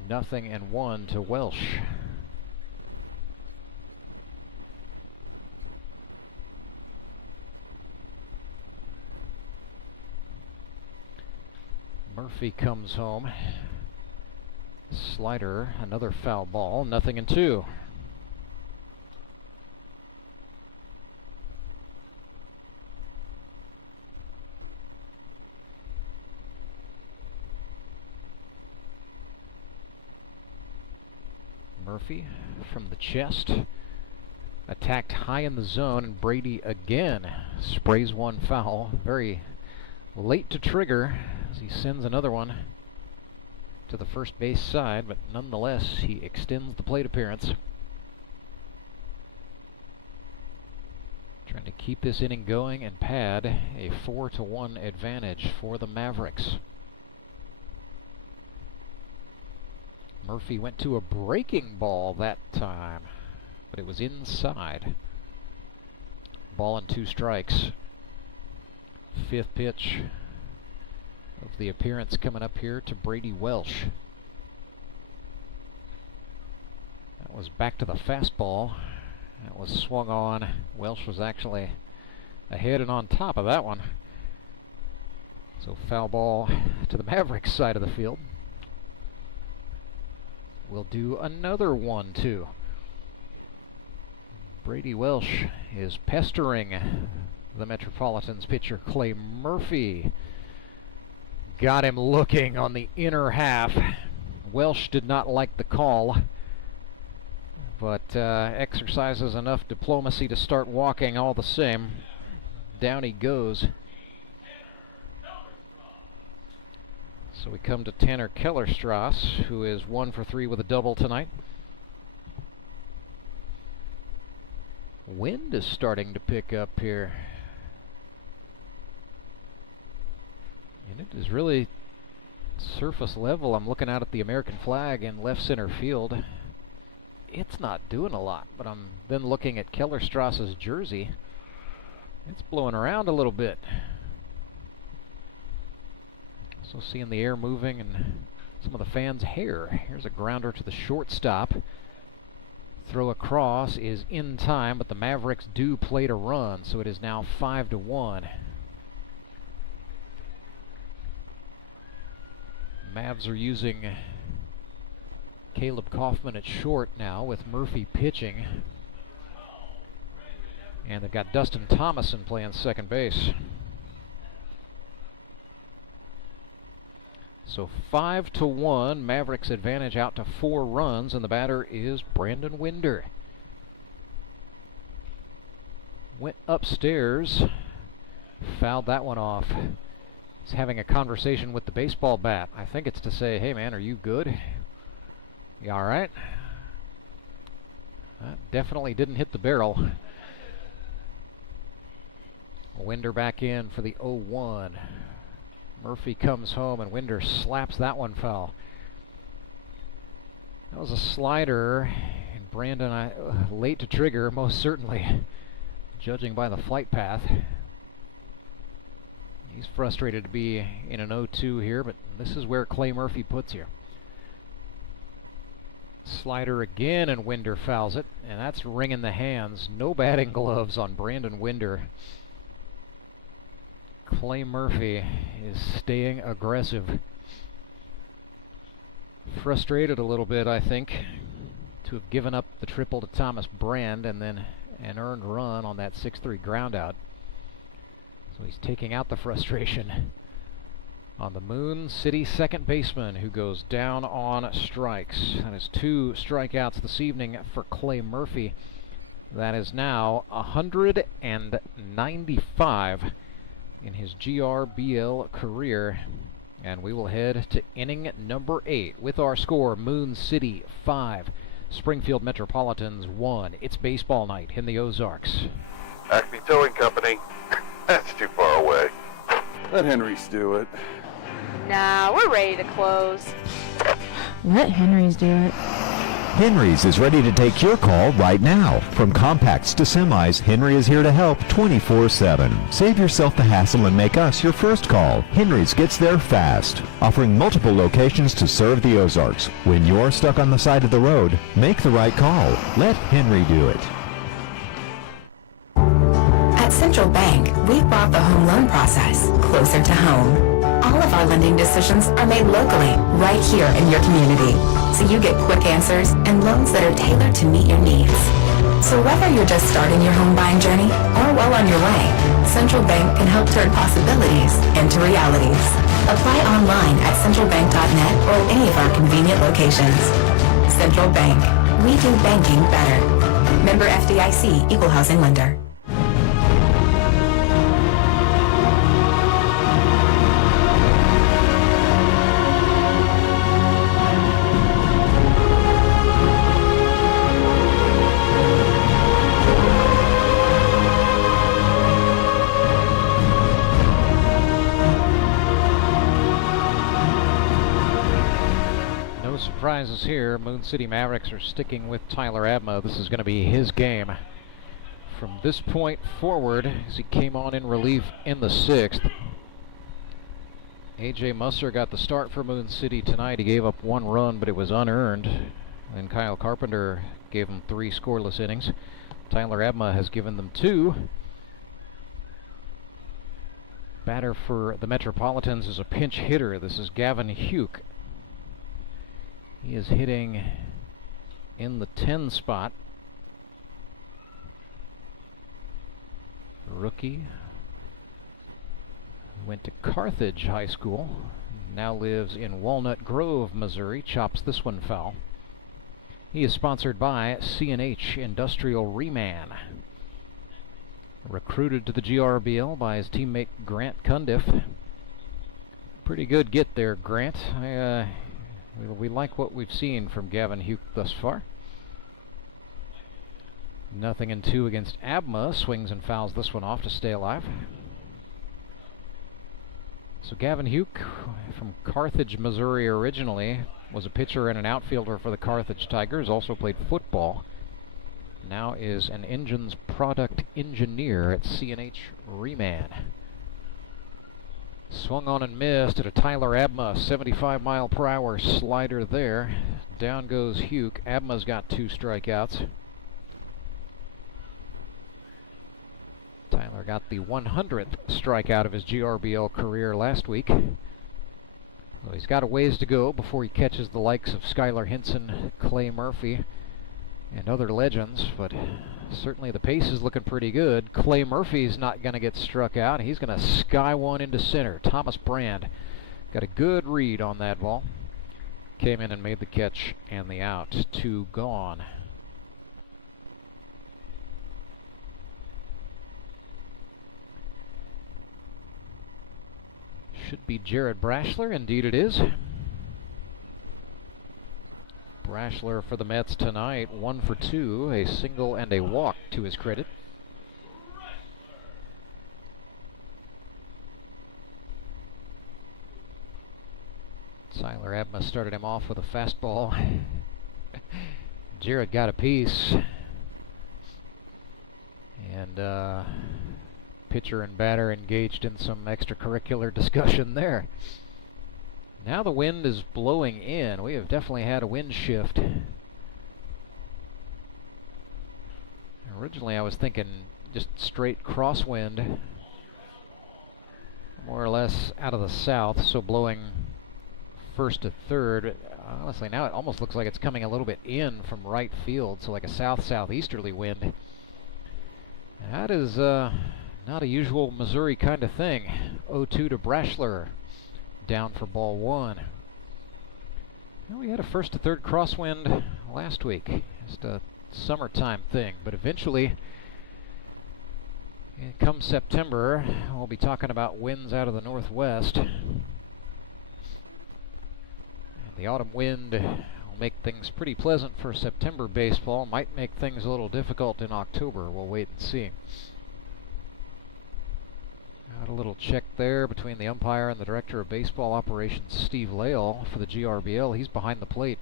0-1 to Welsh. Murphy comes home. Slider, another foul ball. 0-2. Murphy from the chest. Attacked high in the zone, and Brady again sprays one foul. Very late to trigger as he sends another one to the first base side, but nonetheless he extends the plate appearance. Trying to keep this inning going and pad a 4-1 advantage for the Mavericks. Murphy went to a breaking ball that time, but it was inside. Ball and 2 strikes. 5th pitch of the appearance coming up here to Brady Welsh. That was back to the fastball. That was swung on. Welsh was actually ahead and on top of that one. So foul ball to the Mavericks side of the field. We'll do another 1-2. Brady Welsh is pestering the Metropolitans pitcher Clay Murphy. Got him looking on the inner half. Welsh did not like the call, but exercises enough diplomacy to start walking all the same. Down he goes. So we come to Tanner Kellerstrass, who is 1 for 3 with a double tonight. Wind is starting to pick up here. And it is really surface level. I'm looking out at the American flag in left center field. It's not doing a lot, but I'm then looking at Kellerstrass's jersey. It's blowing around a little bit. So seeing the air moving and some of the fans' hair. Here's a grounder to the shortstop. Throw across is in time, but the Mavericks do play to run, so it is now 5-1. Mavs are using Caleb Kaufman at short now with Murphy pitching. And they've got Dustin Thomason playing second base. So 5-1, Mavericks advantage out to 4 runs, and the batter is Brandon Winder. Went upstairs, fouled that one off. He's having a conversation with the baseball bat. I think it's to say, hey man, are you good? You alright? That definitely didn't hit the barrel. Winder back in for the 0-1. Murphy comes home and Winder slaps that one foul. That was a slider, and Brandon late to trigger, most certainly, judging by the flight path. He's frustrated to be in an 0-2 here, but this is where Clay Murphy puts you. Slider again, and Winder fouls it, and that's ringing the hands. No batting gloves on Brandon Winder. Clay Murphy is staying aggressive. Frustrated a little bit, I think, to have given up the triple to Thomas Brand and then an earned run on that 6-3 ground out. So he's taking out the frustration on the Moon City second baseman, who goes down on strikes. That is 2 strikeouts this evening for Clay Murphy. That is now 195 in his GRBL career. And we will head to inning number 8 with our score: Moon City 5, Springfield Metropolitans 1. It's baseball night in the Ozarks. Acme Towing Company. That's too far away. Let Henry's do it. Nah, we're ready to close. Let Henry's do it. Henry's is ready to take your call right now. From compacts to semis, Henry is here to help 24/7. Save yourself the hassle and make us your first call. Henry's gets there fast, offering multiple locations to serve the Ozarks. When you're stuck on the side of the road, make the right call. Let Henry do it. At Central Bank, we've brought the home loan process closer to home. All of our lending decisions are made locally, right here in your community, so you get quick answers and loans that are tailored to meet your needs. So whether you're just starting your home buying journey or well on your way, Central Bank can help turn possibilities into realities. Apply online at centralbank.net or at any of our convenient locations. Central Bank. We do banking better. Member FDIC, Equal Housing Lender. surprises here. Moon City Mavericks are sticking with Tyler Abma. This is going to be his game from this point forward as he came on in relief in the 6th. A.J. Musser got the start for Moon City tonight. He gave up 1 run, but it was unearned. And Kyle Carpenter gave him 3 scoreless innings. Tyler Abma has given them 2. Batter for the Metropolitans is a pinch hitter. This is Gavin Huke. He is hitting in the 10 spot. Rookie. Went to Carthage High School. Now lives in Walnut Grove, Missouri. Chops this one foul. He is sponsored by C&H Industrial Reman. Recruited to the GRBL by his teammate Grant Cundiff. Pretty good get there, Grant. We like what we've seen from Gavin Huke thus far. 0-2 against Abma. Swings and fouls this one off to stay alive. So Gavin Huke, from Carthage, Missouri originally, was a pitcher and an outfielder for the Carthage Tigers, also played football. Now is an engines product engineer at C&H Reman. Swung on and missed at a Tyler Abma 75-mile-per-hour slider there. Down goes Huke. Abma's got 2 strikeouts. Tyler got the 100th strikeout of his GRBL career last week. So he's got a ways to go before he catches the likes of Skylar Hinson, Clay Murphy, and other legends, but certainly the pace is looking pretty good. Clay Murphy's not going to get struck out. He's going to sky one into center. Thomas Brand got a good read on that ball. Came in and made the catch and the out. 2 gone. Should be Jared Brashler. Indeed it is. Brashler for the Mets tonight, 1 for 2, a single and a walk to his credit. Tyler Abma started him off with a fastball. Jared got a piece. And pitcher and batter engaged in some extracurricular discussion there. Now the wind is blowing in. We have definitely had a wind shift. Originally I was thinking just straight crosswind, more or less out of the south, so blowing 1st to 3rd. Honestly, now it almost looks like it's coming a little bit in from right field, so like a south-southeasterly wind. That is not a usual Missouri kind of thing. 0-2 to Brashler. Down for ball 1. Well, we had a 1st to 3rd crosswind last week. Just a summertime thing, but eventually, come September, we'll be talking about winds out of the northwest. And the autumn wind will make things pretty pleasant for September baseball. Might make things a little difficult in October. We'll wait and see. Got a little check there between the umpire and the director of baseball operations, Steve Lale, for the GRBL. He's behind the plate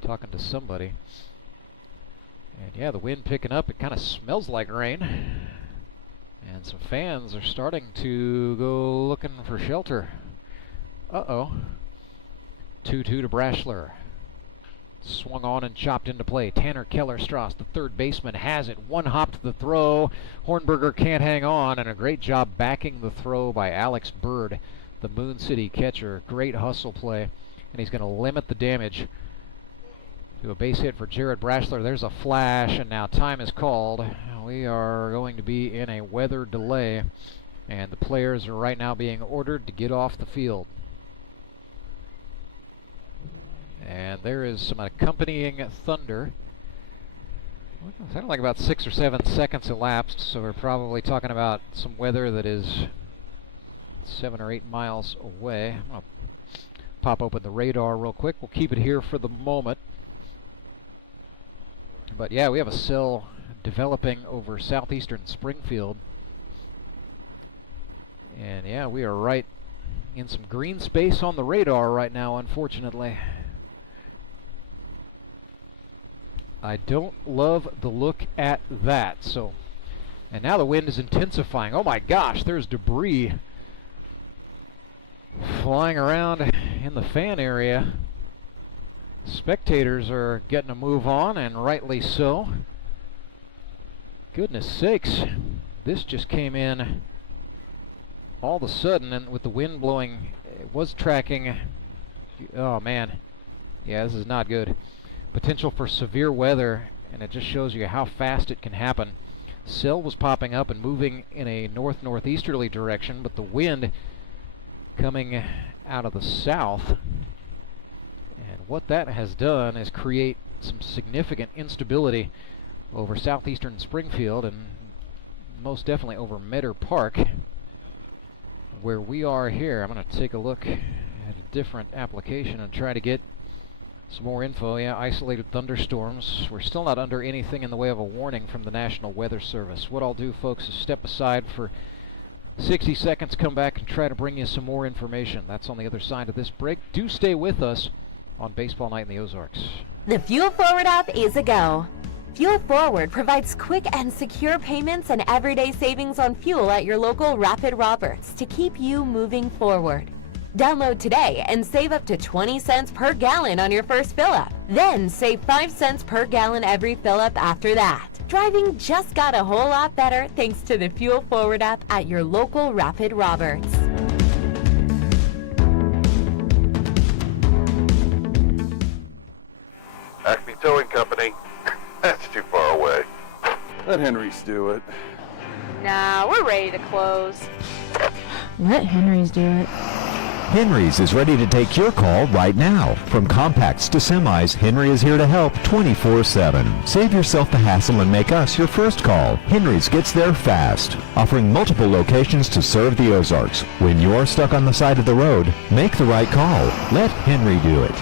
talking to somebody. And yeah, the wind picking up. It kind of smells like rain. And some fans are starting to go looking for shelter. Uh-oh. 2-2 to Brashler. Swung on and chopped into play. Tanner Keller-Strauss, the third baseman, has it. One hop to the throw. Hornberger can't hang on, and a great job backing the throw by Alex Bird, the Moon City catcher. Great hustle play, and he's going to limit the damage to a base hit for Jared Brashler. There's a flash, and now time is called. We are going to be in a weather delay, and the players are right now being ordered to get off the field. And there is some accompanying thunder. Sounded like about 6 or 7 seconds elapsed, so we're probably talking about some weather that is 7 or 8 miles away. I'm going to pop open the radar real quick. We'll keep it here for the moment. But yeah, we have a cell developing over southeastern Springfield. And yeah, we are right in some green space on the radar right now, unfortunately. I don't love the look at that. So, and now the wind is intensifying. Oh my gosh, there's debris flying around in the fan area. Spectators are getting a move on, and rightly so. Goodness sakes, this just came in all of a sudden, and with the wind blowing, it was tracking. Oh man, yeah, this is not good. Potential for severe weather, and it just shows you how fast it can happen. Cell was popping up and moving in a north-northeasterly direction, but the wind coming out of the south, and what that has done is create some significant instability over southeastern Springfield, and most definitely over Meadow Park, where we are here. I'm going to take a look at a different application and try to get some more info. Yeah, isolated thunderstorms. We're still not under anything in the way of a warning from the National Weather Service. What I'll do, folks, is step aside for 60 seconds, come back and try to bring you some more information. That's on the other side of this break. Do stay with us on Baseball Night in the Ozarks. The Fuel Forward app is a go. Fuel Forward provides quick and secure payments and everyday savings on fuel at your local Rapid Roberts to keep you moving forward. Download today and save up to 20 cents per gallon on your first fill-up. Then save 5 cents per gallon every fill-up after that. Driving just got a whole lot better thanks to the Fuel Forward app at your local Rapid Roberts. Acme Towing Company. That's too far away. Let Henry's do it. Nah, we're ready to close. Let Henry's do it. Henry's is ready to take your call right now. From compacts to semis, Henry is here to help 24/7. Save yourself the hassle and make us your first call. Henry's gets there fast, offering multiple locations to serve the Ozarks. When you're stuck on the side of the road, make the right call. Let Henry do it.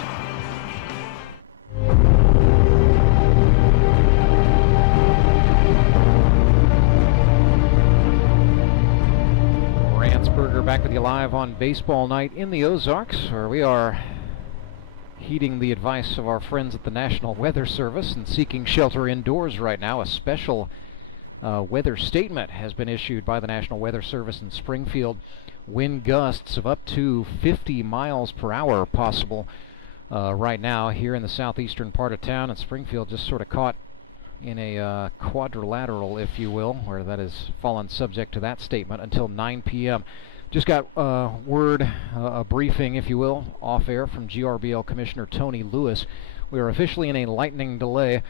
Back with you live on Baseball Night in the Ozarks, where we are heeding the advice of our friends at the National Weather Service and seeking shelter indoors right now. A special weather statement has been issued by the National Weather Service in Springfield. Wind gusts of up to 50 miles per hour possible right now here in the southeastern part of town, and Springfield just sort of caught in a quadrilateral, if you will, where that has fallen subject to that statement until 9 p.m. Just got word, a briefing, if you will, off air from GRBL Commissioner Tony Lewis. We are officially in a lightning delay,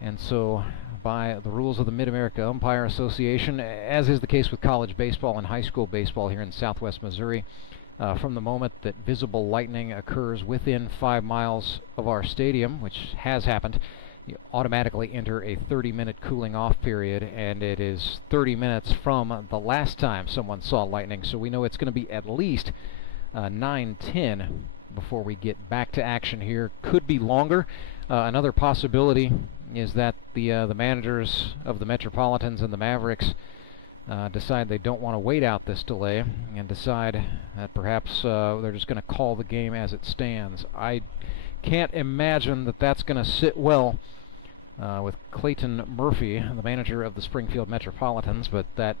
and so by the rules of the Mid-America Umpire Association, as is the case with college baseball and high school baseball here in southwest Missouri, from the moment that visible lightning occurs within 5 miles of our stadium, which has happened, you automatically enter a 30-minute cooling off period, and it is 30 minutes from the last time someone saw lightning, so we know it's going to be at least 9:10 before we get back to action here. Could be longer. Another possibility is that the managers of the Metropolitans and the Mavericks decide they don't want to wait out this delay and decide that perhaps they're just going to call the game as it stands. I can't imagine that that's going to sit well with Clayton Murphy, the manager of the Springfield Metropolitans, but that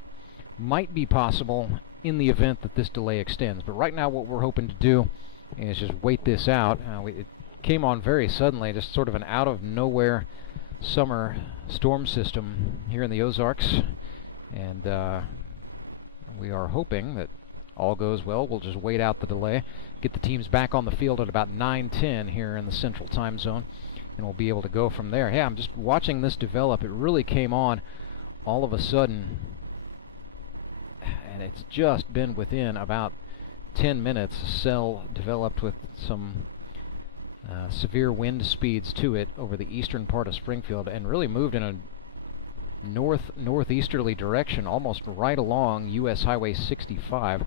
might be possible in the event that this delay extends. But right now what we're hoping to do is just wait this out. It came on very suddenly, just sort of an out-of-nowhere summer storm system here in the Ozarks, and we are hoping that all goes well. We'll just wait out the delay, get the teams back on the field at about 9:10 here in the Central Time Zone, and we'll be able to go from there. Yeah, I'm just watching this develop. It really came on all of a sudden, and it's just been within about 10 minutes. Cell developed with some severe wind speeds to it over the eastern part of Springfield, and really moved in a northeasterly direction, almost right along U.S. Highway 65.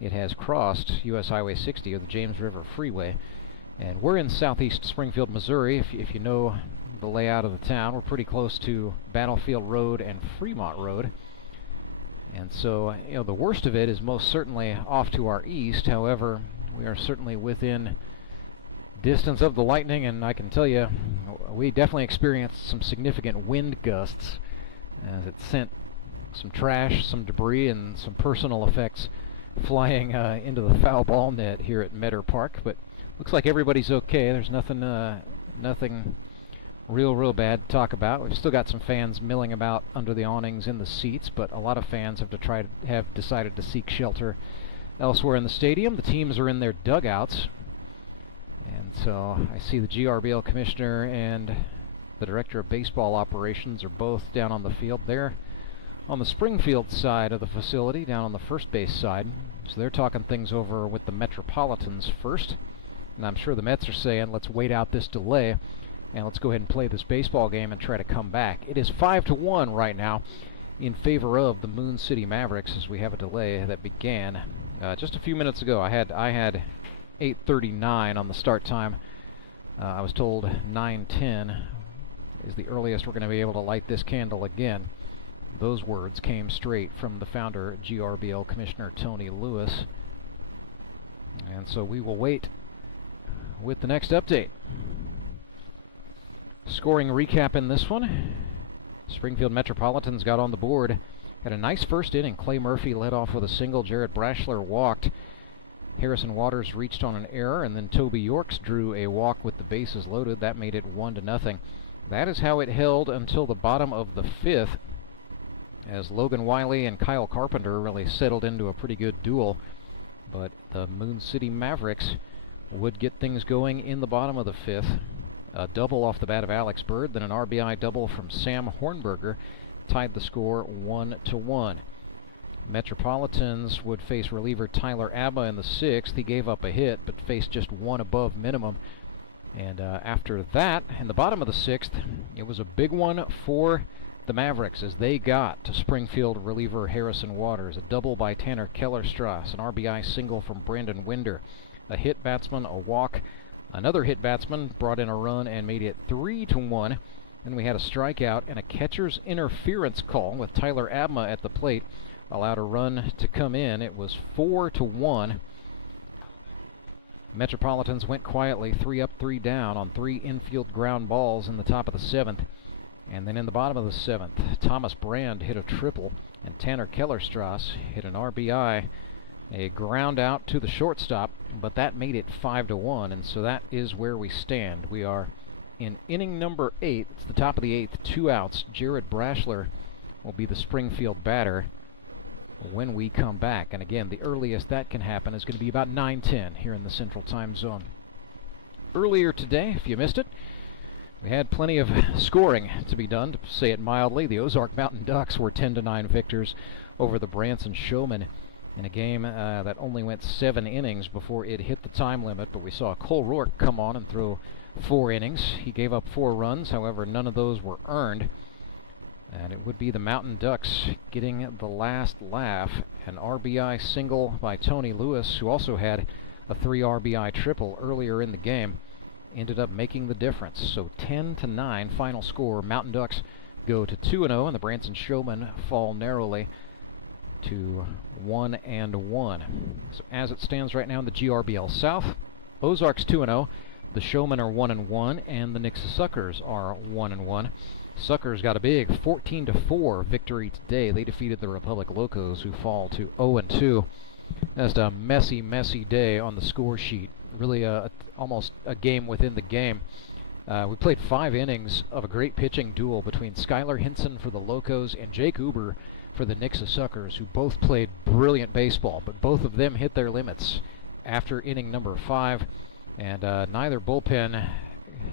It has crossed U.S. Highway 60, or the James River Freeway, and we're in southeast Springfield, Missouri. If you know the layout of the town, we're pretty close to Battlefield Road and Fremont Road, And so, the worst of it is most certainly off to our east. However, we are certainly within distance of the lightning, and I can tell you, we definitely experienced some significant wind gusts as it sent some trash, some debris, and some personal effects flying into the foul ball net here at Metter Park. But looks like everybody's okay. There's nothing real bad to talk about. We've still got some fans milling about under the awnings in the seats, but a lot of fans have decided to seek shelter elsewhere in the stadium. The teams are in their dugouts, and so I see the GRBL commissioner and the director of baseball operations are both down on the field. They're on the Springfield side of the facility, down on the first base side, so they're talking things over with the Metropolitans first, and I'm sure the Mets are saying, let's wait out this delay and let's go ahead and play this baseball game and try to come back. It is 5-1 right now in favor of the Moon City Mavericks, as we have a delay that began just a few minutes ago. I had 8:39 on the start time. I was told 9:10 is the earliest we're going to be able to light this candle again. Those words came straight from the founder, GRBL Commissioner Tony Lewis. And so we will wait with the next update. Scoring recap in this one. Springfield Metropolitans got on the board. Had a nice first inning. Clay Murphy led off with a single. Jarrett Brashler walked. Harrison Waters reached on an error, and then Toby Yorks drew a walk with the bases loaded. That made it 1-0. That is how it held until the bottom of the fifth, as Logan Wiley and Kyle Carpenter really settled into a pretty good duel. But the Moon City Mavericks would get things going in the bottom of the fifth. A double off the bat of Alex Bird, then an RBI double from Sam Hornberger tied the score 1-1. Metropolitans would face reliever Tyler Abma in the sixth. He gave up a hit, but faced just one above minimum. And after that, in the bottom of the sixth, it was a big one for the Mavericks as they got to Springfield reliever Harrison Waters. A double by Tanner Kellerstrass, an RBI single from Brandon Winder, a hit batsman, a walk. Another hit batsman brought in a run and made it 3-1. Then we had a strikeout and a catcher's interference call with Tyler Abma at the plate. Allowed a run to come in. It was 4-1. Metropolitans went quietly, 3 up, 3 down on 3 infield ground balls in the top of the seventh. And then in the bottom of the seventh, Thomas Brand hit a triple, and Tanner Kellerstrass hit an RBI, a ground out to the shortstop, but that made it 5-1, and so that is where we stand. We are in inning number 8. It's the top of the 8th, 2 outs. Jarrett Brashler will be the Springfield batter when we come back. And again, the earliest that can happen is going to be about 9:10 here in the Central Time Zone. Earlier today, if you missed it, we had plenty of scoring to be done, to say it mildly. The Ozark Mountain Ducks were 10-9 victors over the Branson Showmen in a game that only went 7 innings before it hit the time limit. But we saw Cole Rourke come on and throw 4 innings. He gave up 4 runs, however, none of those were earned. And it would be the Mountain Ducks getting the last laugh. An RBI single by Tony Lewis, who also had a 3 RBI triple earlier in the game, ended up making the difference. So 10-9 final score. Mountain Ducks go to 2-0, and the Branson Showmen fall narrowly to 1-1. So as it stands right now in the GRBL South, Ozarks 2-0, the Showmen are 1-1, and the Nixa Suckers are 1-1. Suckers got a big 14-4 victory today. They defeated the Republic Locos, who fall to 0-2. Just a messy day on the score sheet. Really almost a game within the game. We played 5 innings of a great pitching duel between Skylar Hinson for the Locos and Jake Uber for the Nixa Suckers, who both played brilliant baseball, but both of them hit their limits after inning number 5, and neither bullpen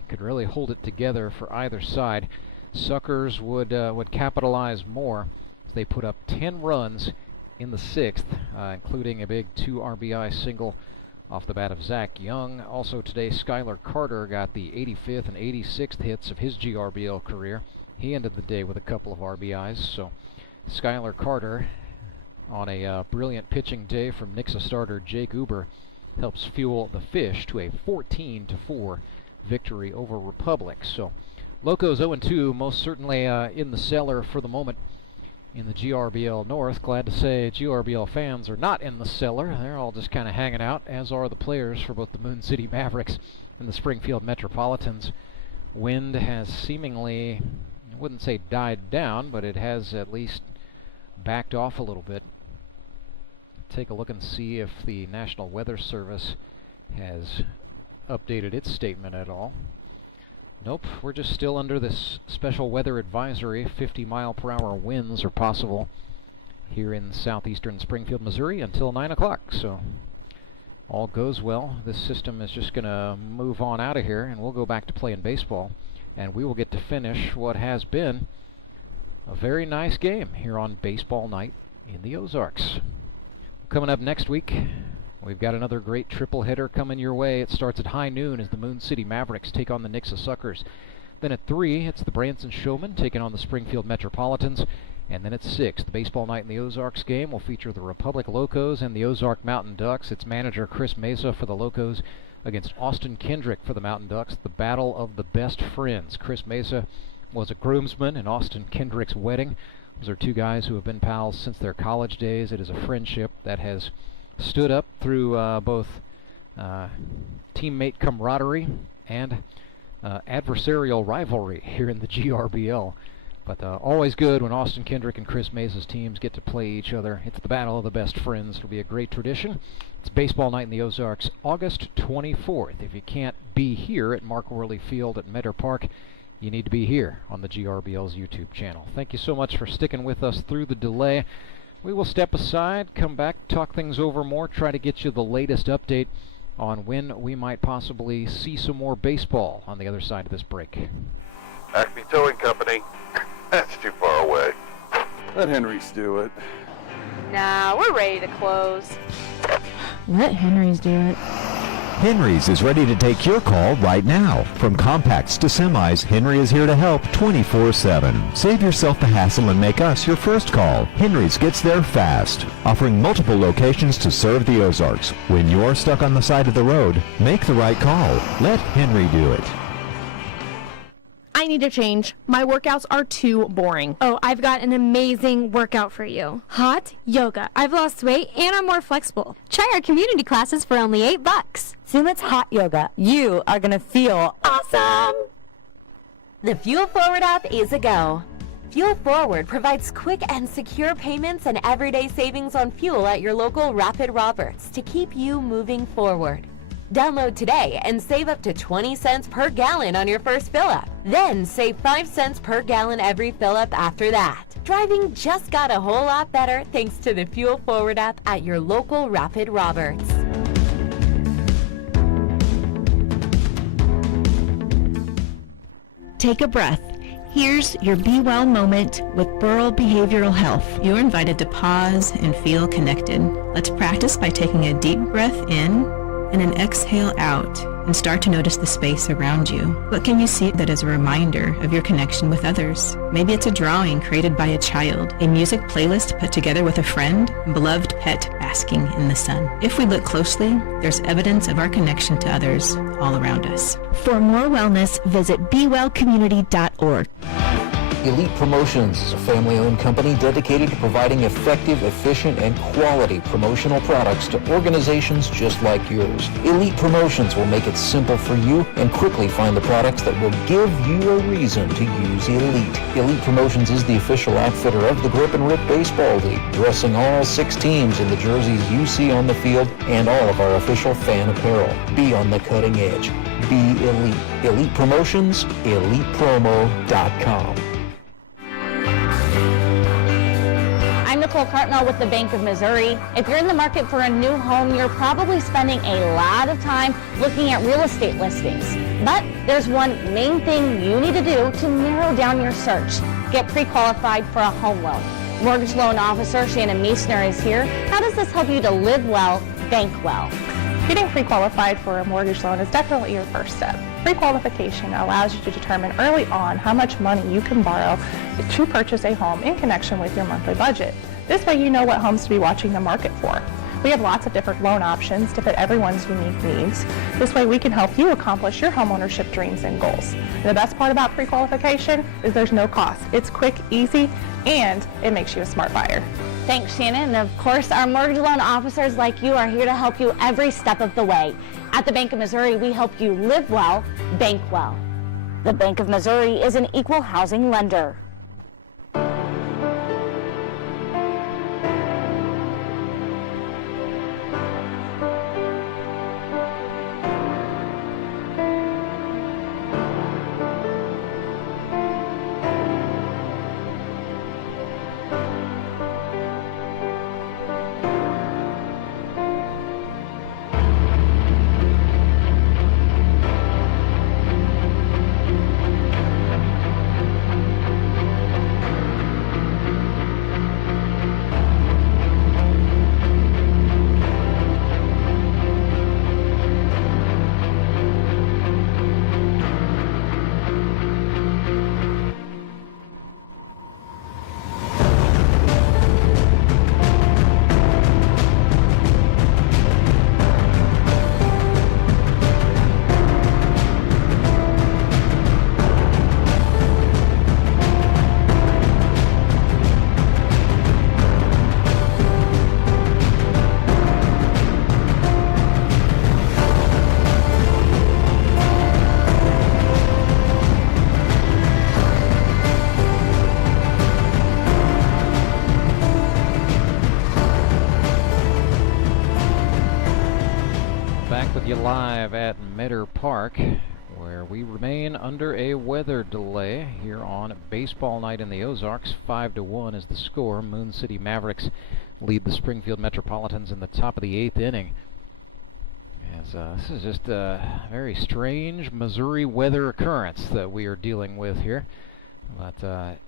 could really hold it together for either side. Suckers would capitalize more as they put up 10 runs in the 6th, including a big 2 RBI single off the bat of Zach Young. Also today, Skylar Carter got the 85th and 86th hits of his GRBL career. He ended the day with a couple of RBIs. So Skylar Carter, on a brilliant pitching day from Nixa starter Jake Uber, helps fuel the Fish to a 14-4 victory over Republic. So Locos 0-2, most certainly in the cellar for the moment in the GRBL North. Glad to say GRBL fans are not in the cellar. They're all just kind of hanging out, as are the players for both the Moon City Mavericks and the Springfield Metropolitans. Wind has seemingly, I wouldn't say died down, but it has at least backed off a little bit. Take a look and see if the National Weather Service has updated its statement at all. Nope, we're just still under this special weather advisory. 50-mile-per-hour winds are possible here in southeastern Springfield, Missouri until 9 o'clock. So all goes well. This system is just going to move on out of here, and we'll go back to playing baseball. And we will get to finish what has been a very nice game here on baseball night in the Ozarks. Coming up next week, we've got another great triple header coming your way. It starts at high noon as the Moon City Mavericks take on the Nixa Suckers. Then at 3, it's the Branson Showmen taking on the Springfield Metropolitans. And then at 6, the baseball night in the Ozarks game will feature the Republic Locos and the Ozark Mountain Ducks. It's manager Chris Mesa for the Locos against Austin Kendrick for the Mountain Ducks. The battle of the best friends. Chris Mesa was a groomsman in Austin Kendrick's wedding. Those are two guys who have been pals since their college days. It is a friendship that has stood up through both teammate camaraderie and adversarial rivalry here in the GRBL. But always good when Austin Kendrick and Chris Mesa's teams get to play each other. It's the battle of the best friends. It'll be a great tradition. It's baseball night in the Ozarks, August 24th. If you can't be here at Mark Worley Field at Meadow Park, you need to be here on the GRBL's YouTube channel. Thank you so much for sticking with us through the delay. We will step aside, come back, talk things over more, try to get you the latest update on when we might possibly see some more baseball on the other side of this break. Acme Towing Company. That's too far away. Let Henry's do it. Nah, we're ready to close. Let Henry's do it. Henry's is ready to take your call right now. From compacts to semis, Henry is here to help 24/7. Save yourself the hassle and make us your first call. Henry's gets there fast, offering multiple locations to serve the Ozarks. When you're stuck on the side of the road, make the right call. Let Henry do it. I need to change. My workouts are too boring. Oh, I've got an amazing workout for you. Hot yoga. I've lost weight and I'm more flexible. Try our community classes for only $8. Sumit's Hot Yoga. You are going to feel awesome. The Fuel Forward app is a go. Fuel Forward provides quick and secure payments and everyday savings on fuel at your local Rapid Roberts to keep you moving forward. Download today and save up to 20 cents per gallon on your first fill-up. Then save 5 cents per gallon every fill-up after that. Driving just got a whole lot better thanks to the Fuel Forward app at your local Rapid Roberts. Take a breath. Here's your Be Well moment with Burl Behavioral Health. You're invited to pause and feel connected. Let's practice by taking a deep breath in and an exhale out, and start to notice the space around you. What can you see that is a reminder of your connection with others? Maybe it's a drawing created by a child, a music playlist put together with a friend, a beloved pet basking in the sun. If we look closely, there's evidence of our connection to others all around us. For more wellness, visit BeWellCommunity.org. Elite Promotions is a family-owned company dedicated to providing effective, efficient, and quality promotional products to organizations just like yours. Elite Promotions will make it simple for you and quickly find the products that will give you a reason to use Elite. Elite Promotions is the official outfitter of the Grip and Rip Baseball League, dressing all 6 teams in the jerseys you see on the field and all of our official fan apparel. Be on the cutting edge. Be Elite. Elite Promotions, ElitePromo.com. I'm Nicole Carpenter with the Bank of Missouri. If you're in the market for a new home, you're probably spending a lot of time looking at real estate listings. But there's one main thing you need to do to narrow down your search. Get pre-qualified for a home loan. Mortgage loan officer Shannon Meissner is here. How does this help you to live well, bank well? Getting pre-qualified for a mortgage loan is definitely your first step. Pre-qualification allows you to determine early on how much money you can borrow to purchase a home in connection with your monthly budget. This way you know what homes to be watching the market for. We have lots of different loan options to fit everyone's unique needs. This way we can help you accomplish your homeownership dreams and goals. And the best part about pre-qualification is there's no cost. It's quick, easy, and it makes you a smart buyer. Thanks, Shannon. And of course, our mortgage loan officers like you are here to help you every step of the way. At the Bank of Missouri, we help you live well, bank well. The Bank of Missouri is an equal housing lender. Live at Metter Park, where we remain under a weather delay here on baseball night in the Ozarks. 5-1 is the score. Moon City Mavericks lead the Springfield Metropolitans in the top of the 8th inning. As this is just a very strange Missouri weather occurrence that we are dealing with here. But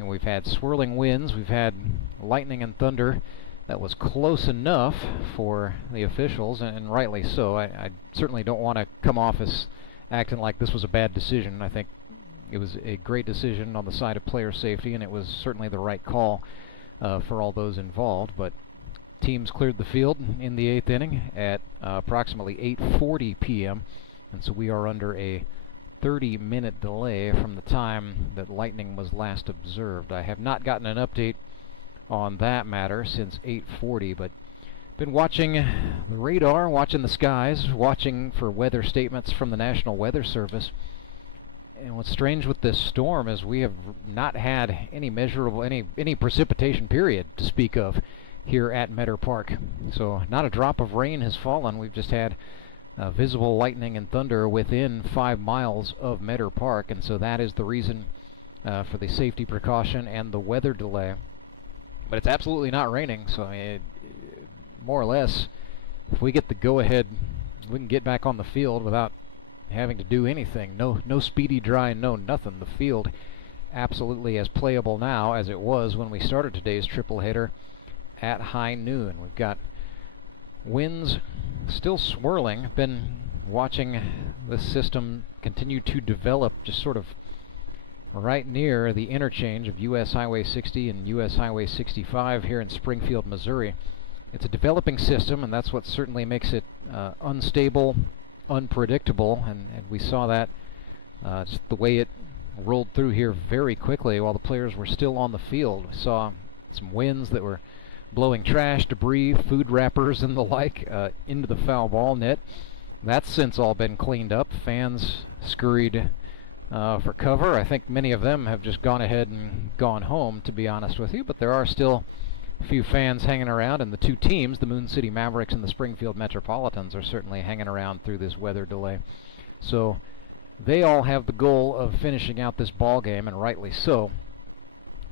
we've had swirling winds, we've had lightning and thunder. That was close enough for the officials, and rightly so. I certainly don't want to come off as acting like this was a bad decision. I think it was a great decision on the side of player safety, and it was certainly the right call for all those involved. But teams cleared the field in the 8th inning at approximately 8:40 p.m., and so we are under a 30-minute delay from the time that lightning was last observed. I have not gotten an update on that matter since 8:40, but been watching the radar, watching the skies, watching for weather statements from the National Weather Service. And what's strange with this storm is we have not had any measurable, any precipitation period to speak of here at Metter Park. So not a drop of rain has fallen. We've just had visible lightning and thunder within 5 miles of Metter Park, and so that is the reason for the safety precaution and the weather delay. But it's absolutely not raining, so more or less, if we get the go-ahead, we can get back on the field without having to do anything. No speedy dry, no nothing. The field absolutely as playable now as it was when we started today's triple header at high noon. We've got winds still swirling. Been watching this system continue to develop just sort of right near the interchange of US Highway 60 and US Highway 65 here in Springfield, Missouri. It's a developing system, and that's what certainly makes it unstable, unpredictable, and we saw that just the way it rolled through here very quickly while the players were still on the field. We saw some winds that were blowing trash, debris, food wrappers, and the like into the foul ball net. That's since all been cleaned up. Fans scurried for cover. I think many of them have just gone ahead and gone home, to be honest with you, but there are still a few fans hanging around, and the two teams, the Moon City Mavericks and the Springfield Metropolitans, are certainly hanging around through this weather delay. So they all have the goal of finishing out this ball game, and rightly so.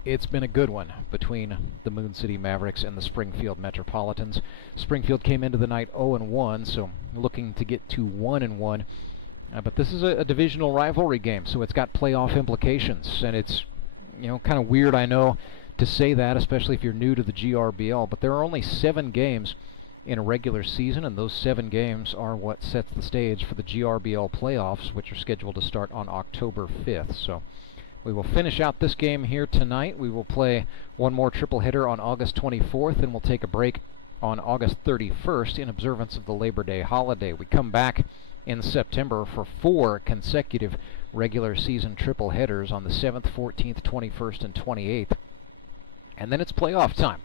It's been a good one between the Moon City Mavericks and the Springfield Metropolitans. Springfield came into the night 0-1, so looking to get to 1-1. But this is a divisional rivalry game, so it's got playoff implications, and it's, kind of weird, I know, to say that, especially if you're new to the GRBL, but there are only 7 games in a regular season, and those 7 games are what sets the stage for the GRBL playoffs, which are scheduled to start on October 5th. So we will finish out this game here tonight. We will play one more triple hitter on August 24th, and we'll take a break on August 31st in observance of the Labor Day holiday. We come back in September for 4 consecutive regular season triple headers on the 7th, 14th, 21st, and 28th. And then it's playoff time.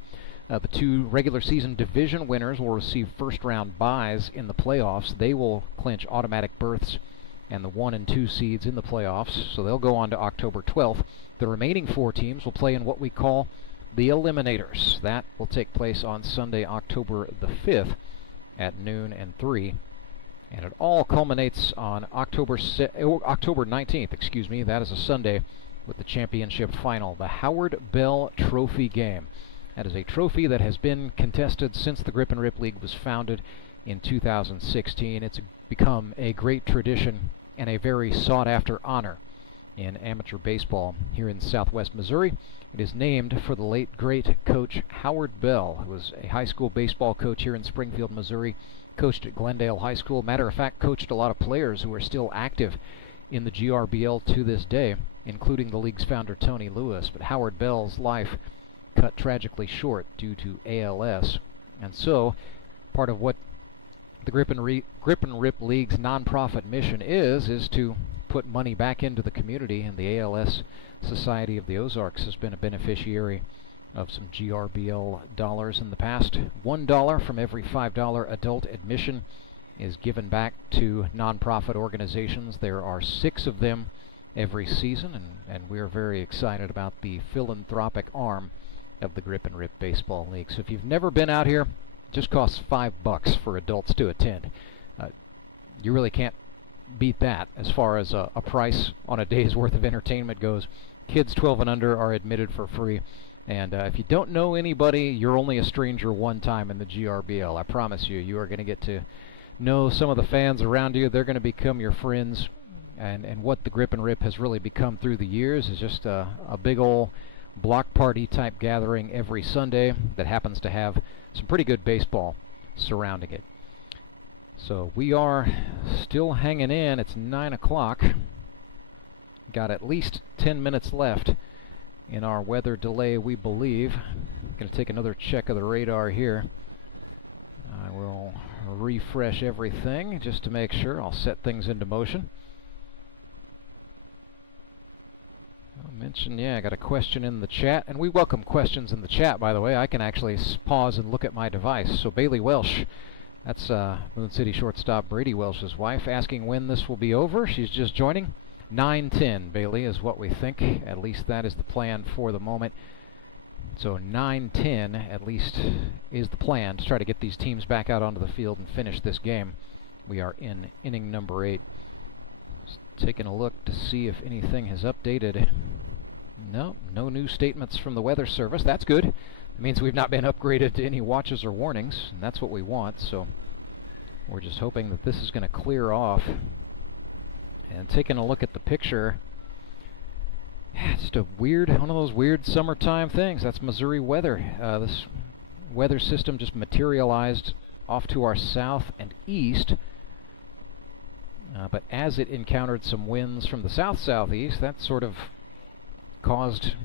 The 2 regular season division winners will receive first-round byes in the playoffs. They will clinch automatic berths and the 1 and 2 seeds in the playoffs, so they'll go on to October 12th. The remaining 4 teams will play in what we call the Eliminators. That will take place on Sunday, October the 5th at noon and 3. And it all culminates on October 19th, that is a Sunday, with the championship final, the Howard Bell Trophy game. That is a trophy that has been contested since the Grip and Rip League was founded in 2016. It's become a great tradition and a very sought-after honor in amateur baseball here in southwest Missouri. It is named for the late, great coach Howard Bell, who was a high school baseball coach here in Springfield, Missouri, coached at Glendale High School. Matter of fact, coached a lot of players who are still active in the GRBL to this day, including the league's founder, Tony Lewis. But Howard Bell's life cut tragically short due to ALS. And so, part of what the Grip and Rip League's nonprofit mission is to put money back into the community, and the ALS Society of the Ozarks has been a beneficiary of some GRBL dollars in the past. $1 from every $5 adult admission is given back to nonprofit organizations. There are 6 of them every season, and we're very excited about the philanthropic arm of the Grip and Rip Baseball League. So if you've never been out here, it just costs $5 for adults to attend. You really can't beat that as far as a price on a day's worth of entertainment goes. Kids 12 and under are admitted for free. And if you don't know anybody, you're only a stranger one time in the GRBL. I promise you, you are going to get to know some of the fans around you. They're going to become your friends. And what the Grip and Rip has really become through the years is just a big old block party type gathering every Sunday that happens to have some pretty good baseball surrounding it. So we are still hanging in. It's 9 o'clock. Got at least 10 minutes left in our weather delay, we believe. Going to take another check of the radar here. I will refresh everything just to make sure. I'll set things into motion. I'll mention, I got a question in the chat, and we welcome questions in the chat, by the way. I can actually pause and look at my device. So Bailey Welsh, that's Moon City shortstop Brady Welsh's wife, asking when this will be over. She's just joining. 9:10, Bailey, is what we think. At least that is the plan for the moment. So 9:10, at least, is the plan to try to get these teams back out onto the field and finish this game. We are in inning number 8. Taking a look to see if anything has updated. No new statements from the Weather Service. That's good. It means we've not been upgraded to any watches or warnings, and that's what we want. So we're just hoping that this is going to clear off. And taking a look at the picture, just one of those weird summertime things. That's Missouri weather. This weather system just materialized off to our south and east. But as it encountered some winds from the south-southeast, that sort of caused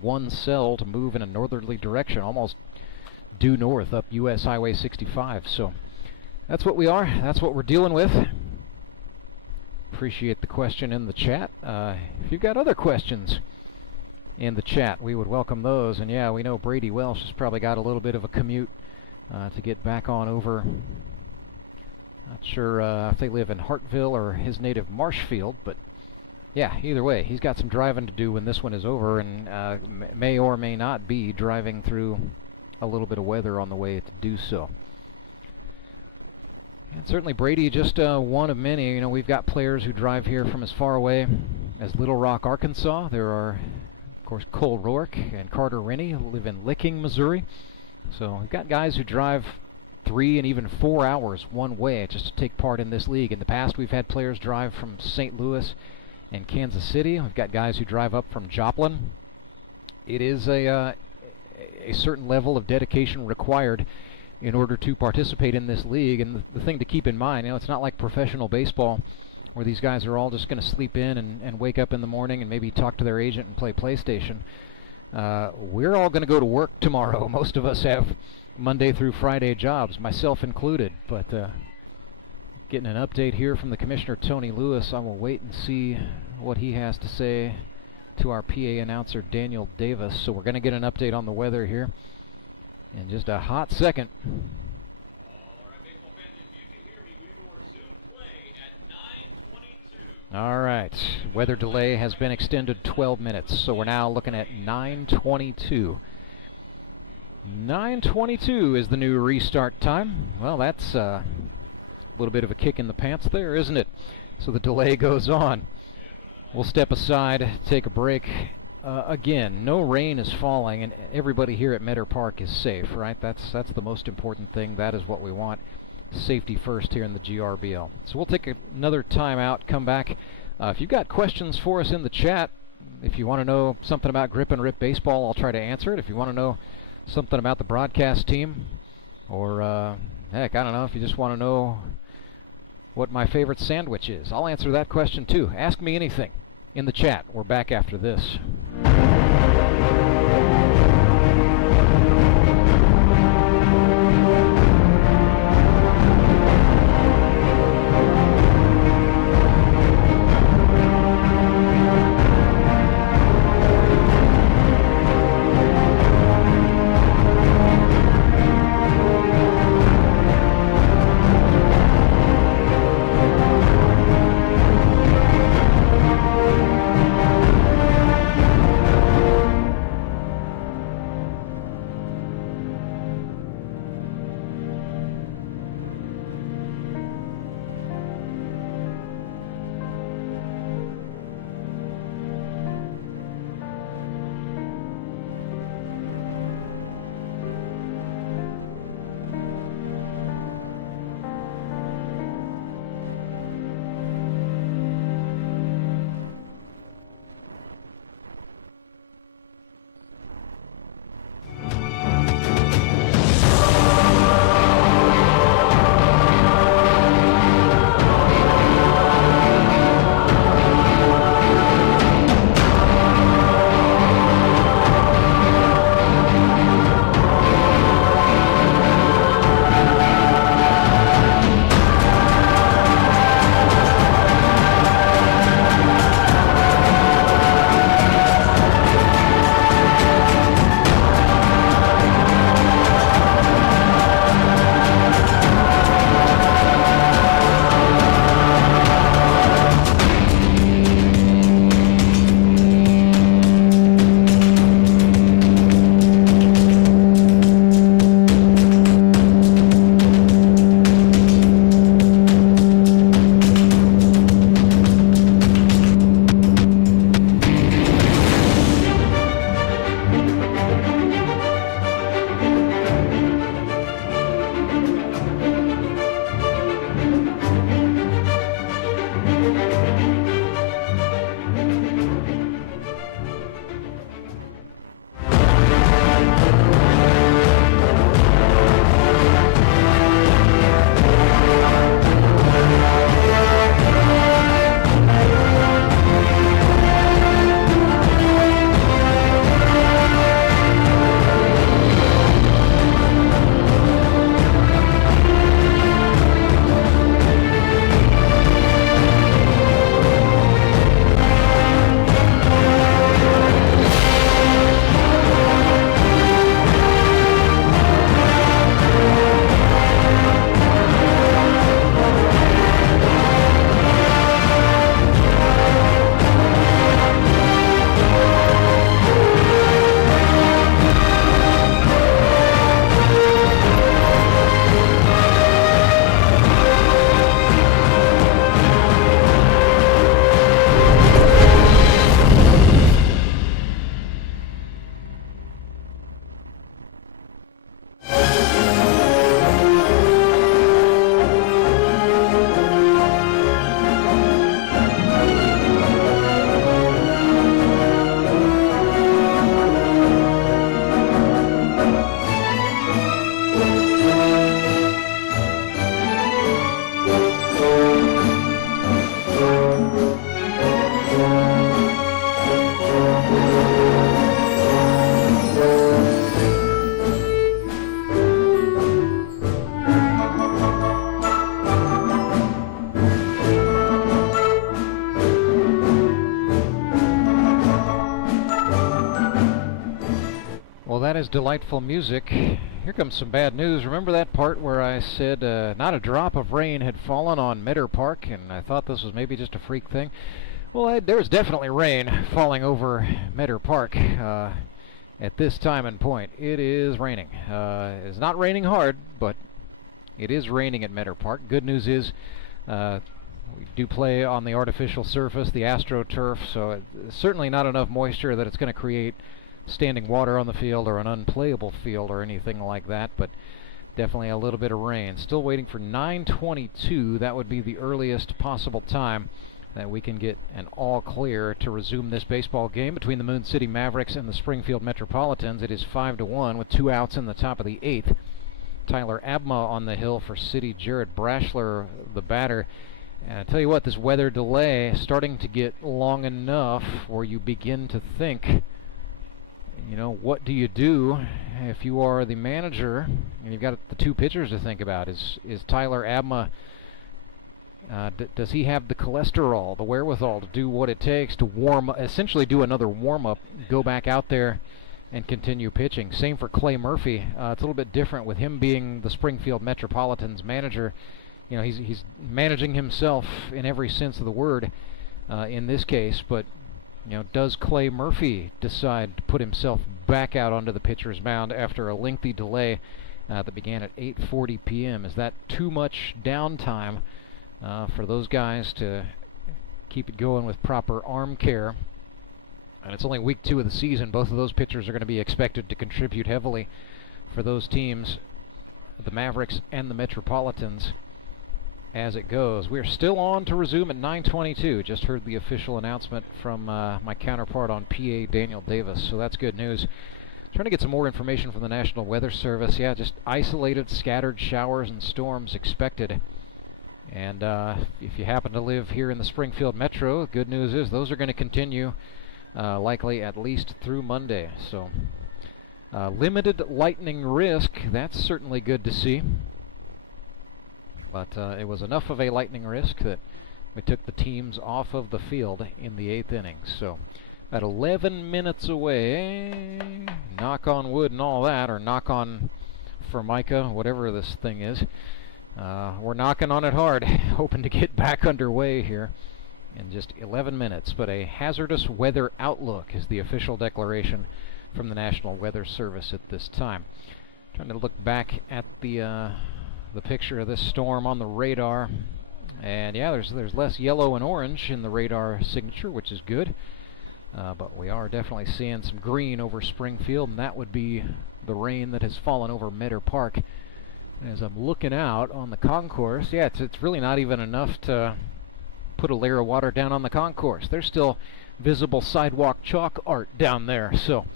one cell to move in a northerly direction, almost due north up U.S. Highway 65. So that's what we are. That's what we're dealing with. Appreciate the question in the chat. If you've got other questions in the chat, we would welcome those. And yeah, we know Brady Welsh has probably got a little bit of a commute to get back on over. Not sure if they live in Hartville or his native Marshfield, but yeah, either way, he's got some driving to do when this one is over, and may or may not be driving through a little bit of weather on the way to do so. And certainly Brady, just one of many. You know, we've got players who drive here from as far away as Little Rock, Arkansas. There are, of course, Cole Rourke and Carter Rennie who live in Licking, Missouri. So we've got guys who drive 3 and even 4 hours one way just to take part in this league. In the past, we've had players drive from St. Louis and Kansas City. We've got guys who drive up from Joplin. It is a certain level of dedication required in order to participate in this league. And the thing to keep in mind, you know, it's not like professional baseball where these guys are all just going to sleep in and wake up in the morning and maybe talk to their agent and play PlayStation. We're all going to go to work tomorrow. Most of us have Monday through Friday jobs, myself included. But getting an update here from the Commissioner, Tony Lewis. I will wait and see what he has to say to our PA announcer, Daniel Davis. So we're going to get an update on the weather here in just a hot second. All right, weather delay has been extended 12 minutes, so we're now looking at 9:22. 9:22 is the new restart time. Well, that's a little bit of a kick in the pants there, isn't it? So the delay goes on. We'll step aside, take a break. Again, no rain is falling, and everybody here at Metter Park is safe, right? That's the most important thing. That is what we want. Safety first here in the GRBL. So we'll take another time out, come back. If you've got questions for us in the chat, if you want to know something about Grip and Rip Baseball, I'll try to answer it. If you want to know something about the broadcast team, or heck, I don't know, if you just want to know what my favorite sandwich is, I'll answer that question too. Ask me anything in the chat. We're back after this. There's delightful music. Here comes some bad news. Remember that part where I said not a drop of rain had fallen on Meadow Park, and I thought this was maybe just a freak thing? Well, there's definitely rain falling over Meadow Park at this time and point. It is raining. It's not raining hard, but it is raining at Meadow Park. Good news is we do play on the artificial surface, the AstroTurf, so it's certainly not enough moisture that it's going to create standing water on the field or an unplayable field or anything like that, but definitely a little bit of rain. Still waiting for 9:22. That would be the earliest possible time that we can get an all clear to resume this baseball game between the Moon City Mavericks and the Springfield Metropolitans. It is 5-1 with 2 outs in the top of the 8th. Tyler Abma on the hill for City. Jared Brashler, the batter. And I tell you what, this weather delay is starting to get long enough where you begin to think, you know, what do you do if you are the manager and you've got the 2 pitchers to think about? Is Tyler Abma, does he have the cholesterol, the wherewithal to do what it takes to essentially do another warm-up, go back out there and continue pitching? Same for Clay Murphy. It's a little bit different with him being the Springfield Metropolitans manager. You know, he's managing himself in every sense of the word in this case, but you know, does Clay Murphy decide to put himself back out onto the pitcher's mound after a lengthy delay that began at 8:40 p.m.? Is that too much downtime for those guys to keep it going with proper arm care? And it's only week 2 of the season. Both of those pitchers are going to be expected to contribute heavily for those teams, the Mavericks and the Metropolitans, as it goes. We're still on to resume at 9:22. Just heard the official announcement from my counterpart on PA, Daniel Davis, so that's good news. Trying to get some more information from the National Weather Service. Yeah, just isolated, scattered showers and storms expected. And if you happen to live here in the Springfield Metro, good news is those are going to continue likely at least through Monday. So limited lightning risk. That's certainly good to see. But it was enough of a lightning risk that we took the teams off of the field in the 8th inning. So about 11 minutes away, knock on wood and all that, or knock on Formica, whatever this thing is. We're knocking on it hard, hoping to get back underway here in just 11 minutes. But a hazardous weather outlook is the official declaration from the National Weather Service at this time. Trying to look back at the picture of this storm on the radar, and yeah, there's less yellow and orange in the radar signature, which is good, but we are definitely seeing some green over Springfield, and that would be the rain that has fallen over Meadow Park. As I'm looking out on the concourse, yeah, it's really not even enough to put a layer of water down on the concourse. There's still visible sidewalk chalk art down there, so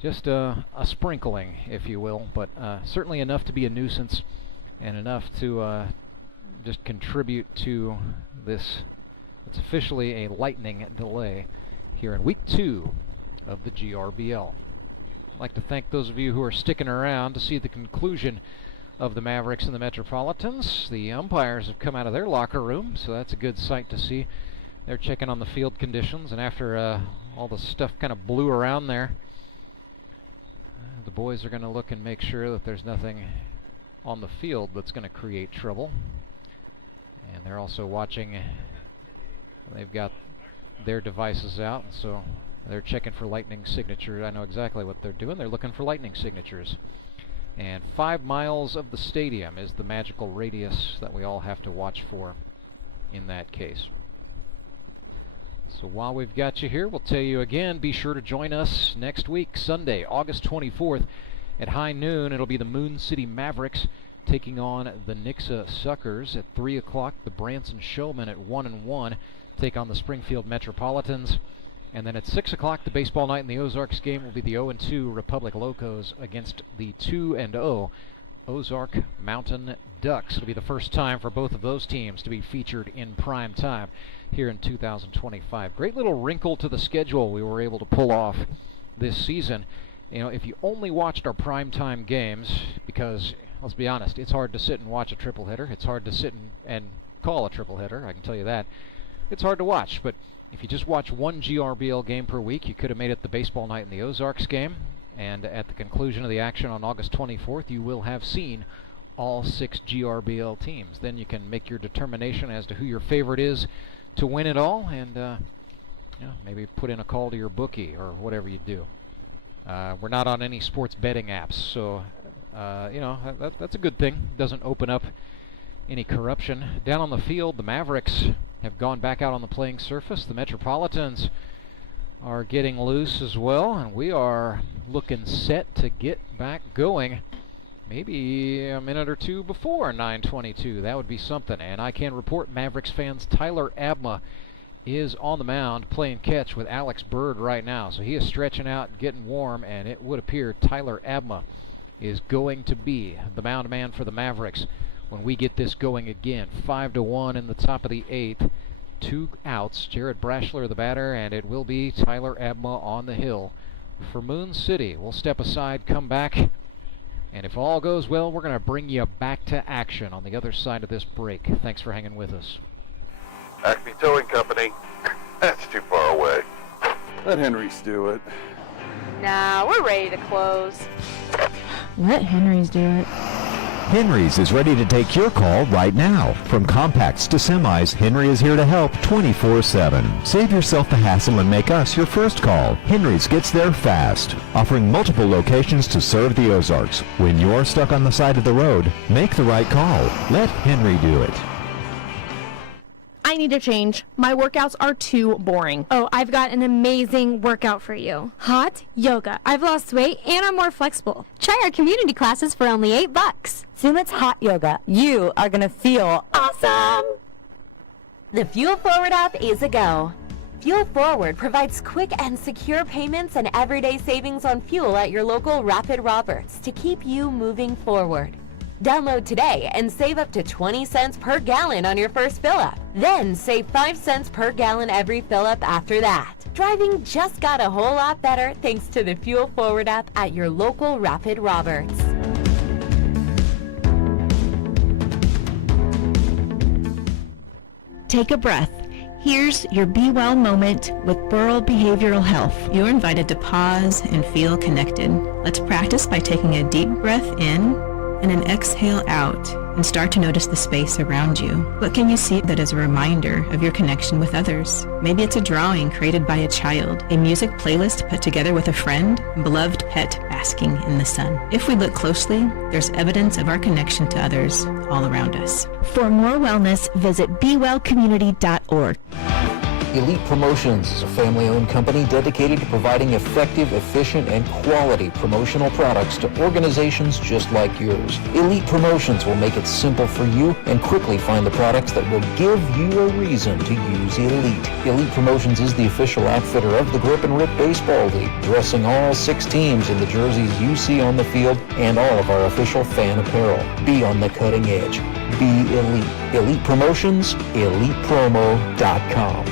just a sprinkling, if you will, but certainly enough to be a nuisance and enough to just contribute to this. It's officially a lightning delay here in week 2 of the GRBL. I'd like to thank those of you who are sticking around to see the conclusion of the Mavericks and the Metropolitans. The umpires have come out of their locker room, so that's a good sight to see. They're checking on the field conditions, and after all the stuff kind of blew around there, the boys are going to look and make sure that there's nothing on the field that's going to create trouble. And they're also watching. They've got their devices out, so they're checking for lightning signature. I know exactly what they're doing. They're looking for lightning signatures. And 5 miles of the stadium is the magical radius that we all have to watch for in that case. So while we've got you here, we'll tell you again, be sure to join us next week, Sunday, August 24th at high noon. It'll be the Moon City Mavericks taking on the Nixa Suckers. At 3 o'clock, the Branson Showmen at 1-1 take on the Springfield Metropolitans. And then at 6 o'clock, the baseball night in the Ozarks game will be the 0-2 Republic Locos against the 2-0 Ozark Mountain Ducks. It'll be the first time for both of those teams to be featured in prime time here in 2025. Great little wrinkle to the schedule we were able to pull off this season. You know, if you only watched our primetime games, because let's be honest, it's hard to sit and watch a triple header. It's hard to sit and call a triple header, I can tell you that. It's hard to watch, but if you just watch one GRBL game per week, you could have made it the baseball night in the Ozarks game, And at the conclusion of the action on August 24th, you will have seen all 6 GRBL teams. Then you can make your determination as to who your favorite is to win it all, and maybe put in a call to your bookie or whatever you do. We're not on any sports betting apps, so that's a good thing. Doesn't open up any corruption. Down on the field, the Mavericks have gone back out on the playing surface. The Metropolitans are getting loose as well, and we are looking set to get back going. Maybe a minute or two before 9:22. That would be something. And I can report, Mavericks fans, Tyler Abma is on the mound playing catch with Alex Bird right now. So he is stretching out, getting warm, and it would appear Tyler Abma is going to be the mound man for the Mavericks when we get this going again. 5-1 in the top of the 8th. 2 outs. Jared Brashler the batter, and it will be Tyler Abma on the hill for Moon City. We'll step aside, come back, and if all goes well, we're going to bring you back to action on the other side of this break. Thanks for hanging with us. Acme Towing Company. That's too far away. Let Henry's do it. Nah, we're ready to close. Let Henry's do it. Henry's is ready to take your call right now. From compacts to semis, Henry is here to help 24/7. Save yourself the hassle and make us your first call. Henry's gets there fast, offering multiple locations to serve the Ozarks. When you're stuck on the side of the road, make the right call. Let Henry do it. I need to change. My workouts are too boring. Oh, I've got an amazing workout for you. Hot yoga. I've lost weight and I'm more flexible. Try our community classes for only $8. Sumit's Hot Yoga. You are going to feel awesome. The Fuel Forward app is a go. Fuel Forward provides quick and secure payments and everyday savings on fuel at your local Rapid Roberts to keep you moving forward. Download today and save up to 20 cents per gallon on your first fill-up. Then save 5 cents per gallon every fill-up after that. Driving just got a whole lot better thanks to the Fuel Forward app at your local Rapid Roberts. Take a breath. Here's your Be Well moment with Burl Behavioral Health. You're invited to pause and feel connected. Let's practice by taking a deep breath in and an exhale out, and start to notice the space around you. What can you see that is a reminder of your connection with others? Maybe it's a drawing created by a child, a music playlist put together with a friend, a beloved pet basking in the sun. If we look closely, there's evidence of our connection to others all around us. For more wellness, visit BeWellCommunity.org. Elite Promotions is a family-owned company dedicated to providing effective, efficient, and quality promotional products to organizations just like yours. Elite Promotions will make it simple for you and quickly find the products that will give you a reason to use Elite. Elite Promotions is the official outfitter of the Grip and Rip Baseball League, dressing all 6 teams in the jerseys you see on the field and all of our official fan apparel. Be on the cutting edge. Be Elite. Elite Promotions, ElitePromo.com.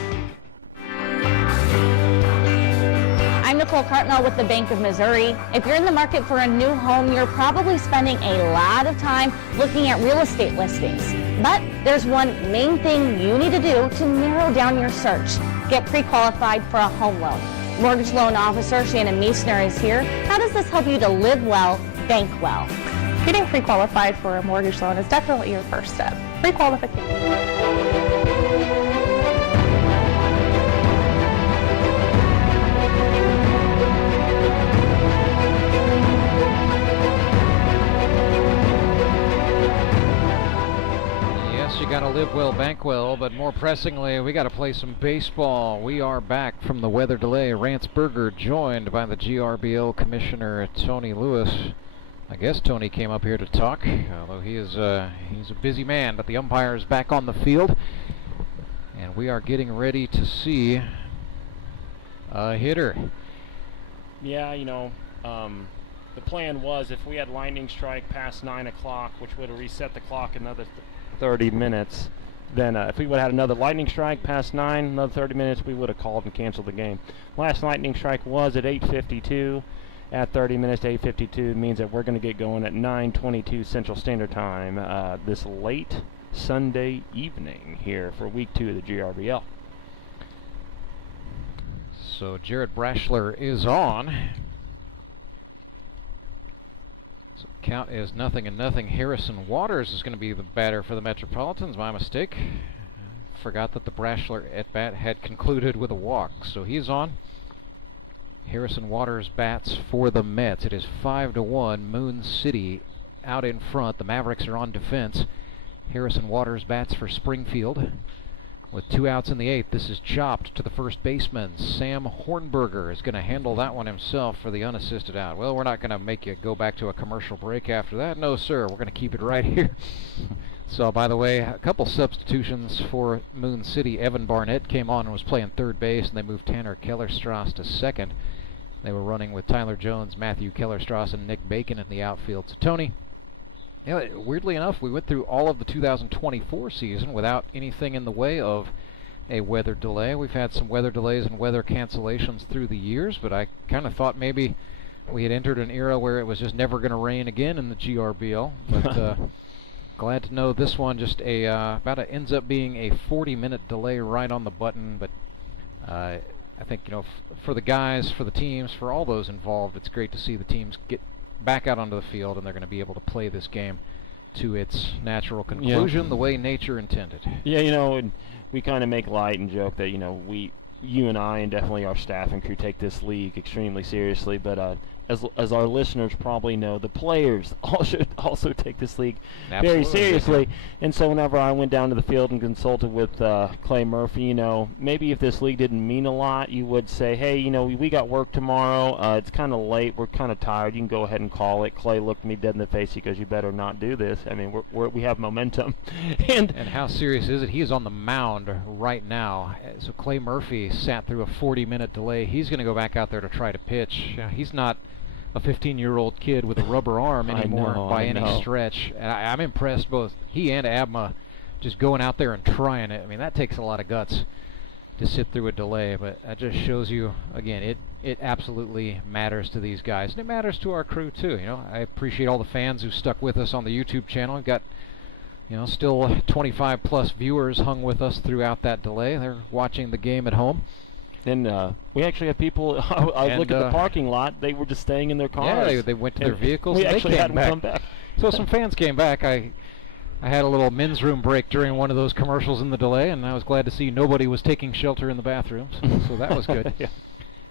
I'm Nicole Carpenter with the Bank of Missouri. If you're in the market for a new home, you're probably spending a lot of time looking at real estate listings. But there's one main thing you need to do to narrow down your search. Get pre-qualified for a home loan. Mortgage loan officer Shannon Meissner is here. How does this help you to live well, bank well? Getting pre-qualified for a mortgage loan is definitely your first step. Pre-qualification. You got to live well, bank well, but more pressingly, we got to play some baseball. We are back from the weather delay. Rance Berger joined by the GRBL Commissioner Tony Lewis. I guess Tony came up here to talk, although he's a busy man, but the umpire is back on the field, and we are getting ready to see a hitter. Yeah, the plan was if we had lightning strike past 9 o'clock, which would have reset the clock another 30 minutes, then if we would have had another lightning strike past 9, another 30 minutes, we would have called and canceled the game. Last lightning strike was at 8:52. At 30 minutes to 8:52 means that we're going to get going at 9:22 Central Standard Time this late Sunday evening here for Week 2 of the GRBL. So Jared Brashler is on. Count is 0-0. Harrison Waters is going to be the batter for the Metropolitans. My mistake. Forgot that the Brashler at bat had concluded with a walk, so he's on. Harrison Waters bats for the Mets. It is 5-1. Moon City out in front. The Mavericks are on defense. Harrison Waters bats for Springfield. With 2 outs in the 8th, this is chopped to the first baseman. Sam Hornberger is going to handle that one himself for the unassisted out. Well, we're not going to make you go back to a commercial break after that. No, sir. We're going to keep it right here. So, by the way, a couple substitutions for Moon City. Evan Barnett came on and was playing third base, and they moved Tanner Kellerstrass to second. They were running with Tyler Jones, Matthew Kellerstrass, and Nick Bacon in the outfield. So, Tony, you know, weirdly enough, we went through all of the 2024 season without anything in the way of a weather delay. We've had some weather delays and weather cancellations through the years, but I kind of thought maybe we had entered an era where it was just never going to rain again in the GRBL. But glad to know this one just ends up being a 40-minute delay right on the button. But I think, you know, for the guys, for the teams, for all those involved, it's great to see the teams get back out onto the field, and they're going to be able to play this game to its natural conclusion, the way nature intended. Yeah, you know, and we kind of make light and joke that, you know, you and I and definitely our staff and crew take this league extremely seriously, but as our listeners probably know, the players also take this league very seriously. And so whenever I went down to the field and consulted with Clay Murphy, you know, maybe if this league didn't mean a lot, you would say, hey, you know, we got work tomorrow. It's kind of late. We're kind of tired. You can go ahead and call it. Clay looked me dead in the face. He goes, you better not do this. I mean, we have momentum. and how serious is it? He is on the mound right now. So Clay Murphy sat through a 40-minute delay. He's going to go back out there to try to pitch. He's not a 15-year-old kid with a rubber arm anymore by any stretch. And I'm impressed, both he and Abma, just going out there and trying it. I mean, that takes a lot of guts to sit through a delay, but that just shows you, again, it absolutely matters to these guys, and it matters to our crew too. You know, I appreciate all the fans who stuck with us on the YouTube channel. We've got, you know, still 25+ viewers hung with us throughout that delay. They're watching the game at home. And we actually had people. I was looking at the parking lot. They were just staying in their cars. Yeah, they went to their vehicles. We actually had them come back. So some fans came back. I had a little men's room break during one of those commercials in the delay, and I was glad to see nobody was taking shelter in the bathrooms. So that was good. Yeah.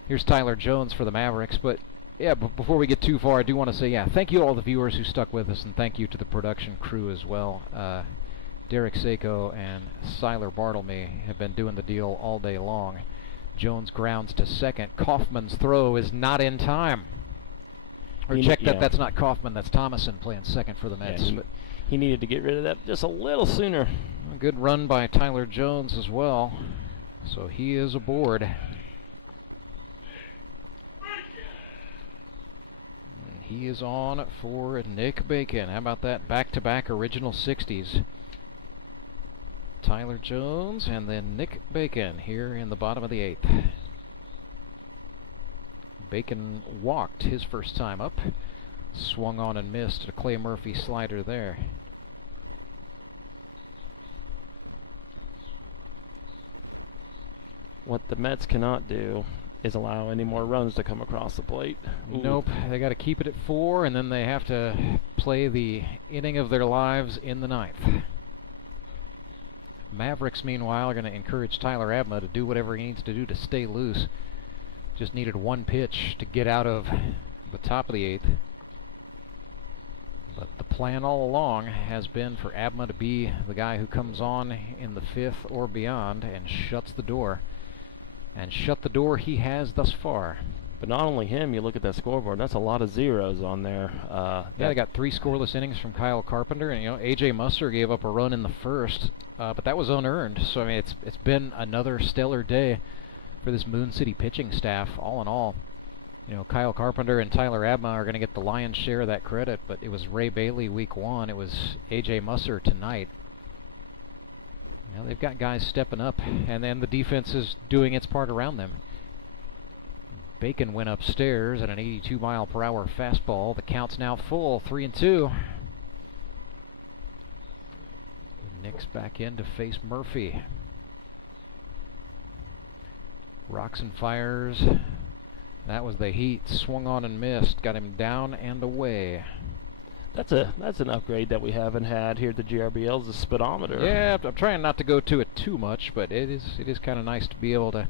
Here's Tyler Jones for the Mavericks. But yeah, before we get too far, I do want to say, thank you to all the viewers who stuck with us, and thank you to the production crew as well. Derek Sako and Siler Bartlemy have been doing the deal all day long. Jones grounds to second. Kaufman's throw is not in time. Or check that, that's not Kaufman, that's Thomason playing second for the Mets. Yeah, he needed to get rid of that just a little sooner. A good run by Tyler Jones as well. So he is aboard. And he is on for Nick Bacon. How about that? Back-to-back original 60s. Tyler Jones and then Nick Bacon here in the bottom of the 8th. Bacon walked his first time up. Swung on and missed a Clay Murphy slider there. What the Mets cannot do is allow any more runs to come across the plate. Ooh. Nope, they got to keep it at 4, and then they have to play the inning of their lives in the 9th. Mavericks, meanwhile, are going to encourage Tyler Abma to do whatever he needs to do to stay loose. Just needed one pitch to get out of the top of the 8th. But the plan all along has been for Abma to be the guy who comes on in the 5th or beyond and shuts the door. And shut the door he has thus far. But not only him, you look at that scoreboard, that's a lot of zeros on there. They got 3 scoreless innings from Kyle Carpenter, and you know, A.J. Musser gave up a run in the first, but that was unearned. So I mean, it's been another stellar day for this Moon City pitching staff. All in all, you know, Kyle Carpenter and Tyler Abma are going to get the lion's share of that credit, but it was Ray Bailey week 1, it was A.J. Musser tonight. You know, they've got guys stepping up, and then the defense is doing its part around them. Bacon went upstairs at an 82-mile-per-hour fastball. The count's now full, 3-2. Nick's back in to face Murphy. Rocks and fires. That was the heat. Swung on and missed. Got him down and away. That's an upgrade that we haven't had here at the GRBL, is the speedometer. Yeah, I'm trying not to go to it too much, but it is kind of nice to be able to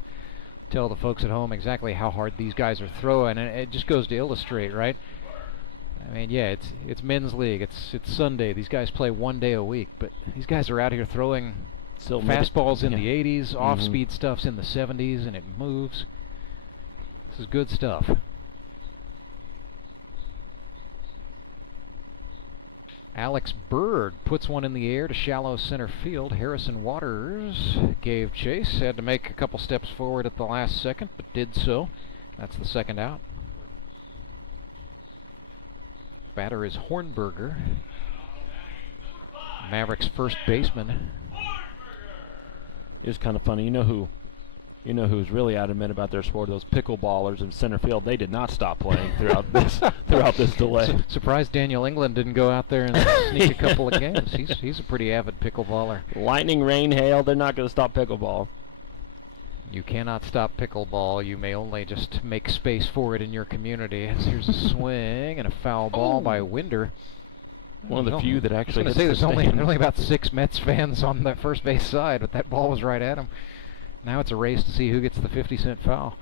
tell the folks at home exactly how hard these guys are throwing, and it just goes to illustrate, right? I mean, yeah, it's men's league. It's Sunday. These guys play 1 day a week, but these guys are out here throwing fastballs in the 80s, off-speed stuff's in the 70s, and it moves. This is good stuff. Alex Bird puts one in the air to shallow center field. Harrison Waters gave chase. Had to make a couple steps forward at the last second, but did so. That's the second out. Batter is Hornberger, Mavericks first baseman. It was kind of funny. You know who's really adamant about their sport? Those pickleballers in center field. They did not stop playing throughout this delay. Surprised Daniel England didn't go out there and sneak a couple of games. He's a pretty avid pickleballer. Lightning, rain, hail. They're not going to stop pickleball. You cannot stop pickleball. You may only just make space for it in your community. Here's a swing and a foul ball by Winder. One of the few that actually. I was going to say there's only about 6 Mets fans on the first base side, but that ball was right at him. Now it's a race to see who gets the 50-cent foul.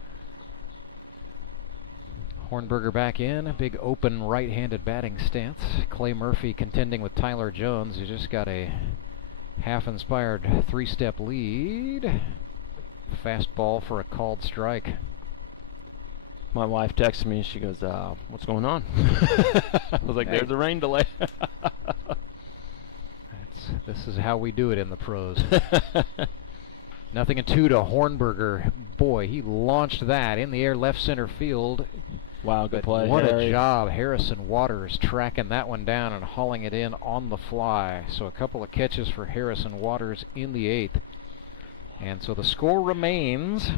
Hornberger back in, a big open right-handed batting stance. Clay Murphy contending with Tyler Jones, who just got a half-inspired 3-step lead. Fastball for a called strike. My wife texted me and she goes, what's going on? I was like, there's a rain delay. This is how we do it in the pros. 0-2 to Hornberger. Boy, he launched that in the air left center field. Wow, good play. What a job. Harrison Waters tracking that one down and hauling it in on the fly. So a couple of catches for Harrison Waters in the 8th. And so the score remains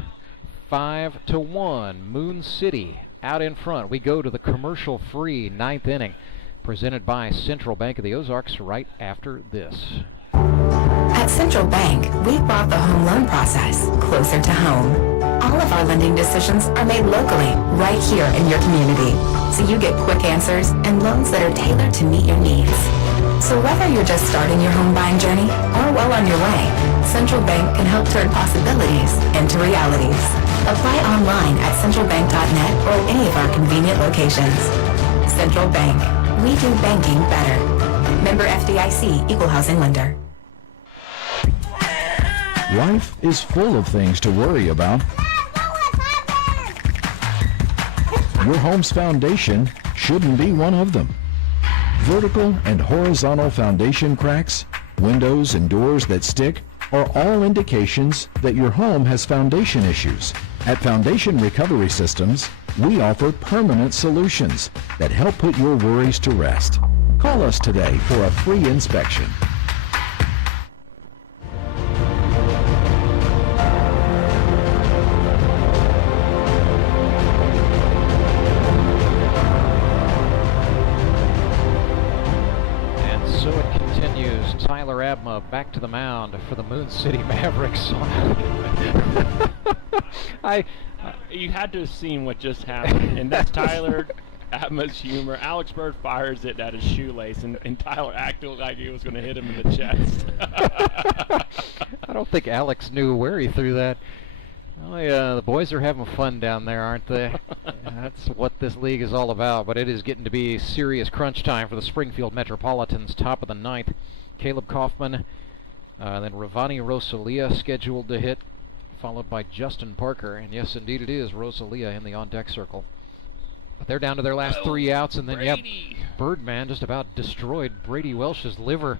5-1. Moon City out in front. We go to the commercial-free 9th inning, presented by Central Bank of the Ozarks right after this. At Central Bank, we've brought the home loan process closer to home. All of our lending decisions are made locally, right here in your community, so you get quick answers and loans that are tailored to meet your needs. So whether you're just starting your home buying journey or well on your way, Central Bank can help turn possibilities into realities. Apply online at centralbank.net or at any of our convenient locations. Central Bank. We do banking better. Member FDIC, Equal Housing Lender. Life is full of things to worry about. Your home's foundation shouldn't be one of them. Vertical and horizontal foundation cracks, windows and doors that stick are all indications that your home has foundation issues. At Foundation Recovery Systems, we offer permanent solutions that help put your worries to rest. Call us today for a free inspection. Tyler Abma back to the mound for the Moon City Mavericks. You had to have seen what just happened, and that's Tyler Abma's humor. Alex Bird fires it at his shoelace, and Tyler acted like he was going to hit him in the chest. I don't think Alex knew where he threw that. Oh yeah, the boys are having fun down there, aren't they? That's what this league is all about, but it is getting to be serious crunch time for the Springfield Metropolitans, top of the 9th. Caleb Kaufman, then Ravani Rosalia scheduled to hit, followed by Justin Parker. And yes, indeed it is Rosalia in the on-deck circle. But they're down to their last 3 outs, and then, Birdman just about destroyed Brady Welsh's liver.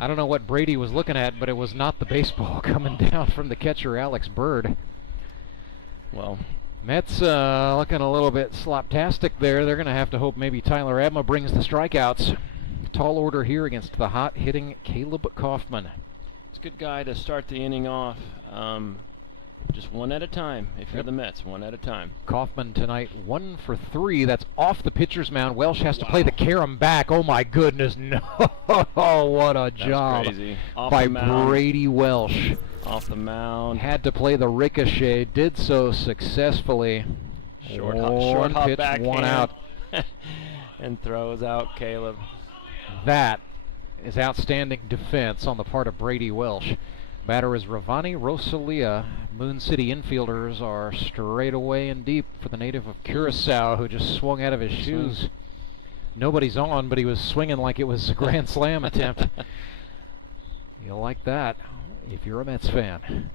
I don't know what Brady was looking at, but it was not the baseball coming down from the catcher, Alex Bird. Well, Mets looking a little bit sloptastic there. They're going to have to hope maybe Tyler Abma brings the strikeouts. Tall order here against the hot-hitting Caleb Kaufman. It's a good guy to start the inning off. Just one at a time. If you're the Mets, one at a time. Kaufman tonight 1 for 3. That's off the pitcher's mound. Welsh has to play the carom back. Oh my goodness, no! What a job by Brady Welsh. Off the mound. Had to play the ricochet. Did so successful. Short hop pitch, backhand. 1 out. And throws out Caleb. That is outstanding defense on the part of Brady Welsh. Batter is Ravani Rosalia. Moon City infielders are straight away and deep for the native of Curacao, who just swung out of his shoes. Nobody's on, but he was swinging like it was a grand slam attempt. You'll like that if you're a Mets fan.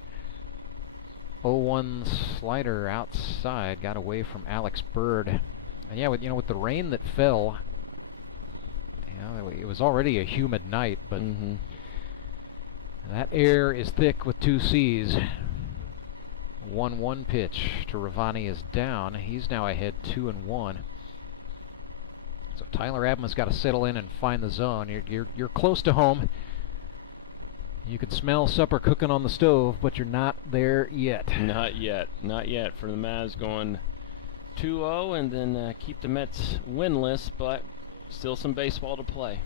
0-1 slider outside, got away from Alex Bird. And yeah, with the rain that fell, it was already a humid night, but that air is thick with 2 C's. 1-1 pitch to Ravani is down. He's now ahead 2-1. So Tyler Abma's got to settle in and find the zone. You're close to home. You can smell supper cooking on the stove, but you're not there yet. Not yet. Not yet for the Mavs, going 2-0 and then keep the Mets winless, but still some baseball to play.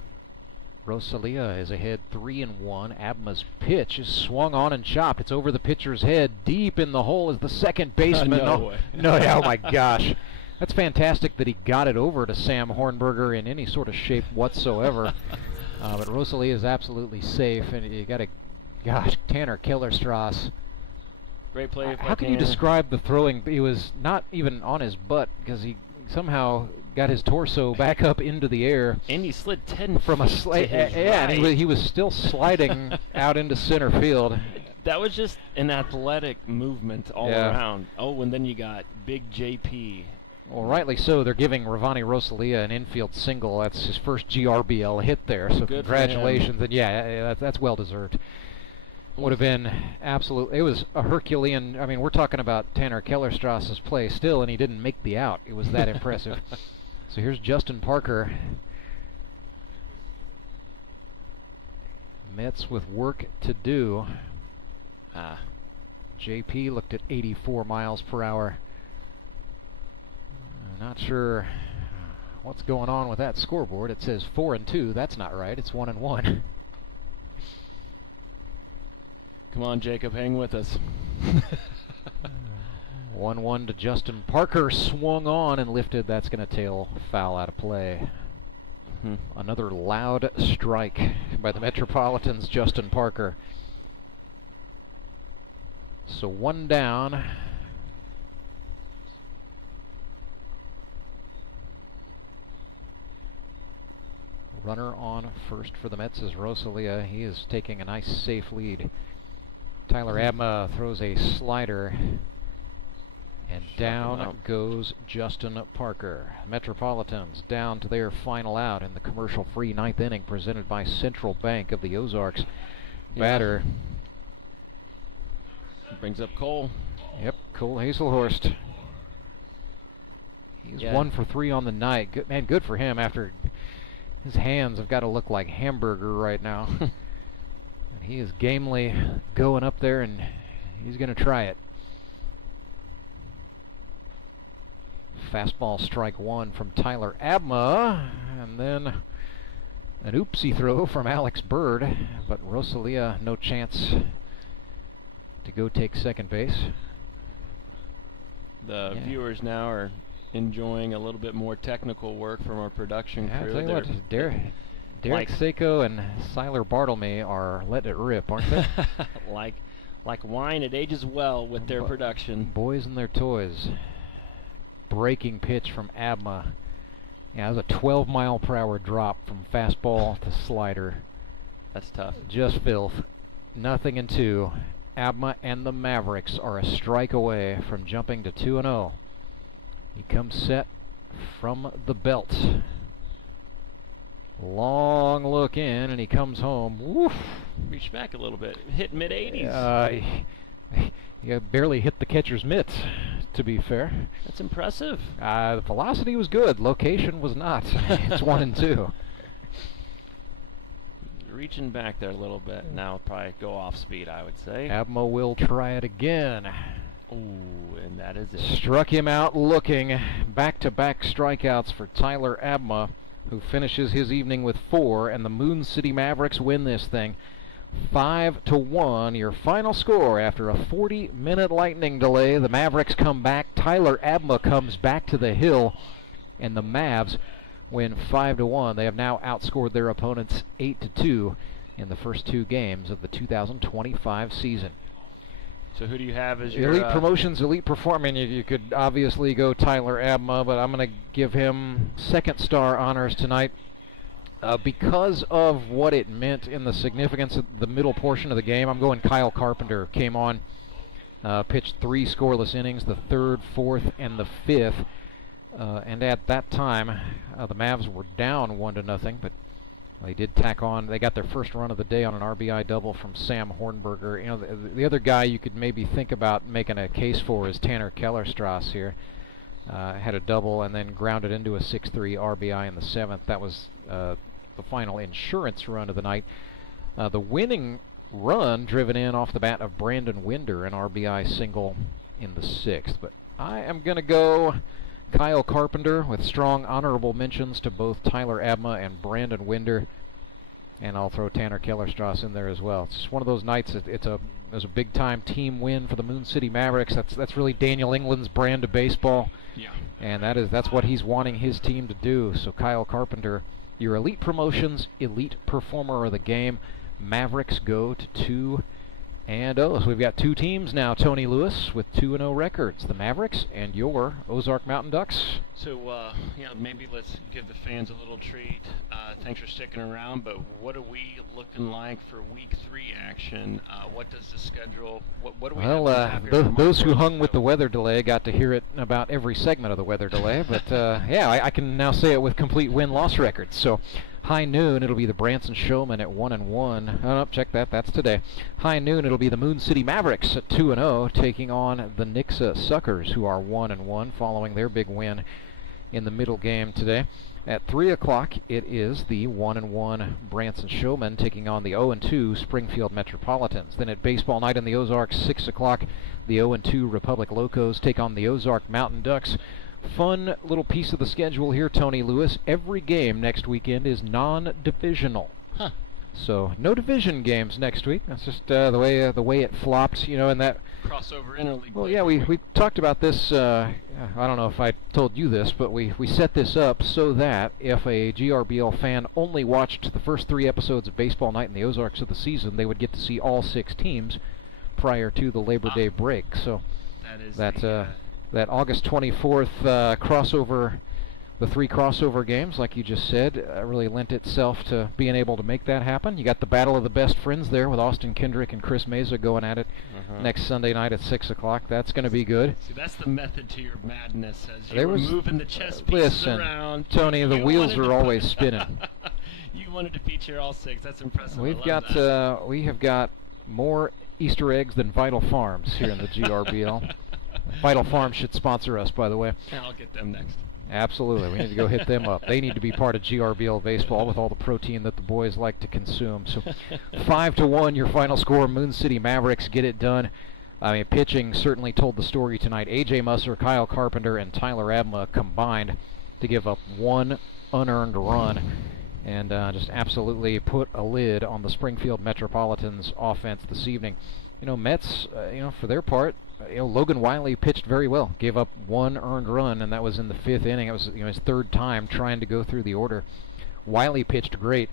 Rosalia is ahead 3-1. Abma's pitch is swung on and chopped. It's over the pitcher's head. Deep in the hole is the second baseman. No way. No, oh my gosh. That's fantastic that he got it over to Sam Hornberger in any sort of shape whatsoever. But Rosalia is absolutely safe, and you got to, Tanner Kellerstrass. Great play. How can you describe the throwing? He was not even on his butt because he somehow got his torso back up into the air. And he slid 10 from a slide. Yeah, and he was still sliding out into center field. That was just an athletic movement all around. Oh, and then you got Big JP. Well, rightly so. They're giving Ravani Rosalia an infield single. That's his first GRBL hit there. So good congratulations. And yeah, that's well deserved. Would have been absolute. It was a Herculean. I mean, we're talking about Tanner Kellerstrass's play still, and he didn't make the out. It was that impressive. So here's Justin Parker. Mets with work to do. JP looked at 84 miles per hour. Not sure what's going on with that scoreboard. It says 4-2. That's not right. It's 1-1. Come on, Jacob, hang with us. 1-1 to Justin Parker. Swung on and lifted. That's going to tail foul out of play. Another loud strike by the Metropolitans, Justin Parker. So 1 down. Runner on first for the Mets is Rosalia. He is taking a nice, safe lead. Tyler Abma throws a slider, and down goes Justin Parker. Metropolitans down to their final out in the commercial-free 9th inning, presented by Central Bank of the Ozarks. Batter brings up Cole. Yep, Cole Hazelhorst. He's 1 for 3 on the night. Good, man, good for him after. His hands have got to look like hamburger right now. And he is gamely going up there, and he's going to try it. Fastball strike 1 from Tyler Abma, and then an oopsie throw from Alex Bird, but Rosalia no chance to go take second base. The viewers now are enjoying a little bit more technical work from our production crew. I'll tell you what, Derek Seiko and Siler Bartlemy are letting it rip, aren't they? like wine, it ages well with their production. Boys and their toys. Breaking pitch from Abma. Yeah, it was a 12-mile-per-hour drop from fastball to slider. That's tough. Just filth. Nothing in 2. Abma and the Mavericks are a strike away from jumping to 2-0. He comes set from the belt. Long look in, and he comes home. Woof. Reached back a little bit. Hit mid-80s. He barely hit the catcher's mitts, to be fair. That's impressive. The velocity was good. Location was not. It's 1-2. Reaching back there a little bit. Now probably go off speed, I would say. Abma will try it again. Ooh, and that is it. Struck him out looking. Back-to-back strikeouts for Tyler Abma, who finishes his evening with 4, and the Moon City Mavericks win this thing 5-1. Your final score after a 40-minute lightning delay. The Mavericks come back. Tyler Abma comes back to the hill, and the Mavs win 5-1. They have now outscored their opponents 8-2 in the first 2 games of the 2025 season. So who do you have as your... Elite Promotions, Elite Performing. You could obviously go Tyler Abma, but I'm going to give him 2nd-star honors tonight because of what it meant in the significance of the middle portion of the game. I'm going Kyle Carpenter. Came on, pitched 3 scoreless innings, the 3rd, 4th, and the 5th. And at that time, the Mavs were down 1-0, but they did tack on. They got their first run of the day on an RBI double from Sam Hornberger. You know, the other guy you could maybe think about making a case for is Tanner Kellerstrass here. Had a double and then grounded into a 6-3 RBI in the 7th. That was the final insurance run of the night. The winning run driven in off the bat of Brandon Winder, an RBI single in the 6th. But I am going to go Kyle Carpenter with strong honorable mentions to both Tyler Abma and Brandon Winder, and I'll throw Tanner Kellerstrass in there as well. It's just one of those nights. It was a big time team win for the Moon City Mavericks. That's really Daniel England's brand of baseball, and that's what he's wanting his team to do. So Kyle Carpenter, your Elite Promotions Elite Performer of the game. Mavericks go to 2-0. So we've got 2 teams now, Tony Lewis, with 2-0 records. The Mavericks and your Ozark Mountain Ducks. So, maybe let's give the fans a little treat. Thanks for sticking around, but what are we looking like for Week 3 action? What does the schedule, what do we have here those who hung with the weather delay got to hear it about every segment of the weather delay, but I can now say it with complete win-loss records. So, high noon, it'll be the Branson Showmen at 1-1. Oh, no, check that. That's today. High noon, it'll be the Moon City Mavericks at 2-0, taking on the Nixa Suckers, who are 1-1, following their big win in the middle game today. At 3 o'clock, it is the 1-1 Branson Showmen taking on the 0-2 Springfield Metropolitans. Then at baseball night in the Ozarks, 6 o'clock, the 0-2 Republic Locos take on the Ozark Mountain Ducks. Fun little piece of the schedule here, Tony Lewis. Every game next weekend is non-divisional. So no division games next week. That's just the way it flopped, in that crossover interleague. Well, yeah, we talked about this. I don't know if I told you this, but we set this up so that if a GRBL fan only watched the first 3 episodes of Baseball Night in the Ozarks of the season, they would get to see all 6 teams prior to the Labor Day break. So that August 24th crossover, the 3 crossover games, like you just said, really lent itself to being able to make that happen. You got the battle of the best friends there with Austin Kendrick and Chris Meza going at it next Sunday night at 6 o'clock. That's going to be good. See, that's the method to your madness, as you're moving the chess pieces around. Tony, the wheels are always spinning. You wanted to feature all 6. That's impressive. We have got more Easter eggs than Vital Farms here in the GRBL. Vital Farms should sponsor us, by the way. I'll get them next. Absolutely. We need to go hit them up. They need to be part of GRBL baseball with all the protein that the boys like to consume. So 5-1, your final score. Moon City Mavericks get it done. I mean, pitching certainly told the story tonight. A.J. Musser, Kyle Carpenter, and Tyler Abma combined to give up 1 unearned run and just absolutely put a lid on the Springfield Metropolitans offense this evening. Mets, for their part, Logan Wiley pitched very well. Gave up 1 earned run, and that was in the 5th inning. It was his 3rd time trying to go through the order. Wiley pitched great.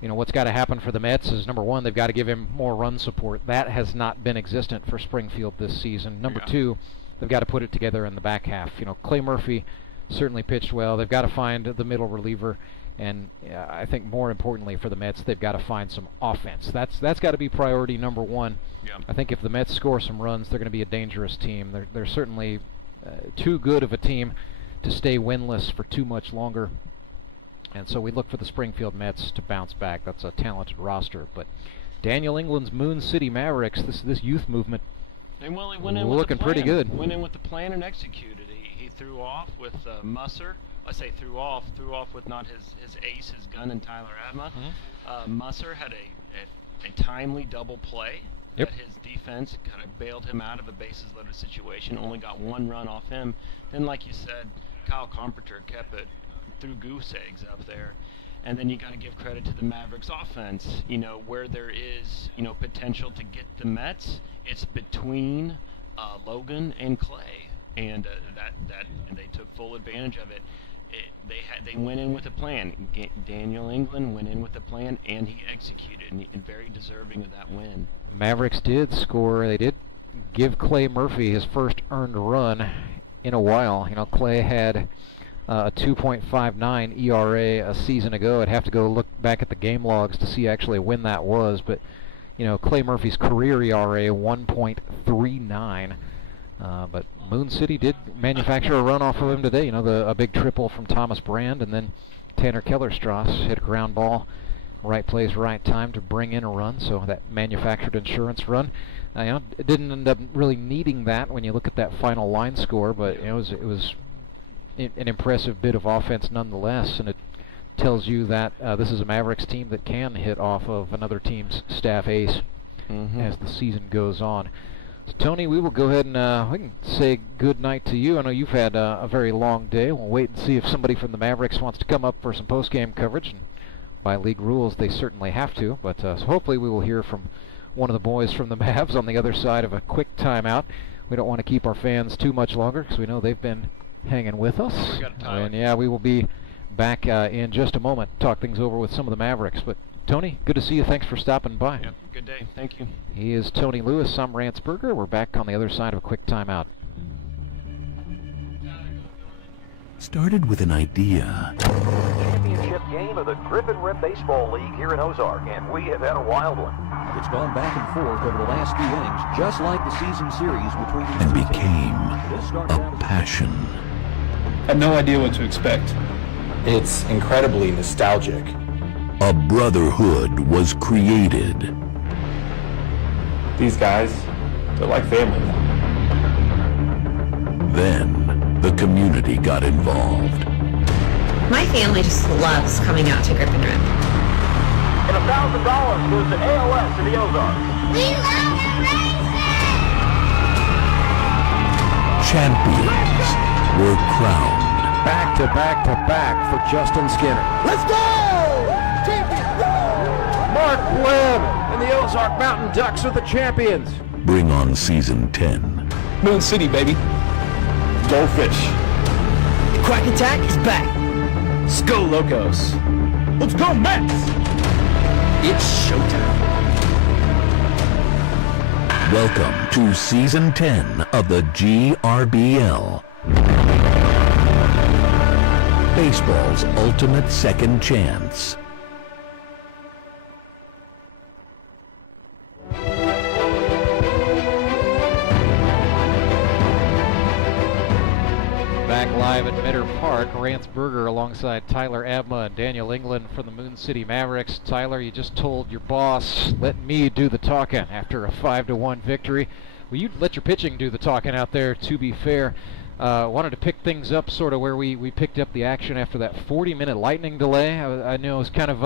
What's got to happen for the Mets is, number 1, they've got to give him more run support. That has not been existent for Springfield this season. Number 2, they've got to put it together in the back half. Clay Murphy certainly pitched well. They've got to find the middle reliever. And I think more importantly for the Mets, they've got to find some offense. That's got to be priority number 1. Yeah. I think if the Mets score some runs, they're going to be a dangerous team. They're certainly too good of a team to stay winless for too much longer. And so we look for the Springfield Mets to bounce back. That's a talented roster. But Daniel England's Moon City Mavericks, this youth movement, and well, he went in looking with the plan. Pretty good. Went in with the plan and executed. He threw off with Musser. I say threw off with not his ace, his gun, and Tyler Abma. Musser had a timely double play. That his defense kind of bailed him out of a bases-loaded situation. Only got 1 run off him. Then, like you said, Kyle Carpenter kept it through goose eggs up there. And then you got to give credit to the Mavericks offense. Where there is potential to get the Mets, it's between Logan and Clay, and and they took full advantage of it. They went in with a plan. Daniel England went in with a plan, and he executed, and very deserving of that win. Mavericks did score. They did give Clay Murphy his first earned run in a while. You know, Clay had a 2.59 ERA a season ago. I'd have to go look back at the game logs to see actually when that was, but you know, Clay Murphy's career ERA 1.39. But Moon City did manufacture a run off of him today. You know, a big triple from Thomas Brand, and then Tanner Kellerstrass hit a ground ball, right place, right time to bring in a run. So that manufactured insurance run. You know, it didn't end up really needing that when you look at that final line score, but it was an impressive bit of offense nonetheless, and it tells you that this is a Mavericks team that can hit off of another team's staff ace as the season goes on. So Tony, we will go ahead and we can say good night to you. I know you've had a very long day. We'll wait and see if somebody from the Mavericks wants to come up for some post-game coverage. And by league rules, they certainly have to. But so hopefully we will hear from one of the boys from the Mavs on the other side of a quick timeout. We don't want to keep our fans too much longer because we know they've been hanging with us. And yeah, we will be back in just a moment, talk things over with some of the Mavericks. But Tony, good to see you. Thanks for stopping by. Yep, good day. Thank you. He is Tony Lewis. I'm Rance Berger. We're back on the other side of a quick timeout. Started with an idea. Championship game of the Griffin Rep Baseball League here in Ozark, and we have had a wild one. It's gone back and forth over the last few innings, just like the season series between these And two became a passion. I had no idea what to expect. It's incredibly nostalgic. A brotherhood was created. These guys, they're like family. Then the community got involved. My family just loves coming out to Griffin Rip. And $1,000 goes to ALS in the Ozarks. We love the Champions were crowned. Back to back to back for Justin Skinner. Let's go! Champions, go! Mark Webb and the Ozark Mountain Ducks are the champions. Bring on season 10. Moon City, baby. Go Fish. Quack Attack is back. Go Locos. Let's go Mets! It's showtime. Welcome to season 10 of the GRBL. Baseball's ultimate second chance. Back live at Mitter Park, Rance Berger alongside Tyler Abma and Daniel England from the Moon City Mavericks. Tyler, you just told your boss, let me do the talking after a 5-1 victory. Well, you let your pitching do the talking out there, to be fair. Wanted to pick things up sort of where we picked up the action after that 40-minute lightning delay. I know it was kind of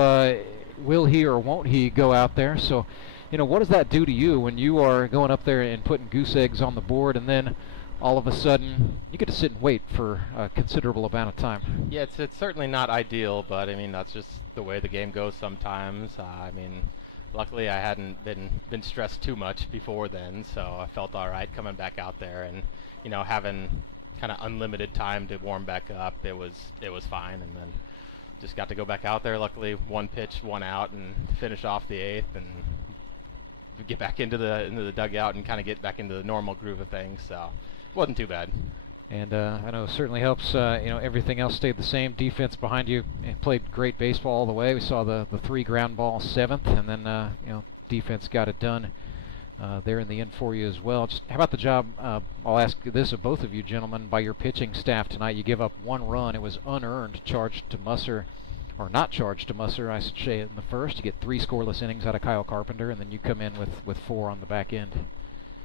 will he or won't he go out there. So, you know, what does that do to you when you are going up there and putting goose eggs on the board, and then all of a sudden you get to sit and wait for a considerable amount of time? Yeah, it's certainly not ideal, but I mean that's just the way the game goes sometimes. I mean, luckily I hadn't been stressed too much before then, so I felt all right coming back out there, and you know, having kind of unlimited time to warm back up, it was fine. And then just got to go back out there. Luckily, one pitch, one out, and finish off the eighth and get back into the dugout and kind of get back into the normal groove of things. So it wasn't too bad. And I know it certainly helps. You know, everything else stayed the same. Defense behind you played great baseball all the way. We saw the 3 ground ball 7th, and then you know, defense got it done there in the end for you as well. Just how about the job? I'll ask this of both of you gentlemen, by your pitching staff tonight. You give up 1 run. It was unearned, charged to Musser, or not charged to Musser, I should say, in the first. You get 3 scoreless innings out of Kyle Carpenter, and then you come in with 4 on the back end.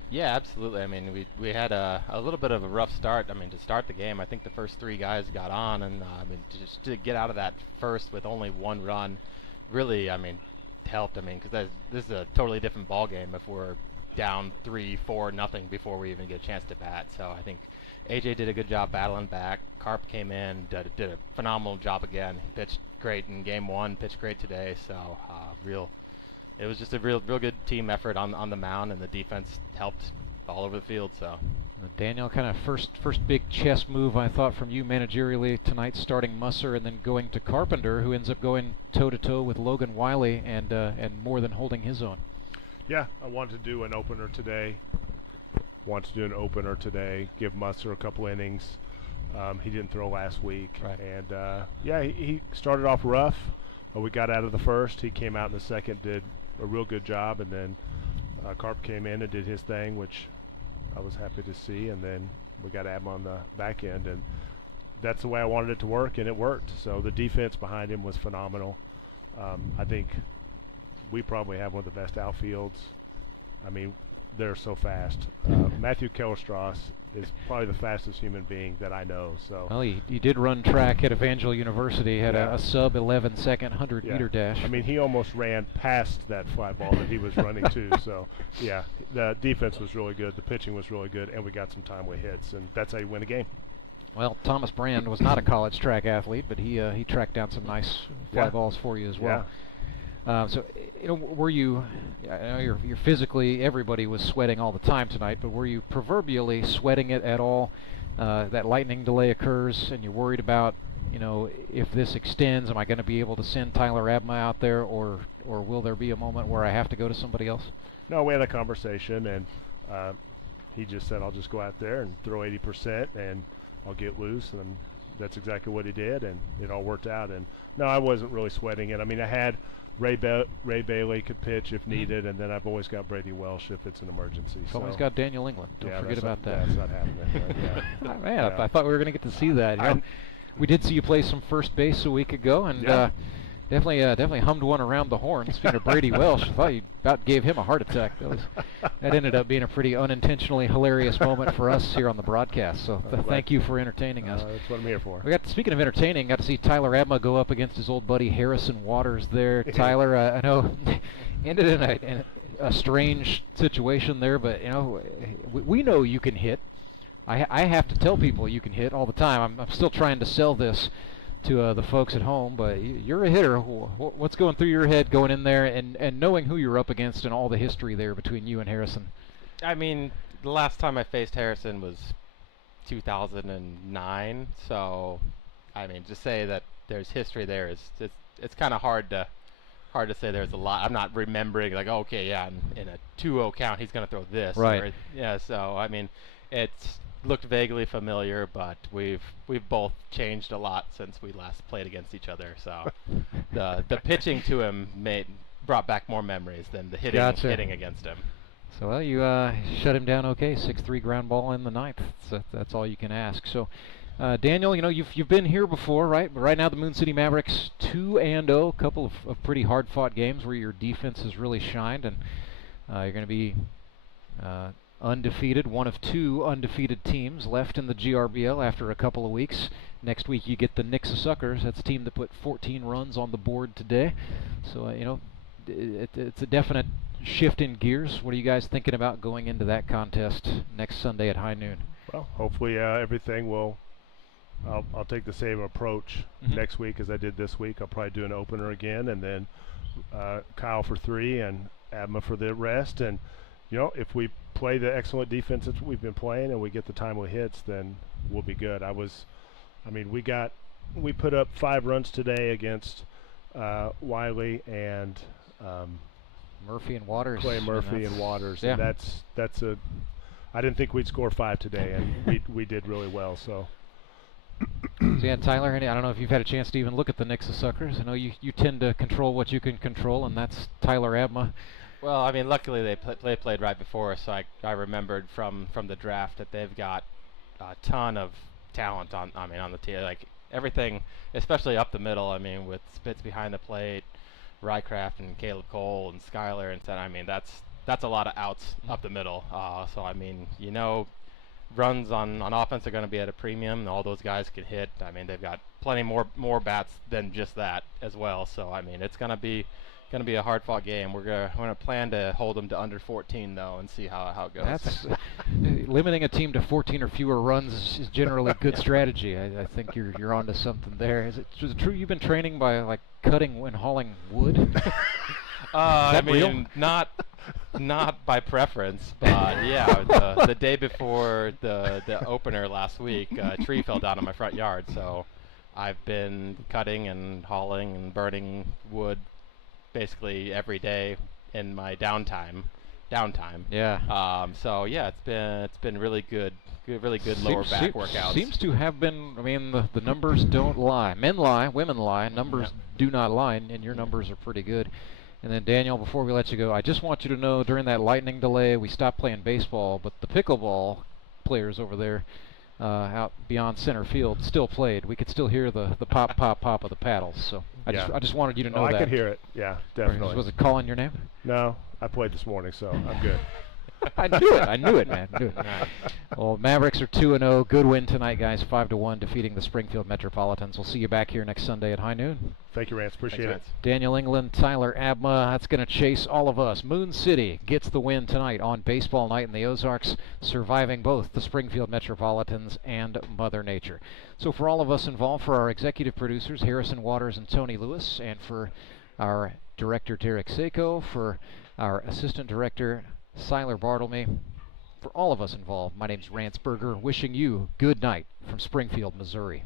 Yeah, absolutely. I mean, we had a little bit of a rough start. I mean, to start the game, I think the first 3 guys got on, and I mean, just to get out of that first with only 1 run, really, I mean, helped. I mean, because this is a totally different ball game if we're down 3-4-0 before we even get a chance to bat. So I think AJ did a good job battling back. Carp came in, did a phenomenal job again. He pitched great in game 1, pitched great today. So real it was just a real good team effort on the mound, and the defense helped all over the field. So Daniel, kind of first big chess move I thought from you managerially tonight, starting Musser and then going to Carpenter, who ends up going toe-to-toe with Logan Wiley and more than holding his own. Yeah, I wanted to do an opener today. Give Musser a couple innings. He didn't throw last week. Right. And, he started off rough. We got out of the first. He came out in the second, did a real good job, and then Carp came in and did his thing, which I was happy to see, and then we got Abma on the back end, and that's the way I wanted it to work, and it worked. So the defense behind him was phenomenal. I think we probably have one of the best outfields. I mean, they're so fast. Matthew Kellerstrass is probably the fastest human being that I know. So well, he did run track at Evangel University, had a sub 11-second 100-meter dash. I mean, he almost ran past that fly ball that he was running to. So, yeah, the defense was really good, the pitching was really good, and we got some timely hits, and that's how you win a game. Well, Thomas Brand was not a college track athlete, but he tracked down some nice fly balls for you as well. So, were you? I know you're physically. Everybody was sweating all the time tonight, but were you proverbially sweating it at all? That lightning delay occurs, and you're worried about, if this extends, am I going to be able to send Tyler Abma out there, or will there be a moment where I have to go to somebody else? No, we had a conversation, and he just said, "I'll just go out there and throw 80%, and I'll get loose," and that's exactly what he did, and it all worked out. And no, I wasn't really sweating it. I mean, I had Ray Bailey could pitch if needed, and then I've always got Brady Welsh if it's an emergency. You've always got Daniel England. Don't forget about that. That's not happening. Right? Man, I thought we were going to get to see that. We did see you play some first base a week ago, and definitely hummed one around the horn. Speaking of Brady Welsh, I thought you about gave him a heart attack. That ended up being a pretty unintentionally hilarious moment for us here on the broadcast. So thank you for entertaining us. That's what I'm here for. Speaking of entertaining, got to see Tyler Abma go up against his old buddy Harrison Waters there. Tyler, I know, ended in a strange situation there, but we know you can hit. I have to tell people you can hit all the time. I'm still trying to sell this to the folks at home, but you're a hitter. What's going through your head going in there and knowing who you're up against and all the history there between you and Harrison? I mean, the last time I faced Harrison was 2009, so I mean, just say that there's history there is it's kind of hard to say there's a lot. I'm not remembering like, okay, yeah, in a 2-0 count he's going to throw this. Right. So I mean, it's looked vaguely familiar, but we've both changed a lot since we last played against each other. So the pitching to him brought back more memories than the hitting against him. So well, you shut him down okay. 6-3 ground ball in the ninth. That's all you can ask. So Daniel, you've been here before, right? But right now the Moon City Mavericks 2-0, a couple of pretty hard-fought games where your defense has really shined, and you're going to be undefeated, one of 2 undefeated teams left in the GRBL after a couple of weeks. Next week you get the Nixa Suckers. That's a team that put 14 runs on the board today. So it's a definite shift in gears. What are you guys thinking about going into that contest next Sunday at high noon? Well, hopefully everything will. I'll take the same approach next week as I did this week. I'll probably do an opener again, and then Kyle for 3 and Abma for the rest. And if we play the excellent defense that we've been playing and we get the timely hits, then we'll be good. We put up 5 runs today against Wiley and Murphy and Waters. Clay Murphy and Waters. Yeah. And that's I didn't think we'd score 5 today, and we did really well. So yeah, Tyler, I don't know if you've had a chance to even look at the Nixa Suckers. I know you tend to control what you can control, and that's Tyler Abma. Well, I mean, luckily they played right before us, so I remembered from the draft that they've got a ton of talent on the team. Like everything, especially up the middle. I mean, with Spitz behind the plate, Rycraft and Caleb Cole and Skyler and I mean, that's a lot of outs up the middle. So I mean, runs on offense are going to be at a premium, and all those guys can hit. I mean, they've got plenty more bats than just that as well. So I mean, it's going to be a hard-fought game. We're gonna plan to hold them to under 14 though, and see how it goes. That's limiting a team to 14 or fewer runs is generally a good strategy. I think you're onto something there. Is it true you've been training by like cutting and hauling wood? that real? Not by preference, but yeah, the day before the opener last week, a tree fell down in my front yard, so I've been cutting and hauling and burning wood basically every day in my downtime. Yeah. So yeah, it's been really good lower back workouts. Seems to have been. I mean, the numbers don't lie. Men lie, women lie. Numbers do not lie, and your numbers are pretty good. And then Daniel, before we let you go, I just want you to know during that lightning delay, we stopped playing baseball, but the pickleball players over there out beyond center field still played. We could still hear the pop, pop, pop of the paddles. So I just wanted you to know that. I could hear it. Yeah, definitely. Was it calling your name? No, I played this morning, so I'm good. I knew it, man. Right. Well, Mavericks are 2-0. Good win tonight, guys. 5-1, defeating the Springfield Metropolitans. We'll see you back here next Sunday at high noon. Thank you, Rance. Appreciate it. Daniel England, Tyler Abma. That's going to chase all of us. Moon City gets the win tonight on Baseball Night in the Ozarks, surviving both the Springfield Metropolitans and Mother Nature. So for all of us involved, for our executive producers, Harrison Waters and Tony Lewis, and for our director, Derek Seiko, for our assistant director, Siler Bartlemy, for all of us involved, my name's Rance Berger, wishing you good night from Springfield, Missouri.